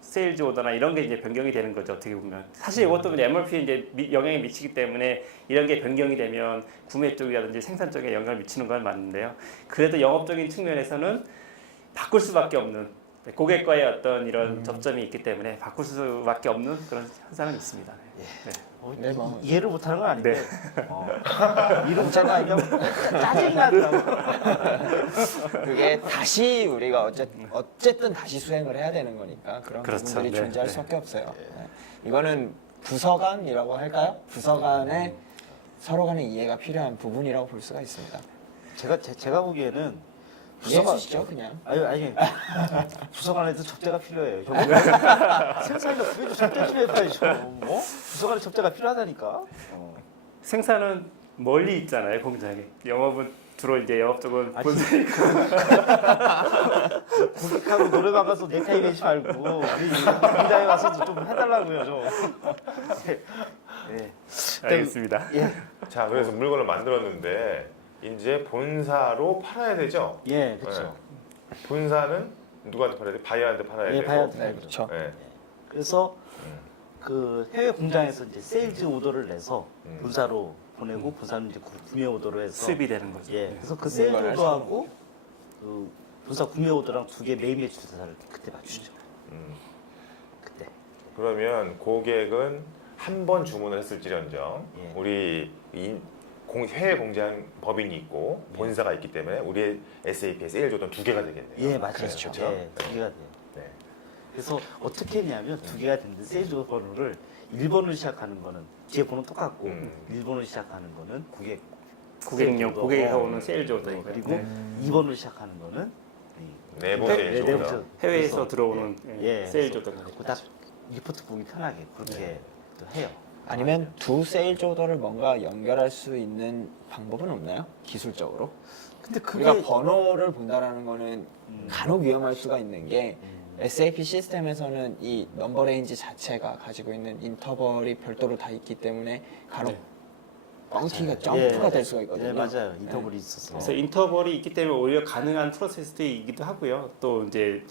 세일즈 오더나 이런 게 이제 변경이 되는 거죠. 어떻게 보면 사실 이것도 이제 MRP에 이제 영향이 미치기 때문에 이런 게 변경이 되면 구매 쪽이라든지 생산 쪽에 영향을 미치는 건 맞는데요. 그래도 영업적인 측면에서는 바꿀 수밖에 없는 고객과의 어떤 이런 접점이 있기 때문에 바꿀 수밖에 없는 그런 현상은 있습니다. 네. 네, 뭐. 이해를 못하는 건 아닌데 네. 이런 제가 짜증이 나더라고. 그게 다시 우리가 어쨌든 다시 수행을 해야 되는 거니까 그런 그렇죠. 부분들이 네, 존재할 네. 수밖에 없어요. 네. 이거는 부서 간이라고 할까요? 부서 간에 서로 간의 이해가 필요한 부분이라고 볼 수가 있습니다. 제가 보기에는 이해해 주시죠, 그냥. 아니 부서간에도 접대가 필요해요. 생산이나 구매도 접대 좀 해봐야죠. 뭐 부서간에 접대가 필요하다니까. 생산은 멀리 있잖아요, 공장에. 영업은 주로 이제 영업 쪽은 아니, 본사니까. 고객하고 노래방 가서 넥타이 매지 말고 우리 공장에 와서도 좀 해달라고요, 좀. 네. 알겠습니다. 예, 자, 그래서 물건을 만들었는데 이제 본사로 팔아야 되죠. 예, 그렇죠. 네. 본사는 누구한테 팔아야 돼? 바이어한테 팔아야 예, 되고. 바이어한테. 네, 그렇죠. 네. 그래서 그 해외 공장에서 이제 세일즈 오더를 내서 본사로 보내고 본사는 이제 구매 오더로 해서 수입이 되는 거죠. 예, 그래서 그 세일즈 뭔가를 오더하고 그 본사 구매 오더랑 두 개 매일 매출 대사를 그때 맞추죠. 음. 그때. 그러면 고객은 한 번 주문을 했을지언정 예. 우리 해외 공장 법인이 있고 본사가 있기 때문에 우리의 SAP에 세일 조던 두 개가 되겠네요. 예, 맞아요. 그렇죠. 예, 두 개가 돼요. 네. 그래서 어떻게 했냐면 두 개가 됐는데 세일즈 번호를 1번으로 시작하는 거는 뒤에 번호 똑같고 1번으로 시작하는 거는 고객용, 세일즈 고객에서 오더. 오는 세일즈 오더. 네, 그리고 2번으로 시작하는 거는 내부 네, 세일즈 내부 오더. 세일즈. 해외에서 그래서, 들어오는 예, 세일즈 그래서 오더가 딱 리포트 보기 편하게 그렇게 또 해요. 아니면 두 세일즈 오더를 뭔가 연결할 수 있는 방법은 없나요? 기술적으로? 근데 우리가 그게 번호를 본다라는 거는 간혹 위험할 수가 있는 게 SAP 시스템에서는 이 넘버 레인지 자체가 가지고 있는 인터벌이 별도로 다 있기 때문에 간혹 뻥튀기가 점프가 될 수가 있거든요. 예, 맞아요. 인터벌이 있어서. 그래서 인터벌이 있기 때문에 오히려 가능한 프로세스이기도 하고요. 또 이제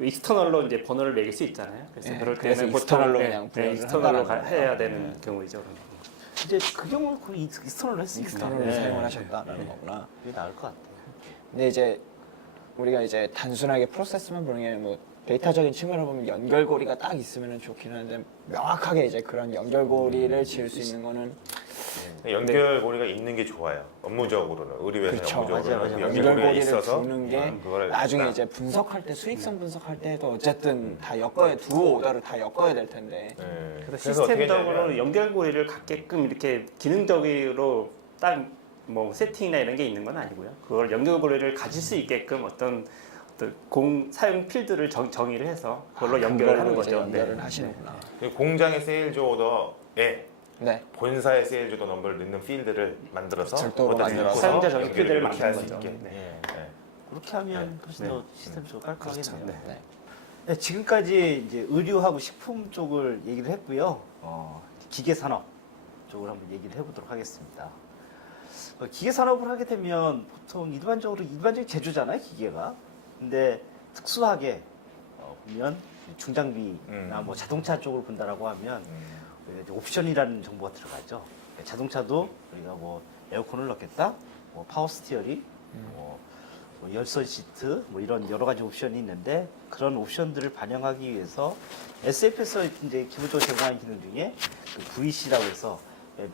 익스터널로 이제 번호를 매길 수 있잖아요. 그래서 네, 그럴 그래서 때는 익스터널로 보통 그냥 분해를 익스터널로 한다라는 해야 거죠. 되는 경우이죠. 그런 거. 이제 그 경우는 거의 익스터널로 했으니까. 익스터널을 네. 사용을 하셨다라는 거구나. 그게 나을 것 같아요. 근데 이제 우리가 이제 단순하게 프로세스만 보는 게 아니라 뭐 데이터적인 측면으로 보면 연결고리가 딱 있으면 좋긴 한데 명확하게 이제 그런 연결고리를 지을 수 있는 거는 연결고리가 있는 게 좋아요. 업무적으로는 의료회사 그렇죠. 업무적으로는 맞아요. 연결고리가 연결고리를 있어서 두는 게 그거를 나중에 딱 이제 분석할 때 수익성 분석할 때도 어쨌든 다 엮어야 두어 오더를 다 엮어야 될 텐데. 네. 그래서 어떻게 시스템적으로 되냐면 연결고리를 갖게끔 이렇게 기능적으로 딱 뭐 세팅이나 이런 게 있는 건 아니고요. 그걸 연결고리를 가질 수 있게끔 어떤 공 사용 필드를 정의를 해서 그걸로 연결을 하는 그걸로 이제 거죠. 연결을 네. 하시는구나. 공장의 세일즈 오더에 네. 본사의 세일즈 오더 넘버를 넣는 필드를 만들어서 별도로 어디다 만들어서 넣고서 사용자 정의 연결을 필드를 이렇게 할수 만드는 거죠. 있게. 네. 네. 그렇게 하면 훨씬 네. 더 시스템적으로 깔끔하겠네요. 그렇죠. 네. 네, 지금까지 이제 의료하고 식품 쪽을 얘기를 했고요. 기계 산업 쪽을 한번 얘기를 해보도록 하겠습니다. 기계 산업을 하게 되면 보통 일반적인 제조잖아요, 기계가. 근데 특수하게 보면 중장비나 뭐 자동차 쪽을 본다라고 하면 우리가 이제 옵션이라는 정보가 들어가죠. 자동차도 우리가 뭐 에어컨을 넣겠다, 뭐 파워 스티어링, 뭐 열선 시트, 뭐 이런 여러 가지 옵션이 있는데 그런 옵션들을 반영하기 위해서 SF에서 이제 기본적으로 제공하는 기능 중에 그 VC라고 해서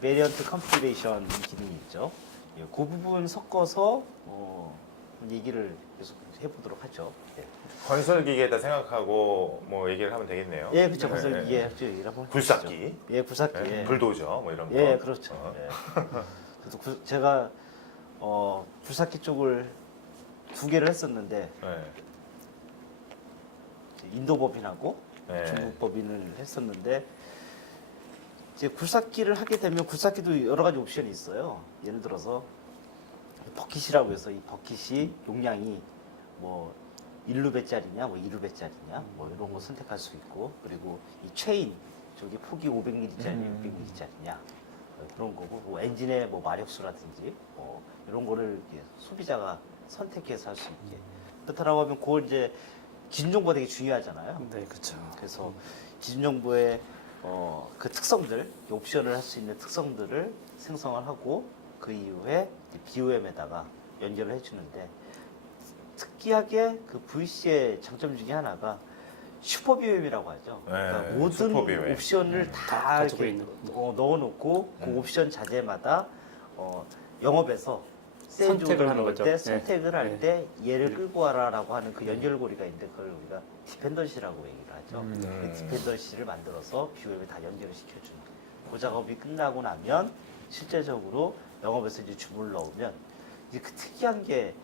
베리언트 컴퓨레이션 기능이 있죠. 예, 그 부분 섞어서 얘기를 계속 해보도록 하죠. 예. 건설 기계에다 생각하고 뭐 얘기를 하면 되겠네요. 예, 그렇죠. 네, 그래서 네. 이게 얘기를 한번 굴삭기. 해보시죠. 예, 굴삭기. 네, 예. 불도저 뭐 이런 거. 예, 그렇죠. 어. 예. 그래서 제가 굴삭기 쪽을 2개를 했었는데 네. 인도 법인하고 네. 중국 법인을 했었는데 이제 굴삭기를 하게 되면 굴삭기도 여러 가지 옵션이 있어요. 예를 들어서 버킷이라고 해서 이 버킷이 용량이 뭐 1루베짜리냐, 뭐 2루베짜리냐, 뭐 이런 거 선택할 수 있고 그리고 이 체인 저기 폭이 500ml짜리, 600ml짜리냐 그런 거고 뭐 엔진의 뭐 마력수라든지 뭐 이런 거를 이제 소비자가 선택해서 할 수 있게 그렇다라고 하면 그걸 이제 기준 정보가 되게 중요하잖아요. 네, 그렇죠. 그래서 기준 정보의 그 특성들, 옵션을 할 수 있는 특성들을 생성을 하고 그 이후에 BOM에다가 연결을 해주는데 특이하게 그 VC의 장점 중에 하나가 슈퍼 BOM이라고 하죠. 그러니까 네, 모든 슈퍼 BOM. 옵션을 다 가지고 이렇게 있는 넣어놓고 그 옵션 자재마다 영업에서 세일즈 선택을 하는 넣을 거죠. 때 네. 선택을 할 네. 때 얘를 끌고 와라라고 하는 그 연결고리가 있는데 그걸 우리가 디펜던시라고 얘기를 하죠. 그 디펜던시를 만들어서 BOM에 다 연결을 시켜주는 그 작업이 끝나고 나면 실제적으로 영업에서 이제 주문을 넣으면 이제 그 특이한 게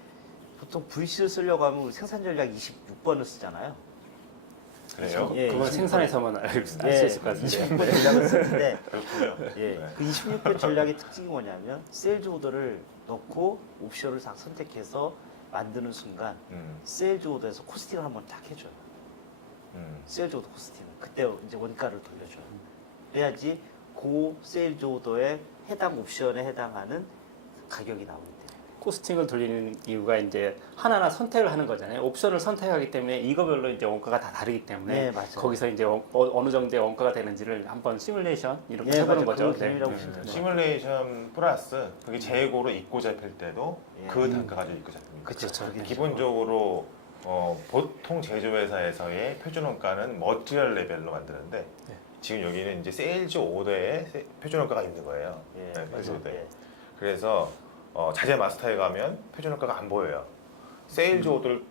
보통 VC를 쓰려고 하면 우리 생산 전략 26번을 쓰잖아요. 그래요? 예, 그건 26번. 생산에서만 알 수 있을 것 같은데. 26번 전략을 쓰는데 그렇군요. 예, 네. 그 26번 전략의 특징이 뭐냐면 세일즈 오더를 넣고 옵션을 딱 선택해서 만드는 순간 세일즈 오더에서 코스팅을 한번 딱 해줘요. 세일즈 오더 코스팅. 그때 이제 원가를 돌려줘요. 그래야지 그 세일즈 오더에 해당 옵션에 해당하는 가격이 나오기 때문에. 코스팅을 돌리는 이유가 이제 하나하나 선택을 하는 거잖아요. 옵션을 선택하기 때문에 이거별로 이제 원가가 다 다르기 때문에 네, 맞아요. 거기서 이제 어느 정도의 원가가 되는지를 한번 시뮬레이션 이렇게 네, 해보는 맞아요. 거죠. 그런 개념이라고 보시면 돼요. 시뮬레이션 플러스 그게 재고로 입고 잡힐 때도 예. 그 단가 가지고 입고 잡힙니다. 그렇죠. 그게 기본적으로 보통 제조회사에서의 표준 원가는 머티리얼 레벨로 만드는데 네. 지금 여기는 이제 세일즈 오더에 표준 원가가 있는 거예요. 예, 네, 세일즈 맞아요. 오더에. 예. 그래서 자재 마스터에 가면 표준 원가가 안 보여요. 세일즈 오더를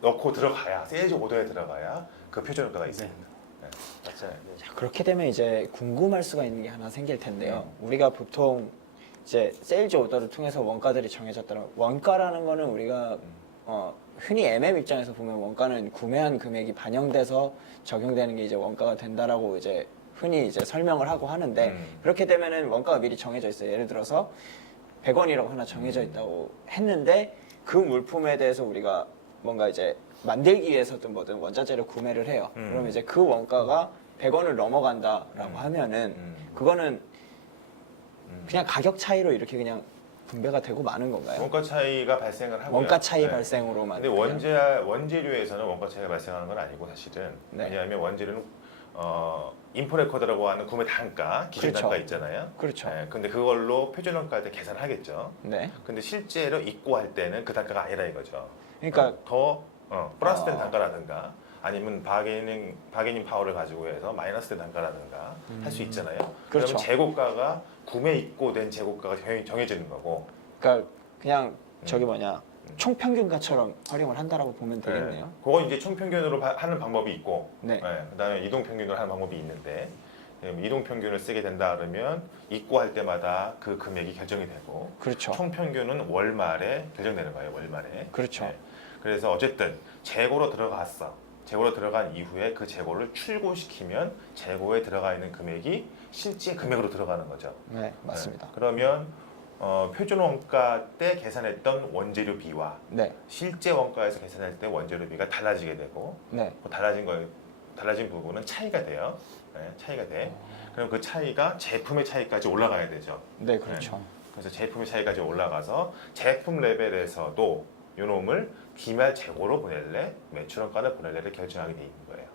넣고 들어가야 세일즈 오더에 들어가야 그 표준 원가가 있습니다. 네. 맞아요. 예. 자, 그렇게 되면 이제 궁금할 수가 있는 게 하나 생길 텐데요. 네. 우리가 보통 이제 세일즈 오더를 통해서 원가들이 정해졌더라고요. 원가라는 거는 우리가 흔히 MM 입장에서 보면 원가는 구매한 금액이 반영돼서 적용되는 게 이제 원가가 된다라고 이제 흔히 이제 설명을 하고 하는데 그렇게 되면은 원가가 미리 정해져 있어요. 예를 들어서 100원이라고 하나 정해져 있다고 했는데 그 물품에 대해서 우리가 뭔가 이제 만들기 위해서든 뭐든 원자재를 구매를 해요. 그러면 이제 그 원가가 100원을 넘어간다라고 하면은 그거는 그냥 가격 차이로 이렇게 그냥 분배가 되고 마는 건가요? 원가 차이가 발생을 하고요. 원가 차이 네. 발생으로만. 근데 원재료에서는 원가 차이가 발생하는 건 아니고 사실은 네. 왜냐하면 원재료는 인포레코드라고 하는 구매 단가, 기준 그렇죠. 단가 있잖아요. 그렇죠. 네, 근데 그걸로 표준 원가할 때 계산을 하겠죠. 네. 근데 실제로 입고할 때는 그 단가가 아니라 이거죠. 그러니까 더 플러스된 단가라든가 아니면 바게닝 파워를 가지고 해서 마이너스 단가라든가 할 수 있잖아요. 그렇죠. 그러면 재고가가 구매 입고된 재고가가 정해지는 거고. 그러니까 그냥 저기 뭐냐 총평균가처럼 활용을 한다라고 보면 되겠네요. 네. 그건 이제 총평균으로 하는 방법이 있고, 네. 그다음에 이동평균으로 하는 방법이 있는데, 이동평균을 쓰게 된다 그러면 입고할 때마다 그 금액이 결정이 되고, 그렇죠. 총평균은 월말에 결정되는 거예요. 월말에. 그렇죠. 네. 그래서 어쨌든 재고로 들어갔어. 재고로 들어간 이후에 그 재고를 출고시키면 재고에 들어가 있는 금액이 실제 금액으로 들어가는 거죠. 네, 맞습니다. 네. 그러면 표준 원가 때 계산했던 원재료비와 네, 실제 원가에서 계산할 때 원재료비가 달라지게 되고, 네, 그 달라진 부분은 차이가 돼요. 네, 차이가 돼. 그럼 그 차이가 제품의 차이까지 올라가야 되죠. 네, 그렇죠. 그래서 제품의 차이까지 올라가서 제품 레벨에서도 요놈을 기말 재고로 보낼래, 매출원가를 보낼래를 결정하게 돼 있는 거예요.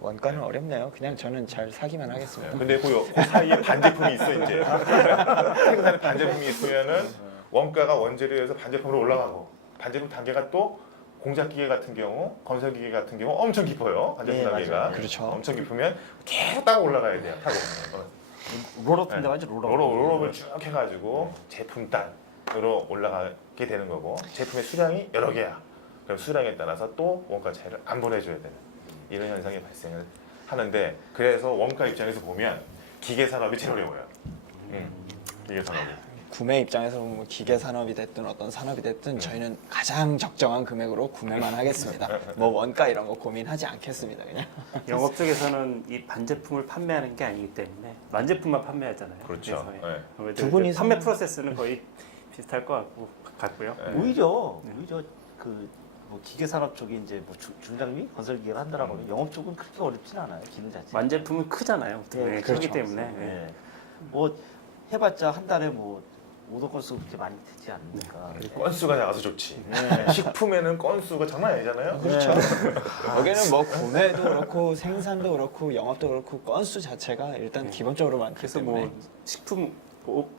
원가는 어렵네요. 그냥 저는 잘 사기만 네. 하겠습니다. 근데 그 사이에 반제품이 있어 이제. 생산에 반제품이 있으면은 원가가 원재료에서 반제품으로 올라가고, 반제품 단계가 또 공작기계 같은 경우, 건설기계 같은 경우 엄청 깊어요. 반제품 네, 단계가. 맞아요. 그렇죠. 엄청 깊으면 계속 따고 올라가야 돼요. 타고. 롤업 된다고 하죠. 롤업을 쭉 해가지고 제품 단으로 올라가게 되는 거고, 제품의 수량이 여러 개야. 그럼 수량에 따라서 또 원가 차이를 안 보내줘야 되는 이런 현상이 발생을 하는데, 그래서 원가 입장에서 보면 기계 산업이 제일 어려워요. 기계 산업이. 구매 입장에서 보면 기계 산업이 됐든 어떤 산업이 됐든 저희는 가장 적정한 금액으로 구매만 하겠습니다. 뭐 원가 이런 거 고민하지 않겠습니다. 그냥. 영업 쪽에서는 이 반제품을 판매하는 게 아니기 때문에 완제품만 판매하잖아요. 그렇죠. 그래서 네. 아무래도 두 분이서 판매 프로세스는 거의 비슷할 것 같고요. 네. 오히려 뭐 기계 산업 쪽이 이제 뭐 중장비 건설 기계를 한다라고 하면 영업 쪽은 그렇게 어렵진 않아요. 기능 자체. 완제품은 크잖아요. 네, 네, 그렇죠. 크기 때문에. 네. 네. 뭐 해봤자 한 달에 뭐 오더 건수가 그렇게 많이 되지 않으니까. 건수가 작아서 좋지. 네. 식품에는 건수가 장난 아니잖아요. 그렇죠. 여기는 뭐 구매도 그렇고 생산도 그렇고 영업도 그렇고 건수 자체가 일단 기본적으로 많기 그래서 때문에 뭐 식품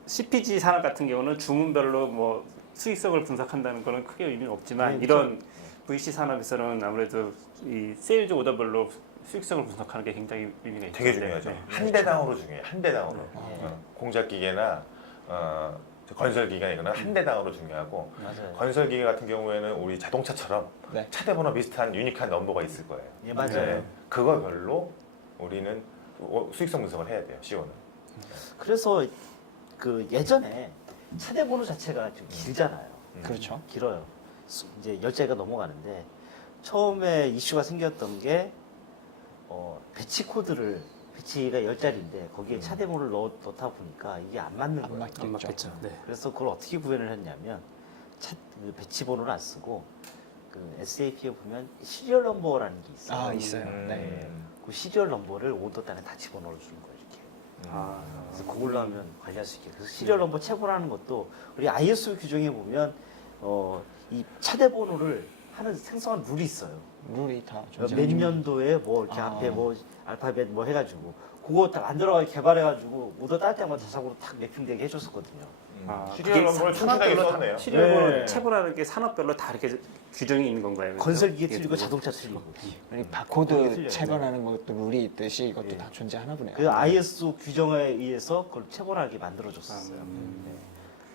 CPG 산업 같은 경우는 주문별로 뭐 수익성을 분석한다는 거는 크게 의미는 없지만 네, 이런 VC 산업에서는 아무래도 이 세일즈 오더별로 수익성을 분석하는 게 굉장히 의미가 있죠. 되게 중요하죠. 네. 한 대당으로 중요해. 한 대당으로. 공작기계나 건설기계나 이거는 한 대당으로 중요하고, 맞아요. 건설기계 같은 경우에는 우리 자동차처럼 네. 차대번호 비슷한 유니크한 넘버가 있을 거예요. 예, 맞아요. 네. 그거별로 우리는 수익성 분석을 해야 돼요. CO는. 그래서 그 예전에 차대 번호 자체가 좀 길잖아요. 그렇죠. 길어요. 이제 열자리가 넘어가는데 처음에 이슈가 생겼던 게 배치 코드를 배치가 10자리인데 거기에 차대번호를 넣다 보니까 이게 안 맞는 안 거예요. 맞겠죠. 안 맞겠죠. 네. 그래서 그걸 어떻게 구현을 했냐면 그 배치 번호를 안 쓰고 그 SAP에 보면 시리얼 넘버라는 게 있어요. 아 있어요. 네. 그 시리얼 넘버를 오더단에 다 집어넣어 주는 거예요. 이렇게. 아, 그래서 그걸로 하면 관리할 수 있게. 그래서 시리얼 넘버 체벌하는 것도 우리 ISO 규정에 보면 이 차대 번호를 하는 생성한 룰이 있어요. 룰이 다 몇 존재하는 년도에 뭐 이렇게 아. 앞에 뭐 알파벳 뭐 해가지고 그거 딱 안 들어가게 개발해가지고 오더 딸 때마다 자석으로 탁 매핑되게 해줬었거든요. 시리얼 넘버를 충분하게 썼네요. 시리얼 네. 체벌하는 게 산업별로 다 이렇게 규정이 있는 건가요? 그래서? 건설기계 예, 틀리고 자동차 틀리고. 우리 거기 바코드 틀려요. 체벌하는 것도 룰이 있듯이 이것도 예. 다 존재하나 보네요. 그 ISO 규정에 의해서 그걸 체벌하게 만들어줬었어요.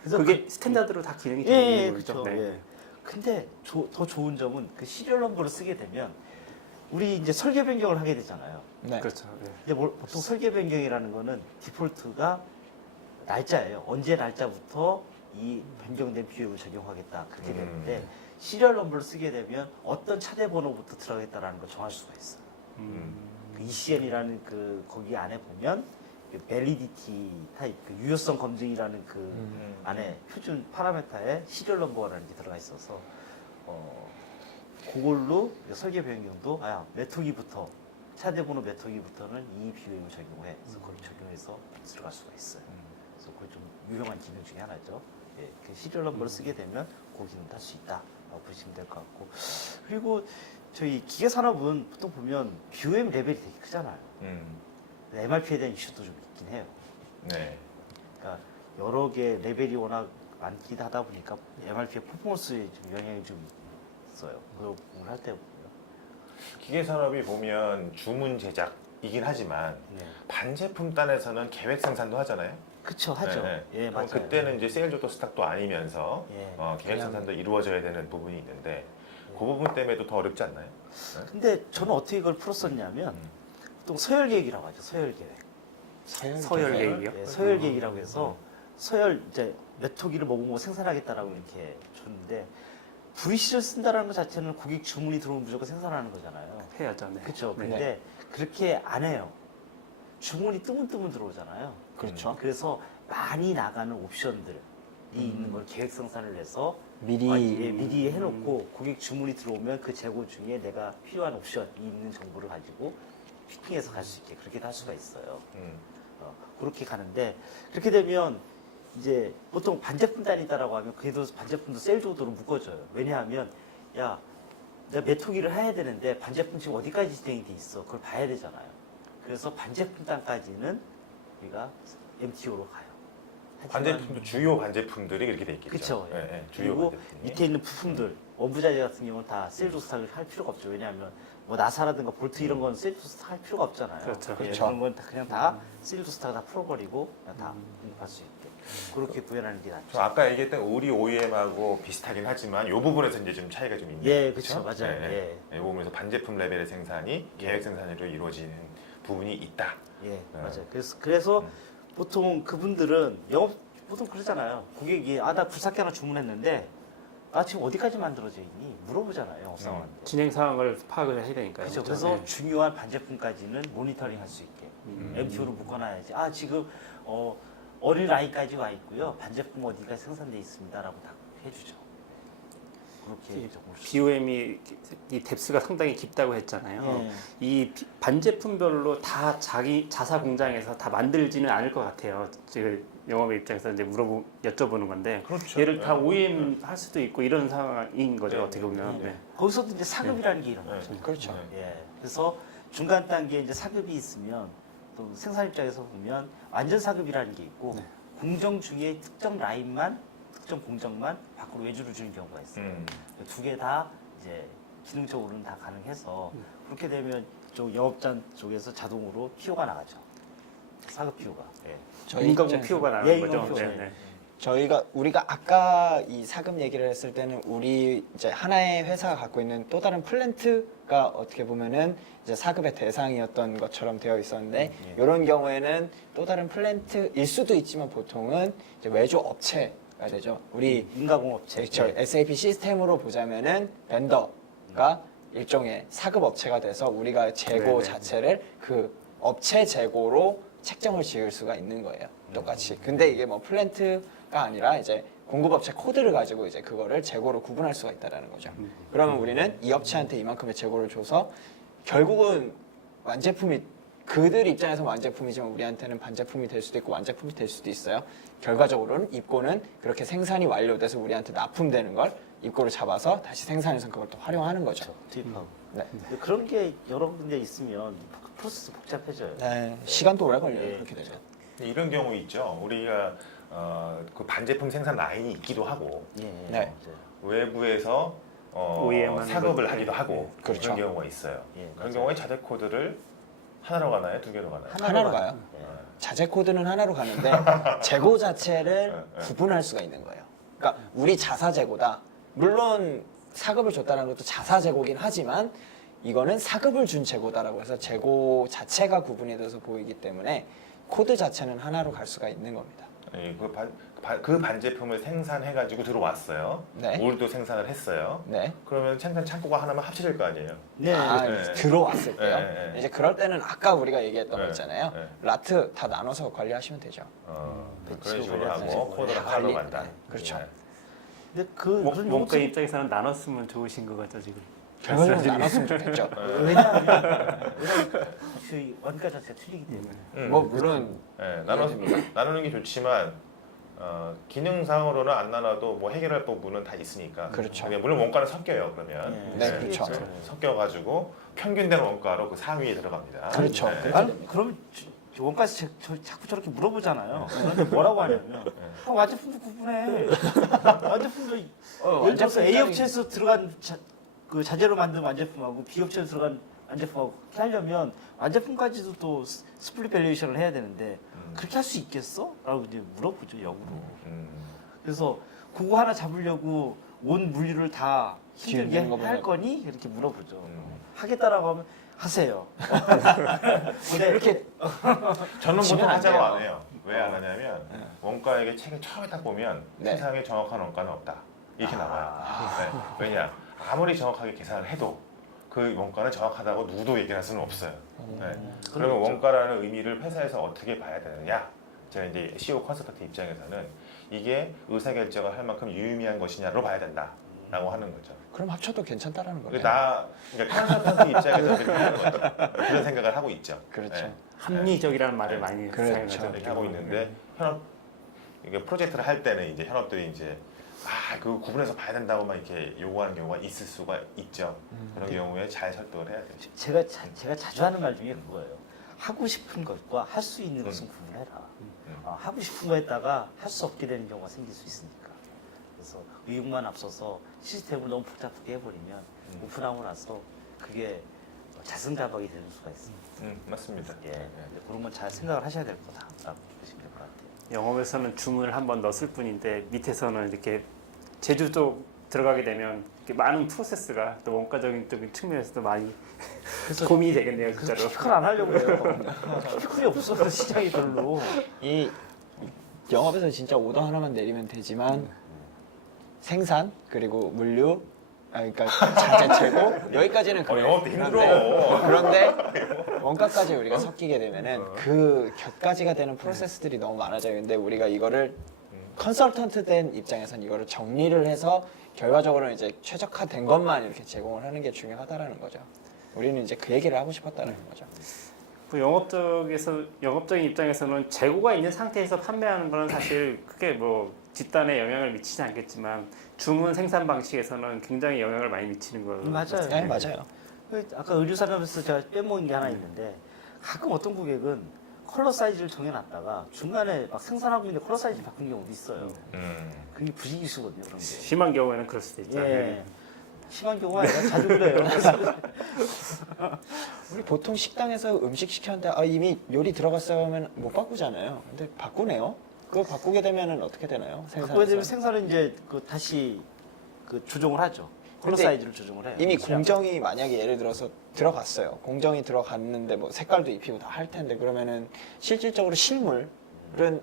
그래서 그게 스탠다드로 다 기능이 예, 되는 예, 거죠. 그렇죠. 네. 예. 근데 더 좋은 점은 그 시리얼 넘버를 쓰게 되면 우리 이제 설계 변경을 하게 되잖아요. 네. 그렇죠. 네. 근데 보통 설계 변경이라는 거는 디폴트가 날짜예요. 언제 날짜부터 이 변경된 비용을 적용하겠다 그렇게 되는데 시리얼 넘버를 쓰게 되면 어떤 차대 번호부터 들어가겠다라는 걸 정할 수가 있어요. 그 ECN이라는 그 거기 안에 보면 그 밸리디티 타입, 그 유효성 검증이라는 그 안에 표준 파라메타에 시리얼 넘버라는 게 들어가 있어서 그걸로 설계 변경도 몇 호기부터 차대 번호 몇 호기부터는 이 비용을 적용해. 그래서 그걸 적용해서 들어갈 수가 있어요. 그래서 그게 좀 유용한 기능 중에 하나죠. 예, 그 시리얼 넘버를 쓰게 되면 그 기능을 할 수 있다라고 보시면 될 것 같고, 그리고 저희 기계 산업은 보통 보면 BOM 레벨이 되게 크잖아요. MRP에 대한 이슈도 좀 있긴 해요. 네. 그러니까 여러 개 레벨이 워낙 많긴 하다 보니까 MRP의 퍼포먼스에 좀 영향이 좀 있어요. 그걸 할 때 보면. 기계 산업이 보면 주문 제작이긴 하지만 네. 반제품 단에서는 계획 생산도 하잖아요. 그쵸, 하죠. 네, 네. 예, 그럼 맞아요. 그때는 이제 세일즈 오토 스탁도 아니면서 예. 계획 그냥- 생산도 이루어져야 되는 부분이 있는데 그 부분 때문에도 더 어렵지 않나요? 근데 저는 어떻게 이걸 풀었었냐면 보통 서열 계획이라고 하죠. 서열 계획. 서열 계획이요? 예, 서열 계획이라고 해서 서열 이제 몇 호기를 뭐 생산하겠다라고 이렇게 줬는데 VC를 쓴다라는 것 자체는 고객 주문이 들어오면 무조건 생산하는 거잖아요. 해야죠. 네. 그렇죠. 네. 근데 그렇게 안 해요. 주문이 뜨문뜨문 들어오잖아요. 그렇죠. 그래서 많이 나가는 옵션들이 있는 걸 계획 생산을 해서 미리 미리 해놓고 고객 주문이 들어오면 그 재고 중에 내가 필요한 옵션이 있는 정보를 가지고 피팅해서 갈 수 있게 그렇게도 할 수가 있어요. 그렇게 가는데 그렇게 되면 이제 보통 반제품 단위다라고 하면 그래도 반제품도 세일 조도로 묶어줘요. 왜냐하면 야 내가 메토기를 해야 되는데 반제품 지금 어디까지 진행이 돼 있어 그걸 봐야 되잖아요. 그래서 반제품 단까지는 우리가 MTO로 가요. 하지만 반제품도 주요 반제품들이 그렇게 돼 있겠죠. 그쵸. 네, 네, 주요 그리고 반제품이. 밑에 있는 부품들 원부자재 같은 경우는 다 셀 조스탁을 할 필요가 없죠. 왜냐하면 뭐 나사라든가 볼트 이런 건 셀 조스탁 할 필요가 없잖아요. 그렇죠. 예, 그렇죠. 그런 건 그냥 다 셀 조스탁 다 풀어버리고 그냥 다 공급할 수 있게 그렇게 구현하는 게 낫죠. 저 아까 얘기했던 우리 OEM하고 비슷하긴 하지만 이 부분에서 이제 좀 차이가 좀 있네요. 예, 그쵸. 맞아요. 이 부분에서 반제품 레벨의 생산이 계획 생산으로 이루어지는 부분이 있다. 예, 맞아요. 그래서 보통 그분들은 보통 그러잖아요. 고객이 나 굴삭기 하나 주문했는데 지금 어디까지 만들어져 있니? 물어보잖아요. 영업 상황한테. 진행 상황을 파악을 해야 되니까요. 그렇죠. 그렇죠? 그래서 네. 중요한 반제품까지는 모니터링 할 수 있게 MTO로 묶어놔야지. 지금 어린 아이까지 와 있고요. 반제품 어디까지 생산돼 있습니다라고 다 해주죠. 그렇게 조금씩. BOM이 이 뎁스가 상당히 깊다고 했잖아요. 예. 이 반제품별로 다 자기 자사 공장에서 다 만들지는 않을 것 같아요. 지금 영업의 입장에서 이제 여쭤보는 건데 그렇죠. 얘를 다 네. OEM 할 수도 있고 이런 상황인 거죠. 네, 어떻게 보면. 네. 네. 거기서도 이제 사급이라는 게 일어나요. 그렇죠. 네. 예. 그래서 중간 단계에 이제 사급이 있으면 또 생산 입장에서 보면 완전 사급이라는 게 있고 공정 중에 특정 라인만 특정 공정만 밖으로 외주를 주는 경우가 있어요. 두 개 다 이제 기능적으로는 다 가능해서 그렇게 되면 쪽 영업장 쪽에서 자동으로 PO가 나가죠. 사급 PO가. 예. 저희 인건비 입장에서 피오가 나는 예, 거죠. 인건비 피오. 네, 네. 우리가 아까 이 사급 얘기를 했을 때는 우리 이제 하나의 회사가 갖고 있는 또 다른 플랜트가 어떻게 보면은 이제 사급의 대상이었던 것처럼 되어 있었는데 이런 경우에는 또 다른 플랜트일 수도 있지만 보통은 이제 외주 업체가 되죠. 우리 인가공업체. 그렇죠. 예. SAP 시스템으로 보자면은 벤더가 일종의 사급 업체가 돼서 우리가 재고 네네. 자체를 그 업체 재고로 책정을 지을 수가 있는 거예요. 똑같이. 근데 이게 뭐 플랜트가 아니라 이제 공급업체 코드를 가지고 이제 그거를 재고로 구분할 수가 있다라는 거죠. 그러면 우리는 이 업체한테 이만큼의 재고를 줘서 결국은 완제품이 그들 입장에서 완제품이지만 우리한테는 반제품이 될 수도 있고 완제품이 될 수도 있어요. 결과적으로는 입고는 그렇게 생산이 완료돼서 우리한테 납품되는 걸 입고를 잡아서 다시 생산해서 그걸 또 활용하는 거죠. 투입하고. 네. 근데 그런 게 여러 군데 있으면 프로세스 복잡해져요. 네, 시간도 오래 걸려요. 예. 그렇게 되죠. 이런 경우 있죠. 우리가 그 반제품 생산 라인이 있기도 하고 예. 네. 맞아요. 외부에서 OEM 하는 사급을 거죠. 하기도 하고 그렇죠. 그런 경우가 있어요. 예, 그런 맞아요. 경우에 자재 코드를 하나로 가나요? 두 개로 가나요? 하나로 가요. 예. 자재 코드는 하나로 가는데 재고 자체를 구분할 수가 있는 거예요. 그러니까 우리 자사 재고다. 물론 사급을 줬다는 것도 자사 재고긴 하지만 이거는 사급을 준 재고다라고 해서 재고 자체가 구분이 돼서 보이기 때문에 코드 자체는 하나로 갈 수가 있는 겁니다. 예, 그 반제품을 생산해가지고 들어왔어요. 네. 우리도 생산을 했어요. 네. 그러면 생산 창고가 하나만 합쳐질 거 아니에요? 네. 네. 들어왔을 때요. 네, 네. 이제 그럴 때는 아까 우리가 얘기했던 거 네, 있잖아요. 네. 라트 다 나눠서 관리하시면 되죠. 그런 배치로 식으로 관리하죠. 하고 코드를 다 하나로 관리- 간다. 네, 그렇죠. 네. 근데 그런 원가 요소들이- 입장에서는 나눴으면 좋으신 것 같죠 지금. 결국은 나눴으면 좋겠죠. 왜냐하면 그 원가 자체가 틀리기 때문에. 뭐 물론 네, 나누는 게 좋지만 기능상으로는 안 나눠도 뭐 해결할 부분은 다 있으니까. 그렇죠. 근데 물론 원가는 섞여요. 그러면 네, 그렇죠. 섞여가지고 평균된 원가로 그 상위에 들어갑니다. 그렇죠. 네. 아니 그럼 원가 자꾸 저렇게 물어보잖아요. 그런데 뭐라고 하냐면 완제품도 구분해. 완제품도 예를 들어서 A 업체에서 들어간 그 자재로 만든 완제품하고 비옵션 들어간 완제품하고 그렇게 하려면 완제품까지도 또 스플릿 밸류에이션을 해야 되는데 그렇게 할 수 있겠어? 라고 이제 물어보죠, 역으로. 그래서 그거 하나 잡으려고 온 물류를 다 힘들게 뒤흔드는 거 할 보면- 거니? 이렇게 물어보죠. 하겠다라고 하면 하세요. 근데 이렇게 저는 지면 보통 안 하자고 돼요. 안 해요. 왜 안 하냐면 원가에게 책을 처음에 딱 보면 네. 세상에 정확한 원가는 없다. 이렇게 나와요. 네. 왜냐? 아무리 정확하게 계산을 해도 그 원가는 정확하다고 누구도 얘기할 수는 없어요. 네. 그러면 그렇죠. 원가라는 의미를 회사에서 어떻게 봐야 되느냐? 제가 이제 CEO 컨설턴트 입장에서는 이게 의사결정을 할 만큼 유의미한 것이냐로 봐야 된다라고 하는 거죠. 그럼 합쳐도 괜찮다라는 거예요. 그러니까 컨설턴트 입장에서 그렇게 하는 거죠. 그런 생각을 하고 있죠. 그렇죠. 네. 합리적이라는 말을 네. 많이 그렇죠. 사용하죠. 이렇게 하고 있는데 현업 이게 프로젝트를 할 때는 이제 현업들이 이제 그 구분해서 봐야 된다고만 이렇게 요구하는 경우가 있을 수가 있죠. 그런 경우에 잘 설득을 해야 돼요. 제가 자주 하는 말 중에 그거예요. 하고 싶은 것과 할 수 있는 것은 구분해라. 하고 싶은 거 했다가 할 수 없게 되는 경우가 생길 수 있으니까. 그래서 의욕만 앞서서 시스템을 너무 복잡하게 해버리면 오픈하고 나서 그게 자승자박이 되는 수가 있습니다. 맞습니다. 예, 근데 그런 건 잘 생각을 하셔야 될 거다라고 보시면 될 것 같아요. 영업에서는 주문을 한번 넣었을 뿐인데 밑에서는 이렇게 제주도 들어가게 되면 이렇게 많은 프로세스가 또 원가적인 측면에서도 많이 고민이 되겠네요, 진짜로. 피클 안 하려고 해요. 피클이 없어서 시장이 별로. 이 영업에서 진짜 오더 하나만 내리면 되지만 생산 그리고 물류 그러니까 자재 재고 여기까지는 그래요. 영업도 힘들어. 그런데 원가까지 우리가 섞이게 되면은 그 곁가지가 되는 프로세스들이 너무 많아져요. 근데 우리가 이거를 컨설턴트 된 입장에선 이거를 정리를 해서 결과적으로는 이제 최적화된 것만 이렇게 제공을 하는 게 중요하다라는 거죠. 우리는 이제 그 얘기를 하고 싶었다는 거죠. 그 영업적인 입장에서는 재고가 있는 상태에서 판매하는 거는 사실 크게 뭐 뒷단에 영향을 미치지 않겠지만 주문 생산 방식에서는 굉장히 영향을 많이 미치는 거예요. 맞아요. 네, 맞아요. 아까 의류 산업에서 제가 빼먹은 게 하나 있는데 가끔 어떤 고객은 컬러 사이즈를 정해놨다가 중간에 막 생산하고 있는데 컬러 사이즈 바꾸는 경우도 있어요. 그게 부식이수거든요, 그런 게. 심한 경우에는 그럴 수도 있죠. 예. 심한 경우가 아니라 자주 그래요. 우리 보통 식당에서 음식 시켰는데 이미 요리 들어갔어요 하면 못 바꾸잖아요. 근데 바꾸네요. 그거 바꾸게 되면은 어떻게 되나요? 바꾸게 되면 생산에서. 생산은 이제 다시 조정을 하죠. 컬러 근데 사이즈를 조정을 해요. 이미 공정이 만약에 예를 들어서 들어갔어요. 공정이 들어갔는데 뭐 색깔도 입히고 다 할 텐데 그러면은 실질적으로 실물은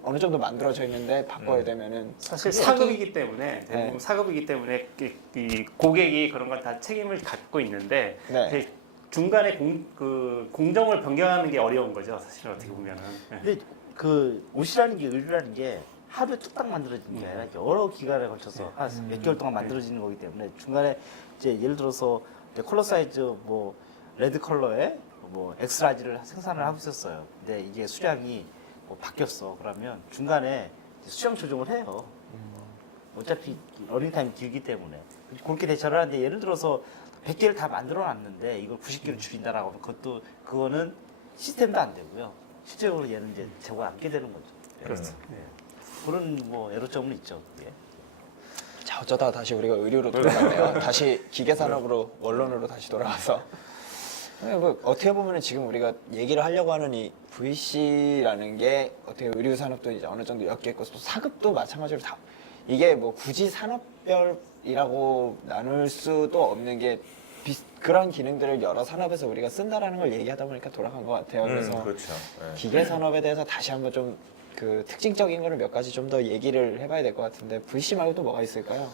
어느 정도 만들어져 있는데 바꿔야 되면은 사실 그게 사급이기 때문에 대부분 네. 사급이기 때문에 이 고객이 그런 건 다 책임을 갖고 있는데 네. 이제 중간에 공정을 변경하는 게 어려운 거죠. 사실 어떻게 보면은. 네. 근데 옷이라는 게 의류라는 게 하루에 뚝딱 만들어지는 게 아니라 여러 기간에 걸쳐서 한 몇 개월 동안 만들어지는 거기 때문에 중간에 이제 예를 들어서 컬러 사이즈 뭐 레드 컬러에 뭐 엑스라지를 생산을 하고 있었어요. 근데 이게 수량이 뭐 바뀌었어. 그러면 중간에 수량 조정을 해요. 어차피 러닝타임이 길기 때문에 그렇게 대처를 하는데 예를 들어서 100개를 다 만들어 놨는데 이걸 90개로 줄인다라고 하면 그거는 시스템도 안 되고요. 실제로 얘는 이제 재고가 안 깨되는 거죠. 그렇죠. 그런 뭐 애로점은 있죠. 예. 자 어쩌다가 다시 우리가 의류로 돌아갔네요. 다시 기계산업으로 원론으로 다시 돌아와서 뭐 어떻게 보면 지금 우리가 얘기를 하려고 하는 이 VC라는 게 어떻게 의류 산업도 이제 어느 정도 엮였고 또 사급도 마찬가지로 다 이게 뭐 굳이 산업별이라고 나눌 수도 없는 게 그런 기능들을 여러 산업에서 우리가 쓴다라는 걸 얘기하다 보니까 돌아간 것 같아요. 그래서 그렇죠. 네. 기계 산업에 대해서 다시 한번 좀 그 특징적인 거를 몇 가지 좀 더 얘기를 해봐야 될 것 같은데 VC 말고 또 뭐가 있을까요?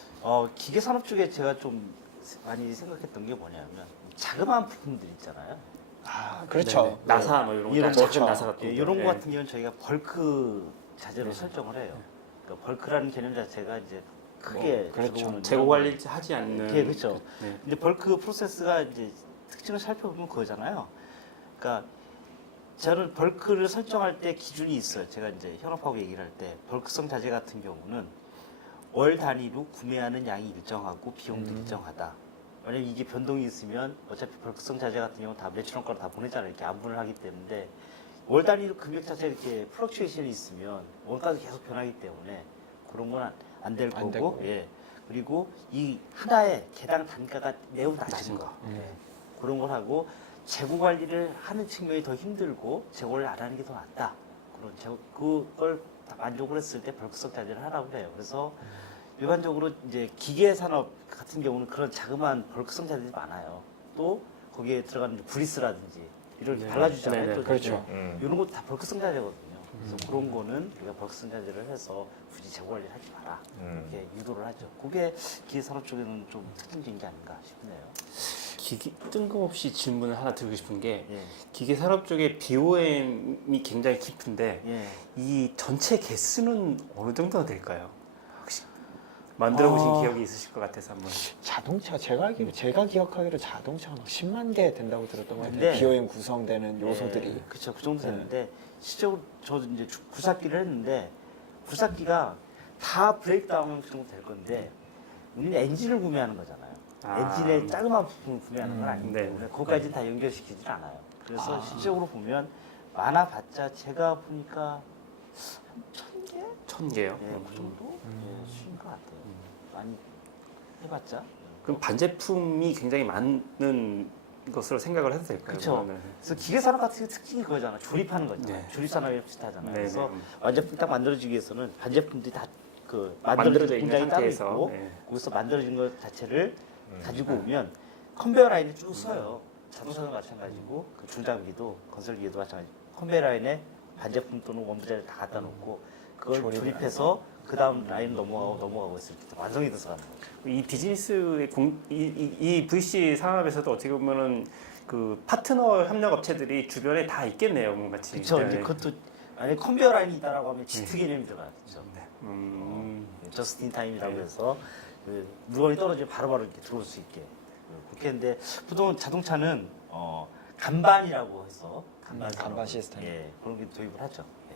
기계 산업 쪽에 제가 좀 많이 생각했던 게 뭐냐면 자그마한 부품들 있잖아요. 아 그렇죠. 나사 뭐 이런 거. 이런 작은 거죠. 나사 같은 거. 이런 네. 거 같은 경우는 저희가 벌크 자재로 설정을 해요. 그러니까 벌크라는 개념 자체가 이제 크게 그렇죠. 들어오는 재고 관리하지 않는. 예, 그렇죠. 네. 근데 벌크 프로세스가 이제 특징을 살펴보면 그거잖아요. 그러니까 저는 벌크를 설정할 때 기준이 있어요. 제가 이제 현업하고 얘기를 할 때 벌크성 자재 같은 경우는 월 단위로 구매하는 양이 일정하고 비용도 일정하다. 왜냐면 이게 변동이 있으면 어차피 벌크성 자재 같은 경우는 다 매출 원가로 다 보내잖아요. 이렇게 안분을 하기 때문에 월 단위로 금액 자체가 이렇게 플럭츄에이션이 있으면 원가도 계속 변하기 때문에 그런 건 안 될 안 거고, 되고. 예. 그리고 이 하나의 개당 단가가 매우 낮은 낮은 거. 거. 그런 걸 하고 재고 관리를 하는 측면이 더 힘들고 재고를 안 하는 게 더 낫다. 그런 그걸 다 만족을 했을 때 벌크성 자재를 하라고 해요. 그래서 일반적으로 이제 기계 산업 같은 경우는 그런 자그마한 벌크성 자재들이 많아요. 또 거기에 들어가는 이제 구리스라든지 이렇게 발라주잖아요. 네네. 또 그렇죠. 이런 것도 다 벌크성 자재거든요. 그래서 그런 거는 우리가 벌크성 자재를 해서 굳이 재고 관리를 하지 마라. 이렇게 유도를 하죠. 그게 기계 산업 쪽에는 좀 특징적인 게 아닌가 싶네요. 뜬금없이 질문을 하나 드리고 싶은 게 예. 기계 산업 쪽에 BOM이 굉장히 깊은데 예. 이 전체 개수는 어느 정도나 될까요? 혹시 만들어 보신 기억이 있으실 것 같아서 한번. 자동차 제가 기억하기로 자동차가 막 10만 개 된다고 들었던 것 같아요. 근데- BOM 구성되는 요소들이. 예, 그쵸. 그 정도 네. 됐는데 실제로 저도 이제 굴삭기를 했는데 굴삭기가 다 브레이크다운 정도 될 건데 우리는 엔진을 구매하는 거잖아요. 아. 엔진의 자그마한 부품을 구매하는 건 아니기 네. 때문에 거기까지 다 연결시키질 않아요. 그래서 실제로 보면 많아봤자 제가 보니까 한 1000개? 1000개요. 예, 그 정도? 예, 수인 것 같아요. 많이 해봤자. 그럼 반제품이 굉장히 많은 것으로 생각을 해도 될까요? 그쵸. 그러면은? 그래서 기계산업 같은 경우 특징이 그거잖아. 조립하는 거잖아. 네. 조립산업이 비슷하잖아요. 네, 그래서 네. 완제품 딱 만들어지기 위해서는 반제품들이 다 그 만들어져 있는 공장이 따로 상태에서, 있고 네. 거기서 만들어진 것 자체를 가지고 오면 컨베이어 라인에 쭉 서요. 자동차도 마찬가지고 그 중장비도 건설기계도 마찬가지고 컨베이어 라인에 반제품 또는 원부자를 다 갖다 놓고 그걸 조립해서 그 다음 라인 넘어가고 있을 때 완성이 돼서 가는 거예요. 이 비즈니스의 이 VC 산업에서도 어떻게 보면은 그 파트너 협력 업체들이 주변에 다 있겠네요, 뭔가 같이. 그렇죠. 네. 이제 그것도 만약에 컨베이어 라인이 있다라고 하면 G2 개념이 들어가겠죠. 저스트 인 타임이라고 해서 그 물건이 떨어지면 바로바로 이렇게 들어올 수 있게 그렇게 했는데 보통 자동차는 간반이라고 해서 간반 간반 시스템. 예, 그런 게 도입을 하죠. 예.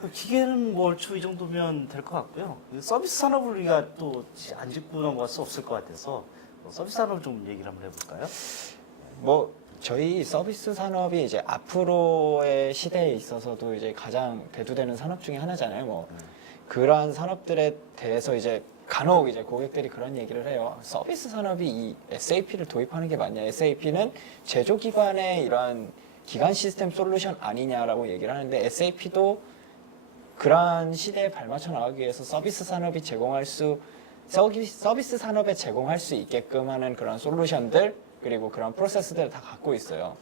그 기계는 뭐 얼추 이 정도면 될 것 같고요. 그 서비스 산업을 우리가 또 안 짚고 넘어갈 수 없을 것 같아서 서비스 산업 좀 얘기를 한번 해볼까요? 뭐 저희 서비스 산업이 이제 앞으로의 시대에 있어서도 이제 가장 대두되는 산업 중에 하나잖아요. 뭐 그러한 산업들에 대해서 이제 간혹 이제 고객들이 그런 얘기를 해요. 서비스 산업이 이 SAP를 도입하는 게 맞냐? SAP는 제조 기반의 이러한 기간 시스템 솔루션 아니냐라고 얘기를 하는데 SAP도 그러한 시대에 발맞춰 나가기 위해서 서비스 산업에 제공할 수 있게끔 하는 그런 솔루션들 그리고 그런 프로세스들을 다 갖고 있어요.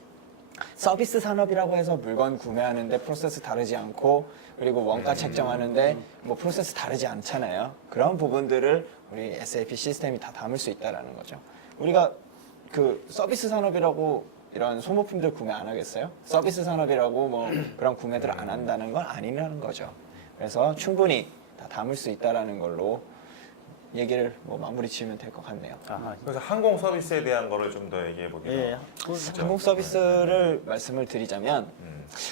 서비스 산업이라고 해서 물건 구매하는데 프로세스 다르지 않고 그리고 원가 책정하는데 뭐 프로세스 다르지 않잖아요. 그런 부분들을 우리 SAP 시스템이 다 담을 수 있다라는 거죠. 우리가 그 서비스 산업이라고 이런 소모품들 구매 안 하겠어요? 서비스 산업이라고 뭐 그런 구매들 안 한다는 건 아니라는 거죠. 그래서 충분히 다 담을 수 있다라는 걸로 얘기를 뭐 마무리 지으면 될 것 같네요. 그래서 항공 서비스에 대한 거를 좀 더 얘기해 보기로. 예, 항공 서비스를 말씀을 드리자면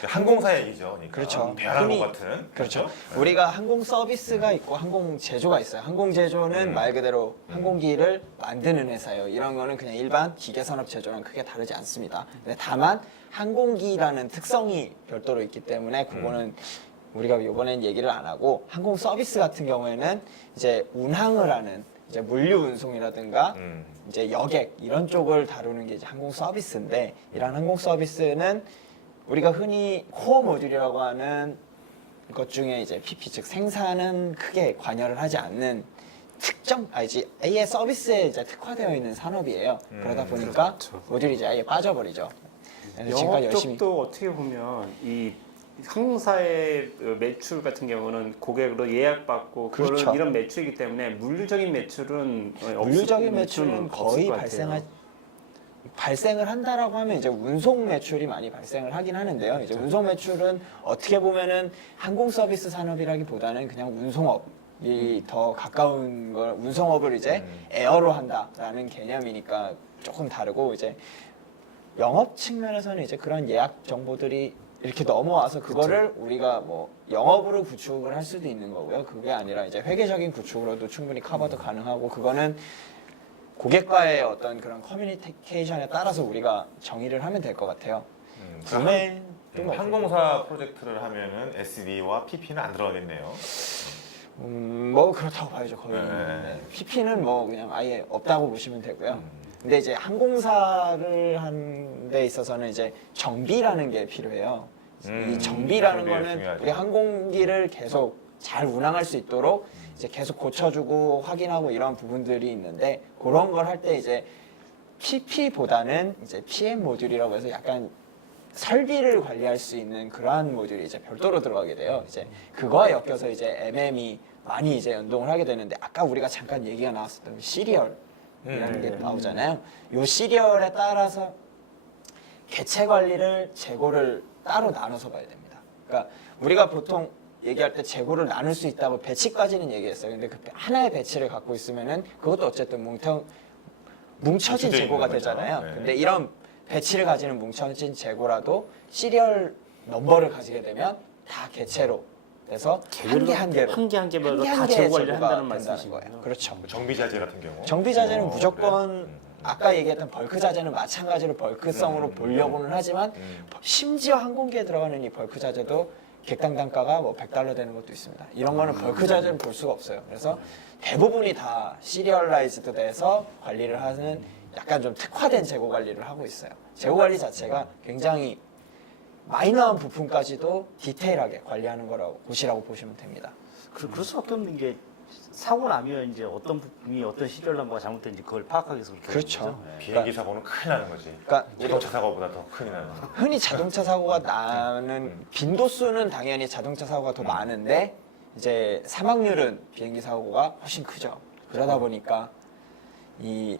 항공사 얘기죠. 그러니까. 그렇죠. 대한항공 흔히- 같은. 그렇죠. 우리가 항공 서비스가 있고 항공 제조가 있어요. 항공 제조는 말 그대로 항공기를 만드는 회사예요. 이런 거는 그냥 일반 기계 산업 제조랑 크게 다르지 않습니다. 근데 다만 항공기라는 특성이 별도로 있기 때문에 그거는 우리가 이번엔 얘기를 안 하고 항공 서비스 같은 경우에는 이제 운항을 하는 이제 물류 운송이라든가 이제 여객 이런 쪽을 다루는 게 이제 항공 서비스인데 이런 항공 서비스는 우리가 흔히 코어 모듈이라고 하는 것 중에 이제 PP 즉 생산은 크게 관여를 하지 않는 이제 아예 서비스에 이제 특화되어 있는 산업이에요. 그러다 보니까 그렇죠. 모듈이 이제 아예 빠져버리죠. 그래서 지금까지 영업 열심히 쪽도 어떻게 보면 이 항공사의 매출 같은 경우는 고객으로 예약받고 그거는 그렇죠. 이런 매출이기 때문에 물류적인 매출은 물류적인 매출은 없을 거의 것 같아요. 발생을 한다라고 하면 이제 운송 매출이 많이 발생을 하긴 하는데요. 이제 운송 매출은 어떻게 보면은 항공 서비스 산업이라기보다는 그냥 운송업이 더 가까운 걸 운송업을 이제 에어로 한다라는 개념이니까 조금 다르고 이제 영업 측면에서는 이제 그런 예약 정보들이 이렇게 넘어와서 그거를 우리가 뭐 영업으로 구축을 할 수도 있는 거고요. 그게 아니라 이제 회계적인 구축으로도 충분히 커버도 가능하고 그거는 고객과의 어떤 그런 커뮤니케이션에 따라서 우리가 정의를 하면 될 것 같아요. 구매도 뭐 항공사 프로젝트를 하면은 SD와 PP는 안 들어가겠네요. 뭐 그렇다고 봐야죠 거의. 네. PP는 뭐 그냥 아예 없다고 보시면 되고요. 근데 이제 항공사를 하는 데 있어서는 이제 정비라는 게 필요해요. 이 정비라는 정비 거는 중요하죠. 우리 항공기를 계속 잘 운항할 수 있도록 이제 계속 고쳐주고 확인하고 이런 부분들이 있는데 그런 걸 할 때 이제 PP보다는 이제 PM 모듈이라고 해서 약간 설비를 관리할 수 있는 그러한 모듈이 이제 별도로 들어가게 돼요. 이제 그거에 엮여서 이제 MM이 많이 이제 연동을 하게 되는데 아까 우리가 잠깐 얘기가 나왔었던 시리얼이라는 게 나오잖아요. 요 시리얼에 따라서 개체 관리를 재고를 따로 나눠서 봐야 됩니다. 그러니까 우리가 보통 얘기할 때 재고를 나눌 수 있다고 배치까지는 얘기했어요. 근데 그 하나의 배치를 갖고 있으면은 그것도 어쨌든 뭉쳐진 뭉쳐져 재고가 있는 거죠. 되잖아요. 네. 근데 이런 배치를 가지는 뭉쳐진 재고라도 시리얼 넘버를 가지게 되면 다 개체로 그래서 한 개 한 개로 한 개별로 한 다 개의 재고 관리를 재고가 한다는 된다는 말씀이신 거예요. 거예요. 그렇죠. 정비자재 같은 경우. 정비자재는 그래? 무조건 아까 얘기했던 벌크 자재는 마찬가지로 벌크성으로 보려고는 하지만 심지어 항공기에 들어가는 이 벌크 자재도 객당 단가가 뭐 $100 되는 것도 있습니다. 이런 거는 벌크 자재는 볼 수가 없어요. 그래서 대부분이 다 시리얼라이즈드 돼서 관리를 하는 약간 좀 특화된 재고 관리를 하고 있어요. 재고 관리 자체가 굉장히 마이너한 부품까지도 디테일하게 관리하는 거라고 곳이라고 보시면 됩니다. 그럴 수밖에 없는 게 사고 나면 이제 어떤 부품이 어떤 시리얼 넘버가 잘못된지 그걸 파악하기 위해서 그렇게 그렇죠. 하는 거죠. 네. 비행기 사고는 큰일 나는 거지. 그러니까 자동차 사고보다 더 큰일 나는 거지. 흔히 자동차 사고가 나는 빈도수는 당연히 자동차 사고가 더 많은데 이제 사망률은 비행기 사고가 훨씬 크죠. 그러다 보니까 이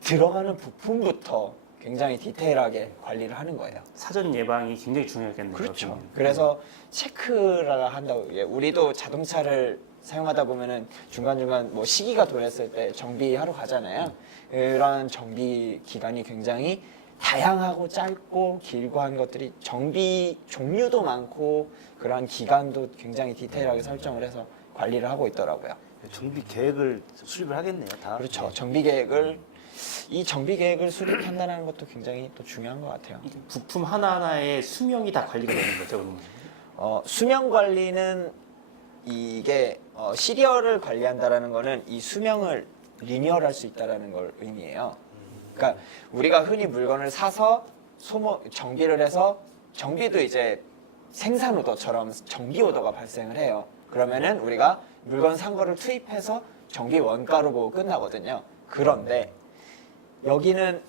들어가는 부품부터 굉장히 디테일하게 관리를 하는 거예요. 사전 예방이 굉장히 중요하겠네요. 그렇죠. 그러면. 그래서 체크를 한다고 이게 우리도 자동차를 사용하다 보면은 중간중간 뭐 시기가 돌았을 때 정비하러 가잖아요. 그런 정비 기간이 굉장히 다양하고 짧고 길고 한 것들이 정비 종류도 많고 그러한 기간도 굉장히 디테일하게 설정을 해서 관리를 하고 있더라고요. 정비 계획을 수립을 하겠네요. 다. 그렇죠. 정비 계획을 이 정비 계획을 수립한다는 것도 굉장히 또 중요한 것 같아요. 이 부품 하나하나의 수명이 다 관리가 되는 거죠. 그러면. 수명 관리는 이게 시리얼을 관리한다라는 거는 이 수명을 리니얼할 수 있다라는 걸 의미해요. 그러니까 우리가 흔히 물건을 사서 정비를 해서 정비도 이제 생산 오더처럼 정비 오더가 발생을 해요. 그러면은 우리가 물건 산 거를 투입해서 정비 원가로 보고 끝나거든요. 그런데 여기는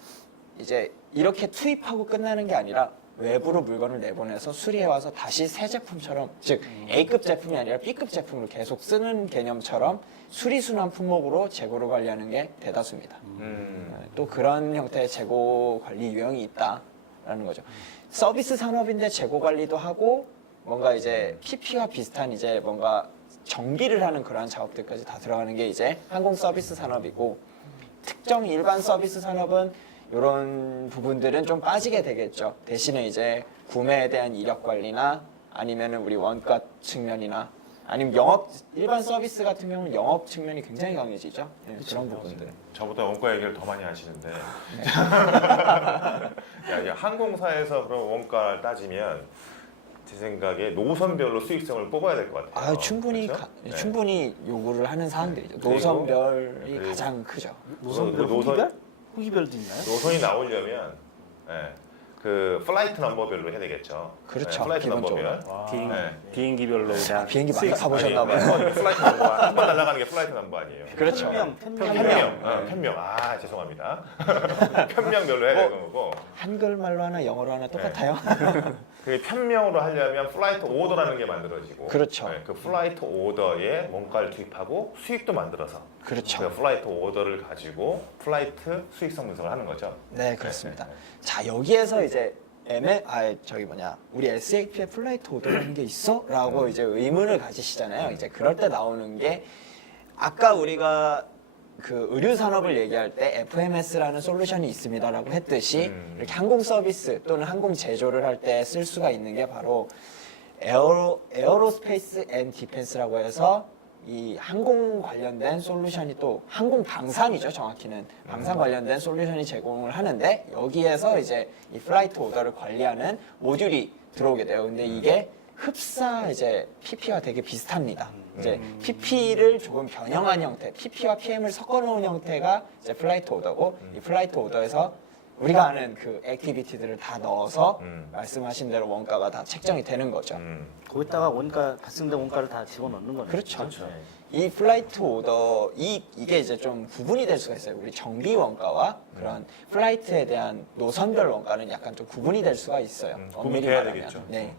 이제 이렇게 투입하고 끝나는 게 아니라 외부로 물건을 내보내서 수리해와서 다시 새 제품처럼 즉 A급 제품이 아니라 B급 제품으로 계속 쓰는 개념처럼 수리순환 품목으로 재고를 관리하는 게 대다수입니다. 또 그런 형태의 재고 관리 유형이 있다라는 거죠. 서비스 산업인데 재고 관리도 하고 뭔가 이제 PP와 비슷한 이제 뭔가 정비를 하는 그러한 작업들까지 다 들어가는 게 이제 항공 서비스 산업이고 특정 일반 서비스 산업은 이런 부분들은 좀 빠지게 되겠죠. 대신에 이제 구매에 대한 이력 관리나 아니면은 우리 원가 측면이나 아니면 일반 서비스 같은 경우는 영업 측면이 굉장히 강해지죠. 네, 그런 부분들. 저보다 원가 얘기를 더 많이 하시는데. 야, 항공사에서 그런 원가를 따지면 제 생각에 노선별로 수익성을 뽑아야 될 것 같아요. 충분히 그렇죠? 네. 충분히 요구를 하는 사항들이죠. 그리고- 노선별이 그리고- 가장 크죠. 노선별, 노선- 후기별? 후기별도 있나요? 노선이 나오려면 그 플라이트 넘버별로 해야 되겠죠. 그렇죠, 플라이트 기본적으로. 넘버별. 비행기별로 그냥 비행기 많이 수익- 타보셨나 봐요. 플라이트 넘버 한 번 날아가는 게 플라이트 넘버 아니에요. 그렇죠. 편명. 아 죄송합니다. 편명별로 해야 되는 거고. 한글말로 하나 영어로 하나 똑같아요. 그 편명으로 하려면 플라이트 오더라는 게 만들어지고. 그렇죠. 그 플라이트 오더에 원가를 투입하고 수익도 만들어서. 그렇죠. 그 플라이트 오더를 가지고 플라이트 수익성 분석을 하는 거죠. 네, 그렇습니다. 자, 여기에서 이제 우리 SAP에 플라이트 오더라는 게 있어? 라고 이제 의문을 가지시잖아요. 이제 그럴 때 나오는 게 아까 우리가 그 의류 산업을 얘기할 때 FMS라는 솔루션이 있습니다라고 했듯이 이렇게 항공 서비스 또는 항공 제조를 할 때 쓸 수가 있는 게 바로 에어로스페이스 앤 디펜스라고 해서 이 항공 관련된 솔루션이 또 항공 방산이죠, 정확히는 방산 관련된 솔루션이 제공을 하는데 여기에서 이제 이 플라이트 오더를 관리하는 모듈이 들어오게 돼요. 근데 이게 흡사 이제 PP와 되게 비슷합니다. 이제 PP를 조금 변형한 형태, PP와 PM을 섞어놓은 형태가 이제 플라이트 오더고 이 플라이트 오더에서 우리가 아는 그 액티비티들을 다 넣어서 말씀하신 대로 원가가 다 책정이 되는 거죠. 거기다가 원가 발생된 원가를 다 집어넣는 거네요. 그렇죠. 네. 이 플라이트 오더 이게 이제 좀 구분이 될 수가 있어요. 우리 정비 원가와 그런 플라이트에 대한 노선별 원가는 약간 좀 구분이 될 수가 있어요. 엄밀히 구분돼야 말하면. 되겠죠. 네.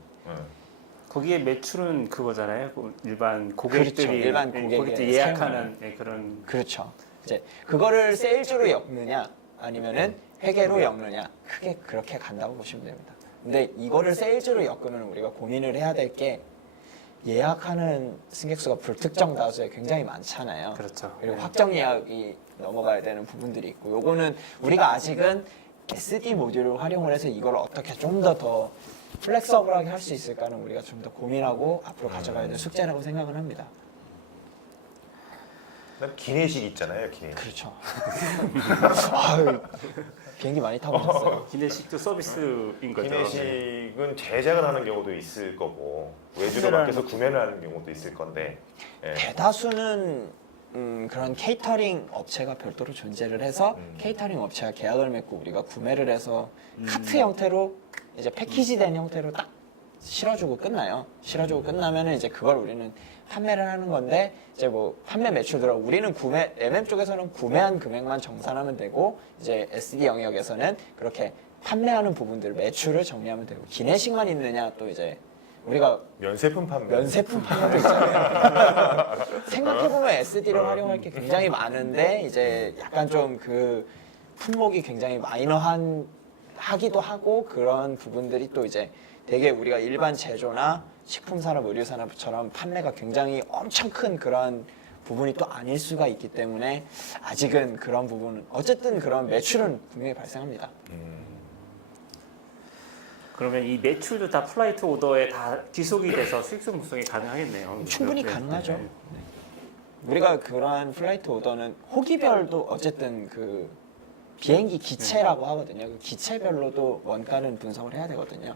거기에 매출은 그거잖아요. 그 일반 고객들이 그렇죠. 일반 네, 고객이 고객들이 예약하는 네, 그런 그렇죠. 이제 그거를 세일즈로 엮느냐 아니면은 회계로 엮느냐 크게 그렇게 간다고 보시면 됩니다. 근데 이거를 세일즈로 엮으면 우리가 고민을 해야 될 게 예약하는 승객수가 불특정 다수에 굉장히 많잖아요. 그렇죠. 그리고 네. 확정 예약이 넘어가야 되는 부분들이 있고 요거는 우리가 아직은 SD 모듈을 활용을 해서 이걸 어떻게 좀 더 플렉서블하게 할 수 있을까는 우리가 좀 더 고민하고 앞으로 가져가야 될 숙제라고 생각을 합니다. 그다음 기내식 있잖아요, 기내식. 그렇죠. 아유, 비행기 많이 타고 오셨어요. 기내식도 서비스인 거죠. 네. 기내식은 제작을 하는 경우도 있을 거고 외주로 맡겨서 구매를 하는 경우도 있을 건데 예. 대다수는 그런 케이터링 업체가 별도로 존재를 해서 케이터링 업체와 계약을 맺고 우리가 구매를 해서 카트 형태로 이제 패키지된 형태로 딱 실어주고 끝나요. 실어주고 끝나면은 이제 그걸 우리는 판매를 하는 건데 이제 뭐 판매 매출 들어 우리는 구매 MM 쪽에서는 구매한 금액만 정산하면 되고 이제 SD 영역에서는 그렇게 판매하는 부분들 매출을 정리하면 되고 기내식만 있느냐 또 이제 우리가 면세품 판매. 면세품 판매도 있잖아요. 생각해보면 SD를 활용할 게 굉장히 많은데 이제 약간 좀 그 품목이 굉장히 마이너한 하기도 하고 그런 부분들이 또 이제 되게 우리가 일반 제조나 식품산업, 의류산업처럼 판매가 굉장히 엄청 큰 그런 부분이 또 아닐 수가 있기 때문에 아직은 그런 부분은 어쨌든 그런 매출은 분명히 발생합니다. 그러면 이 매출도 다 플라이트 오더에 다 귀속이 돼서 수익성 구성이 가능하겠네요. 충분히 네. 가능하죠. 네. 우리가 그러한 플라이트 오더는 호기별도 어쨌든 그 비행기 기체라고 하거든요. 그 기체별로도 원가는 분석을 해야 되거든요.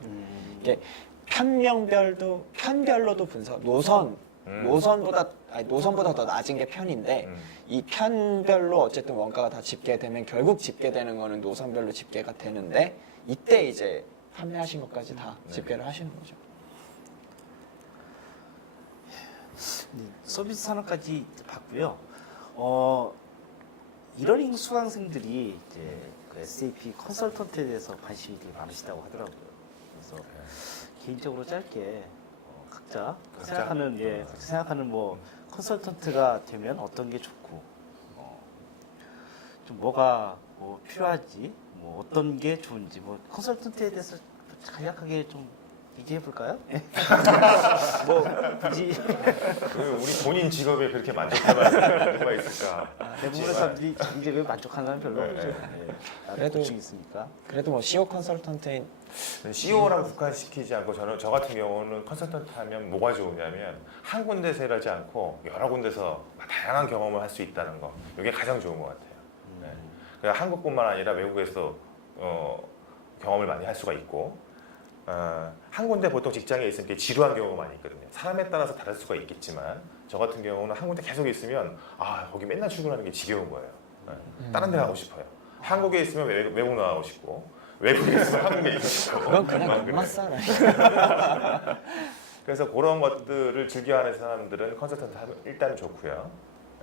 이게 편별로도 분석, 노선보다 더 낮은 게 편인데 이 편별로 어쨌든 원가가 다 집계되면 결국 집계되는 거는 노선별로 집계가 되는데 이때 이제 판매하신 것까지 다 집계를 하시는 거죠. 서비스 산업까지 봤고요. 이러닝 수강생들이 이제 그 SAP 컨설턴트에 대해서 관심이 되게 많으시다고 하더라고요. 그래서 개인적으로 짧게 각자 생각하는 뭐 컨설턴트가 되면 어떤 게 좋고 좀 뭐가 뭐 필요하지, 뭐 어떤 게 좋은지 뭐 컨설턴트에 대해서 간략하게 좀 얘기해 볼까요? 뭐 굳이 우리 본인 직업에 그렇게 만족할 만한 이유가 있을까? 대부분의 사람들이 이제 왜 만족하는 사람 별로 없죠. 네. 그래도 고충이 있으니까. 그래도 뭐 CEO 컨설턴트인 CEO랑 국한시키지 않고 저 같은 경우는 컨설턴트 하면 뭐가 좋으냐면 한 군데서 일하지 않고 여러 군데서 다양한 경험을 할 수 있다는 거. 이게 가장 좋은 것 같아요. 네. 그냥 한국뿐만 아니라 외국에서 경험을 많이 할 수가 있고 한 군데 보통 직장에 있으면 이렇게 지루한 경우가 많이 있거든요. 사람에 따라서 다를 수가 있겠지만 저 같은 경우는 한 군데 계속 있으면 거기 맨날 출근하는 게 지겨운 거예요. 네. 다른 데 가고 싶어요. 한국에 있으면 외국 나가고 싶고 외국에 있으면 한국에 있고 싶고 그건 그냥 돈만 싸라. 그래서 그런 것들을 즐겨하는 사람들은 컨설턴트 하면 일단 좋고요.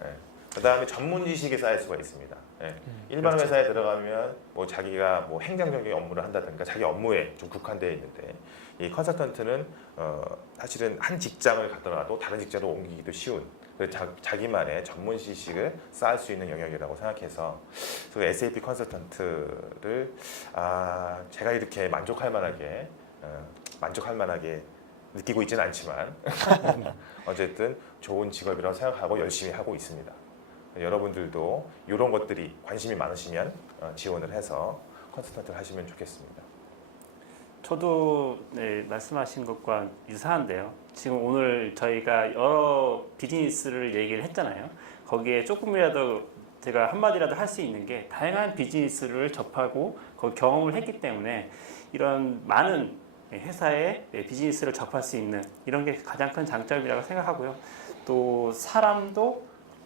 네. 그다음에 전문 지식이 쌓일 수가 있습니다. 네. 일반 그렇죠. 회사에 들어가면 뭐 자기가 뭐 행정적인 업무를 한다든가 자기 업무에 좀 국한되어 있는데 이 컨설턴트는 사실은 한 직장을 가더라도 다른 직장으로 옮기기도 쉬운 자기만의 전문 지식을 쌓을 수 있는 영역이라고 생각해서 그 SAP 컨설턴트를 제가 이렇게 만족할 만하게 느끼고 있지는 않지만 어쨌든 좋은 직업이라고 생각하고 열심히 하고 있습니다. 여러분들도 이런 것들이 관심이 많으시면 지원을 해서 컨설턴트를 하시면 좋겠습니다. 저도 네, 말씀하신 것과 유사한데요. 지금 오늘 저희가 여러 비즈니스를 얘기를 했잖아요. 거기에 조금이라도 제가 한마디라도 할 수 있는 게 다양한 비즈니스를 접하고 거기 경험을 했기 때문에 이런 많은 회사의 비즈니스를 접할 수 있는 이런 게 가장 큰 장점이라고 생각하고요. 또 사람도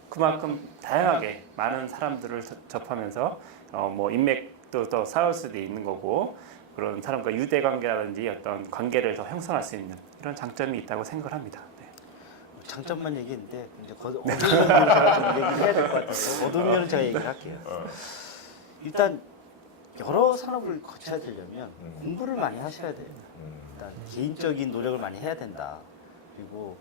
그만큼 다양하게 많은 사람들을 접하면서 뭐 인맥도 더 쌓을 수도 있는 거고 그런 사람과 유대 관계라든지 어떤 관계를 더 형성할 수 있는 이런 장점이 있다고 생각을 합니다. 네. 장점만 얘기했는데 이제 어두운 면을 제가 좀 얘기를 해야 될 것 같아서 어두운 면은 제가 얘기를 할게요. 일단 여러 산업을 거쳐야 되려면 공부를 많이 하셔야 돼요. 일단 개인적인 노력을 많이 해야 된다. 그리고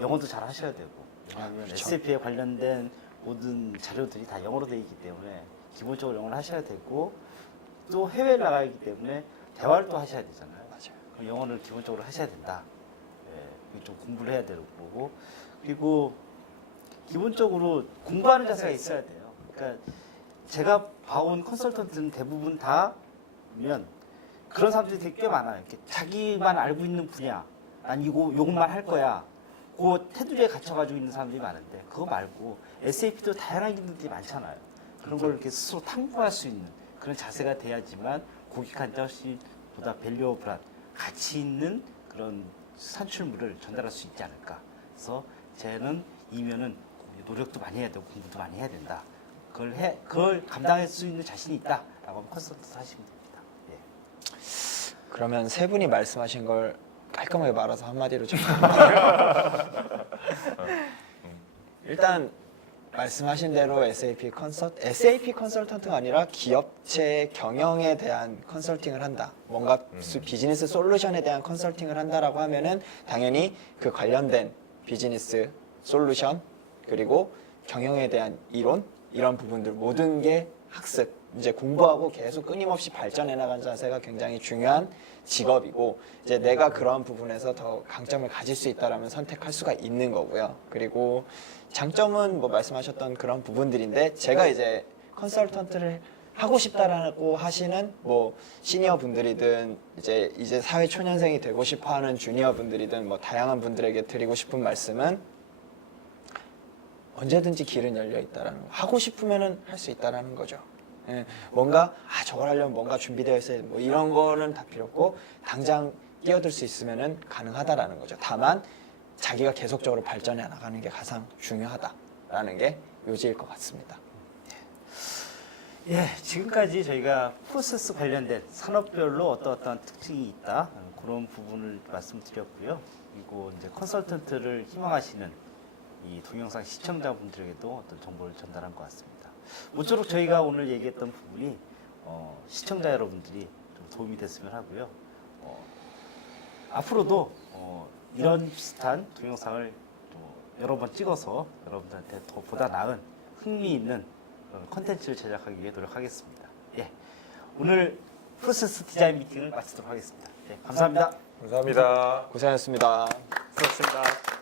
영어도 잘 하셔야 되고 왜냐하면 SAP에 관련된 모든 자료들이 다 영어로 되어 있기 때문에 기본적으로 영어를 하셔야 되고 또 해외에 나가기 때문에 대화를 또 하셔야 되잖아요. 맞아요. 그럼 영어를 기본적으로 하셔야 된다. 예, 좀 공부를 해야 되는 거고 그리고 기본적으로 공부하는 자세가 있어야 돼요. 그러니까 제가 봐온 컨설턴트는 대부분 다면 그런 사람들이 되게 꽤 많아요. 이렇게 자기만 알고 있는 분야, 난 요것만 할 거야. 그 테두리에 갇혀가지고 있는 사람들이 많은데 그거 말고 SAP도 다양한 기능들이 많잖아요. 그런 걸 이렇게 스스로 탐구할 수 있는 그런 자세가 돼야지만 고객한테 훨씬 보다 밸류어블한 가치 있는 그런 산출물을 전달할 수 있지 않을까. 그래서 쟤는 이면은 노력도 많이 해야 되고 공부도 많이 해야 된다. 그걸 감당할 수 있는 자신이 있다라고 하면 컨설턴트 하시면 됩니다. 예. 그러면 세 분이 말씀하신 걸 깔끔하게 말아서 한마디로 좀 일단 말씀하신 대로 SAP 컨설턴트가 아니라 기업체 경영에 대한 컨설팅을 한다. 뭔가 비즈니스 솔루션에 대한 컨설팅을 한다라고 하면은 당연히 그 관련된 비즈니스 솔루션 그리고 경영에 대한 이론 이런 부분들 모든 게 학습 이제 공부하고 계속 끊임없이 발전해 나가는 자세가 굉장히 중요한 직업이고 이제 내가 그런 부분에서 더 강점을 가질 수 있다라면 선택할 수가 있는 거고요. 그리고 장점은 뭐 말씀하셨던 그런 부분들인데 제가 이제 컨설턴트를 하고 싶다라고 하시는 뭐 시니어 분들이든 이제 사회 초년생이 되고 싶어하는 주니어 분들이든 뭐 다양한 분들에게 드리고 싶은 말씀은 언제든지 길은 열려 있다라는 거. 하고 싶으면은 할 수 있다라는 거죠. 예, 뭔가 저걸 하려면 뭔가 준비되어 있어야 돼. 뭐 이런 거는 다 필요 없고 당장 뛰어들 수 있으면은 가능하다라는 거죠. 다만 자기가 계속적으로 발전해 나가는 게 가장 중요하다라는 게 요지일 것 같습니다. 예, 지금까지 저희가 프로세스 관련된 산업별로 어떤 특징이 있다 그런 부분을 말씀드렸고요. 그리고 이제 컨설턴트를 희망하시는 이 동영상 시청자분들에게도 어떤 정보를 전달한 것 같습니다. 모쪼록 저희가 오늘 얘기했던 부분이 시청자 여러분들이 좀 도움이 됐으면 하고요. 앞으로도 이런 비슷한 동영상을 또 여러 번 찍어서 여러분들한테 더 보다 나은 흥미 있는 컨텐츠를 제작하기 위해 노력하겠습니다. 예, 오늘 프로세스 디자인 미팅을 마치도록 하겠습니다. 네, 감사합니다. 감사합니다. 고생하셨습니다. 수고하셨습니다.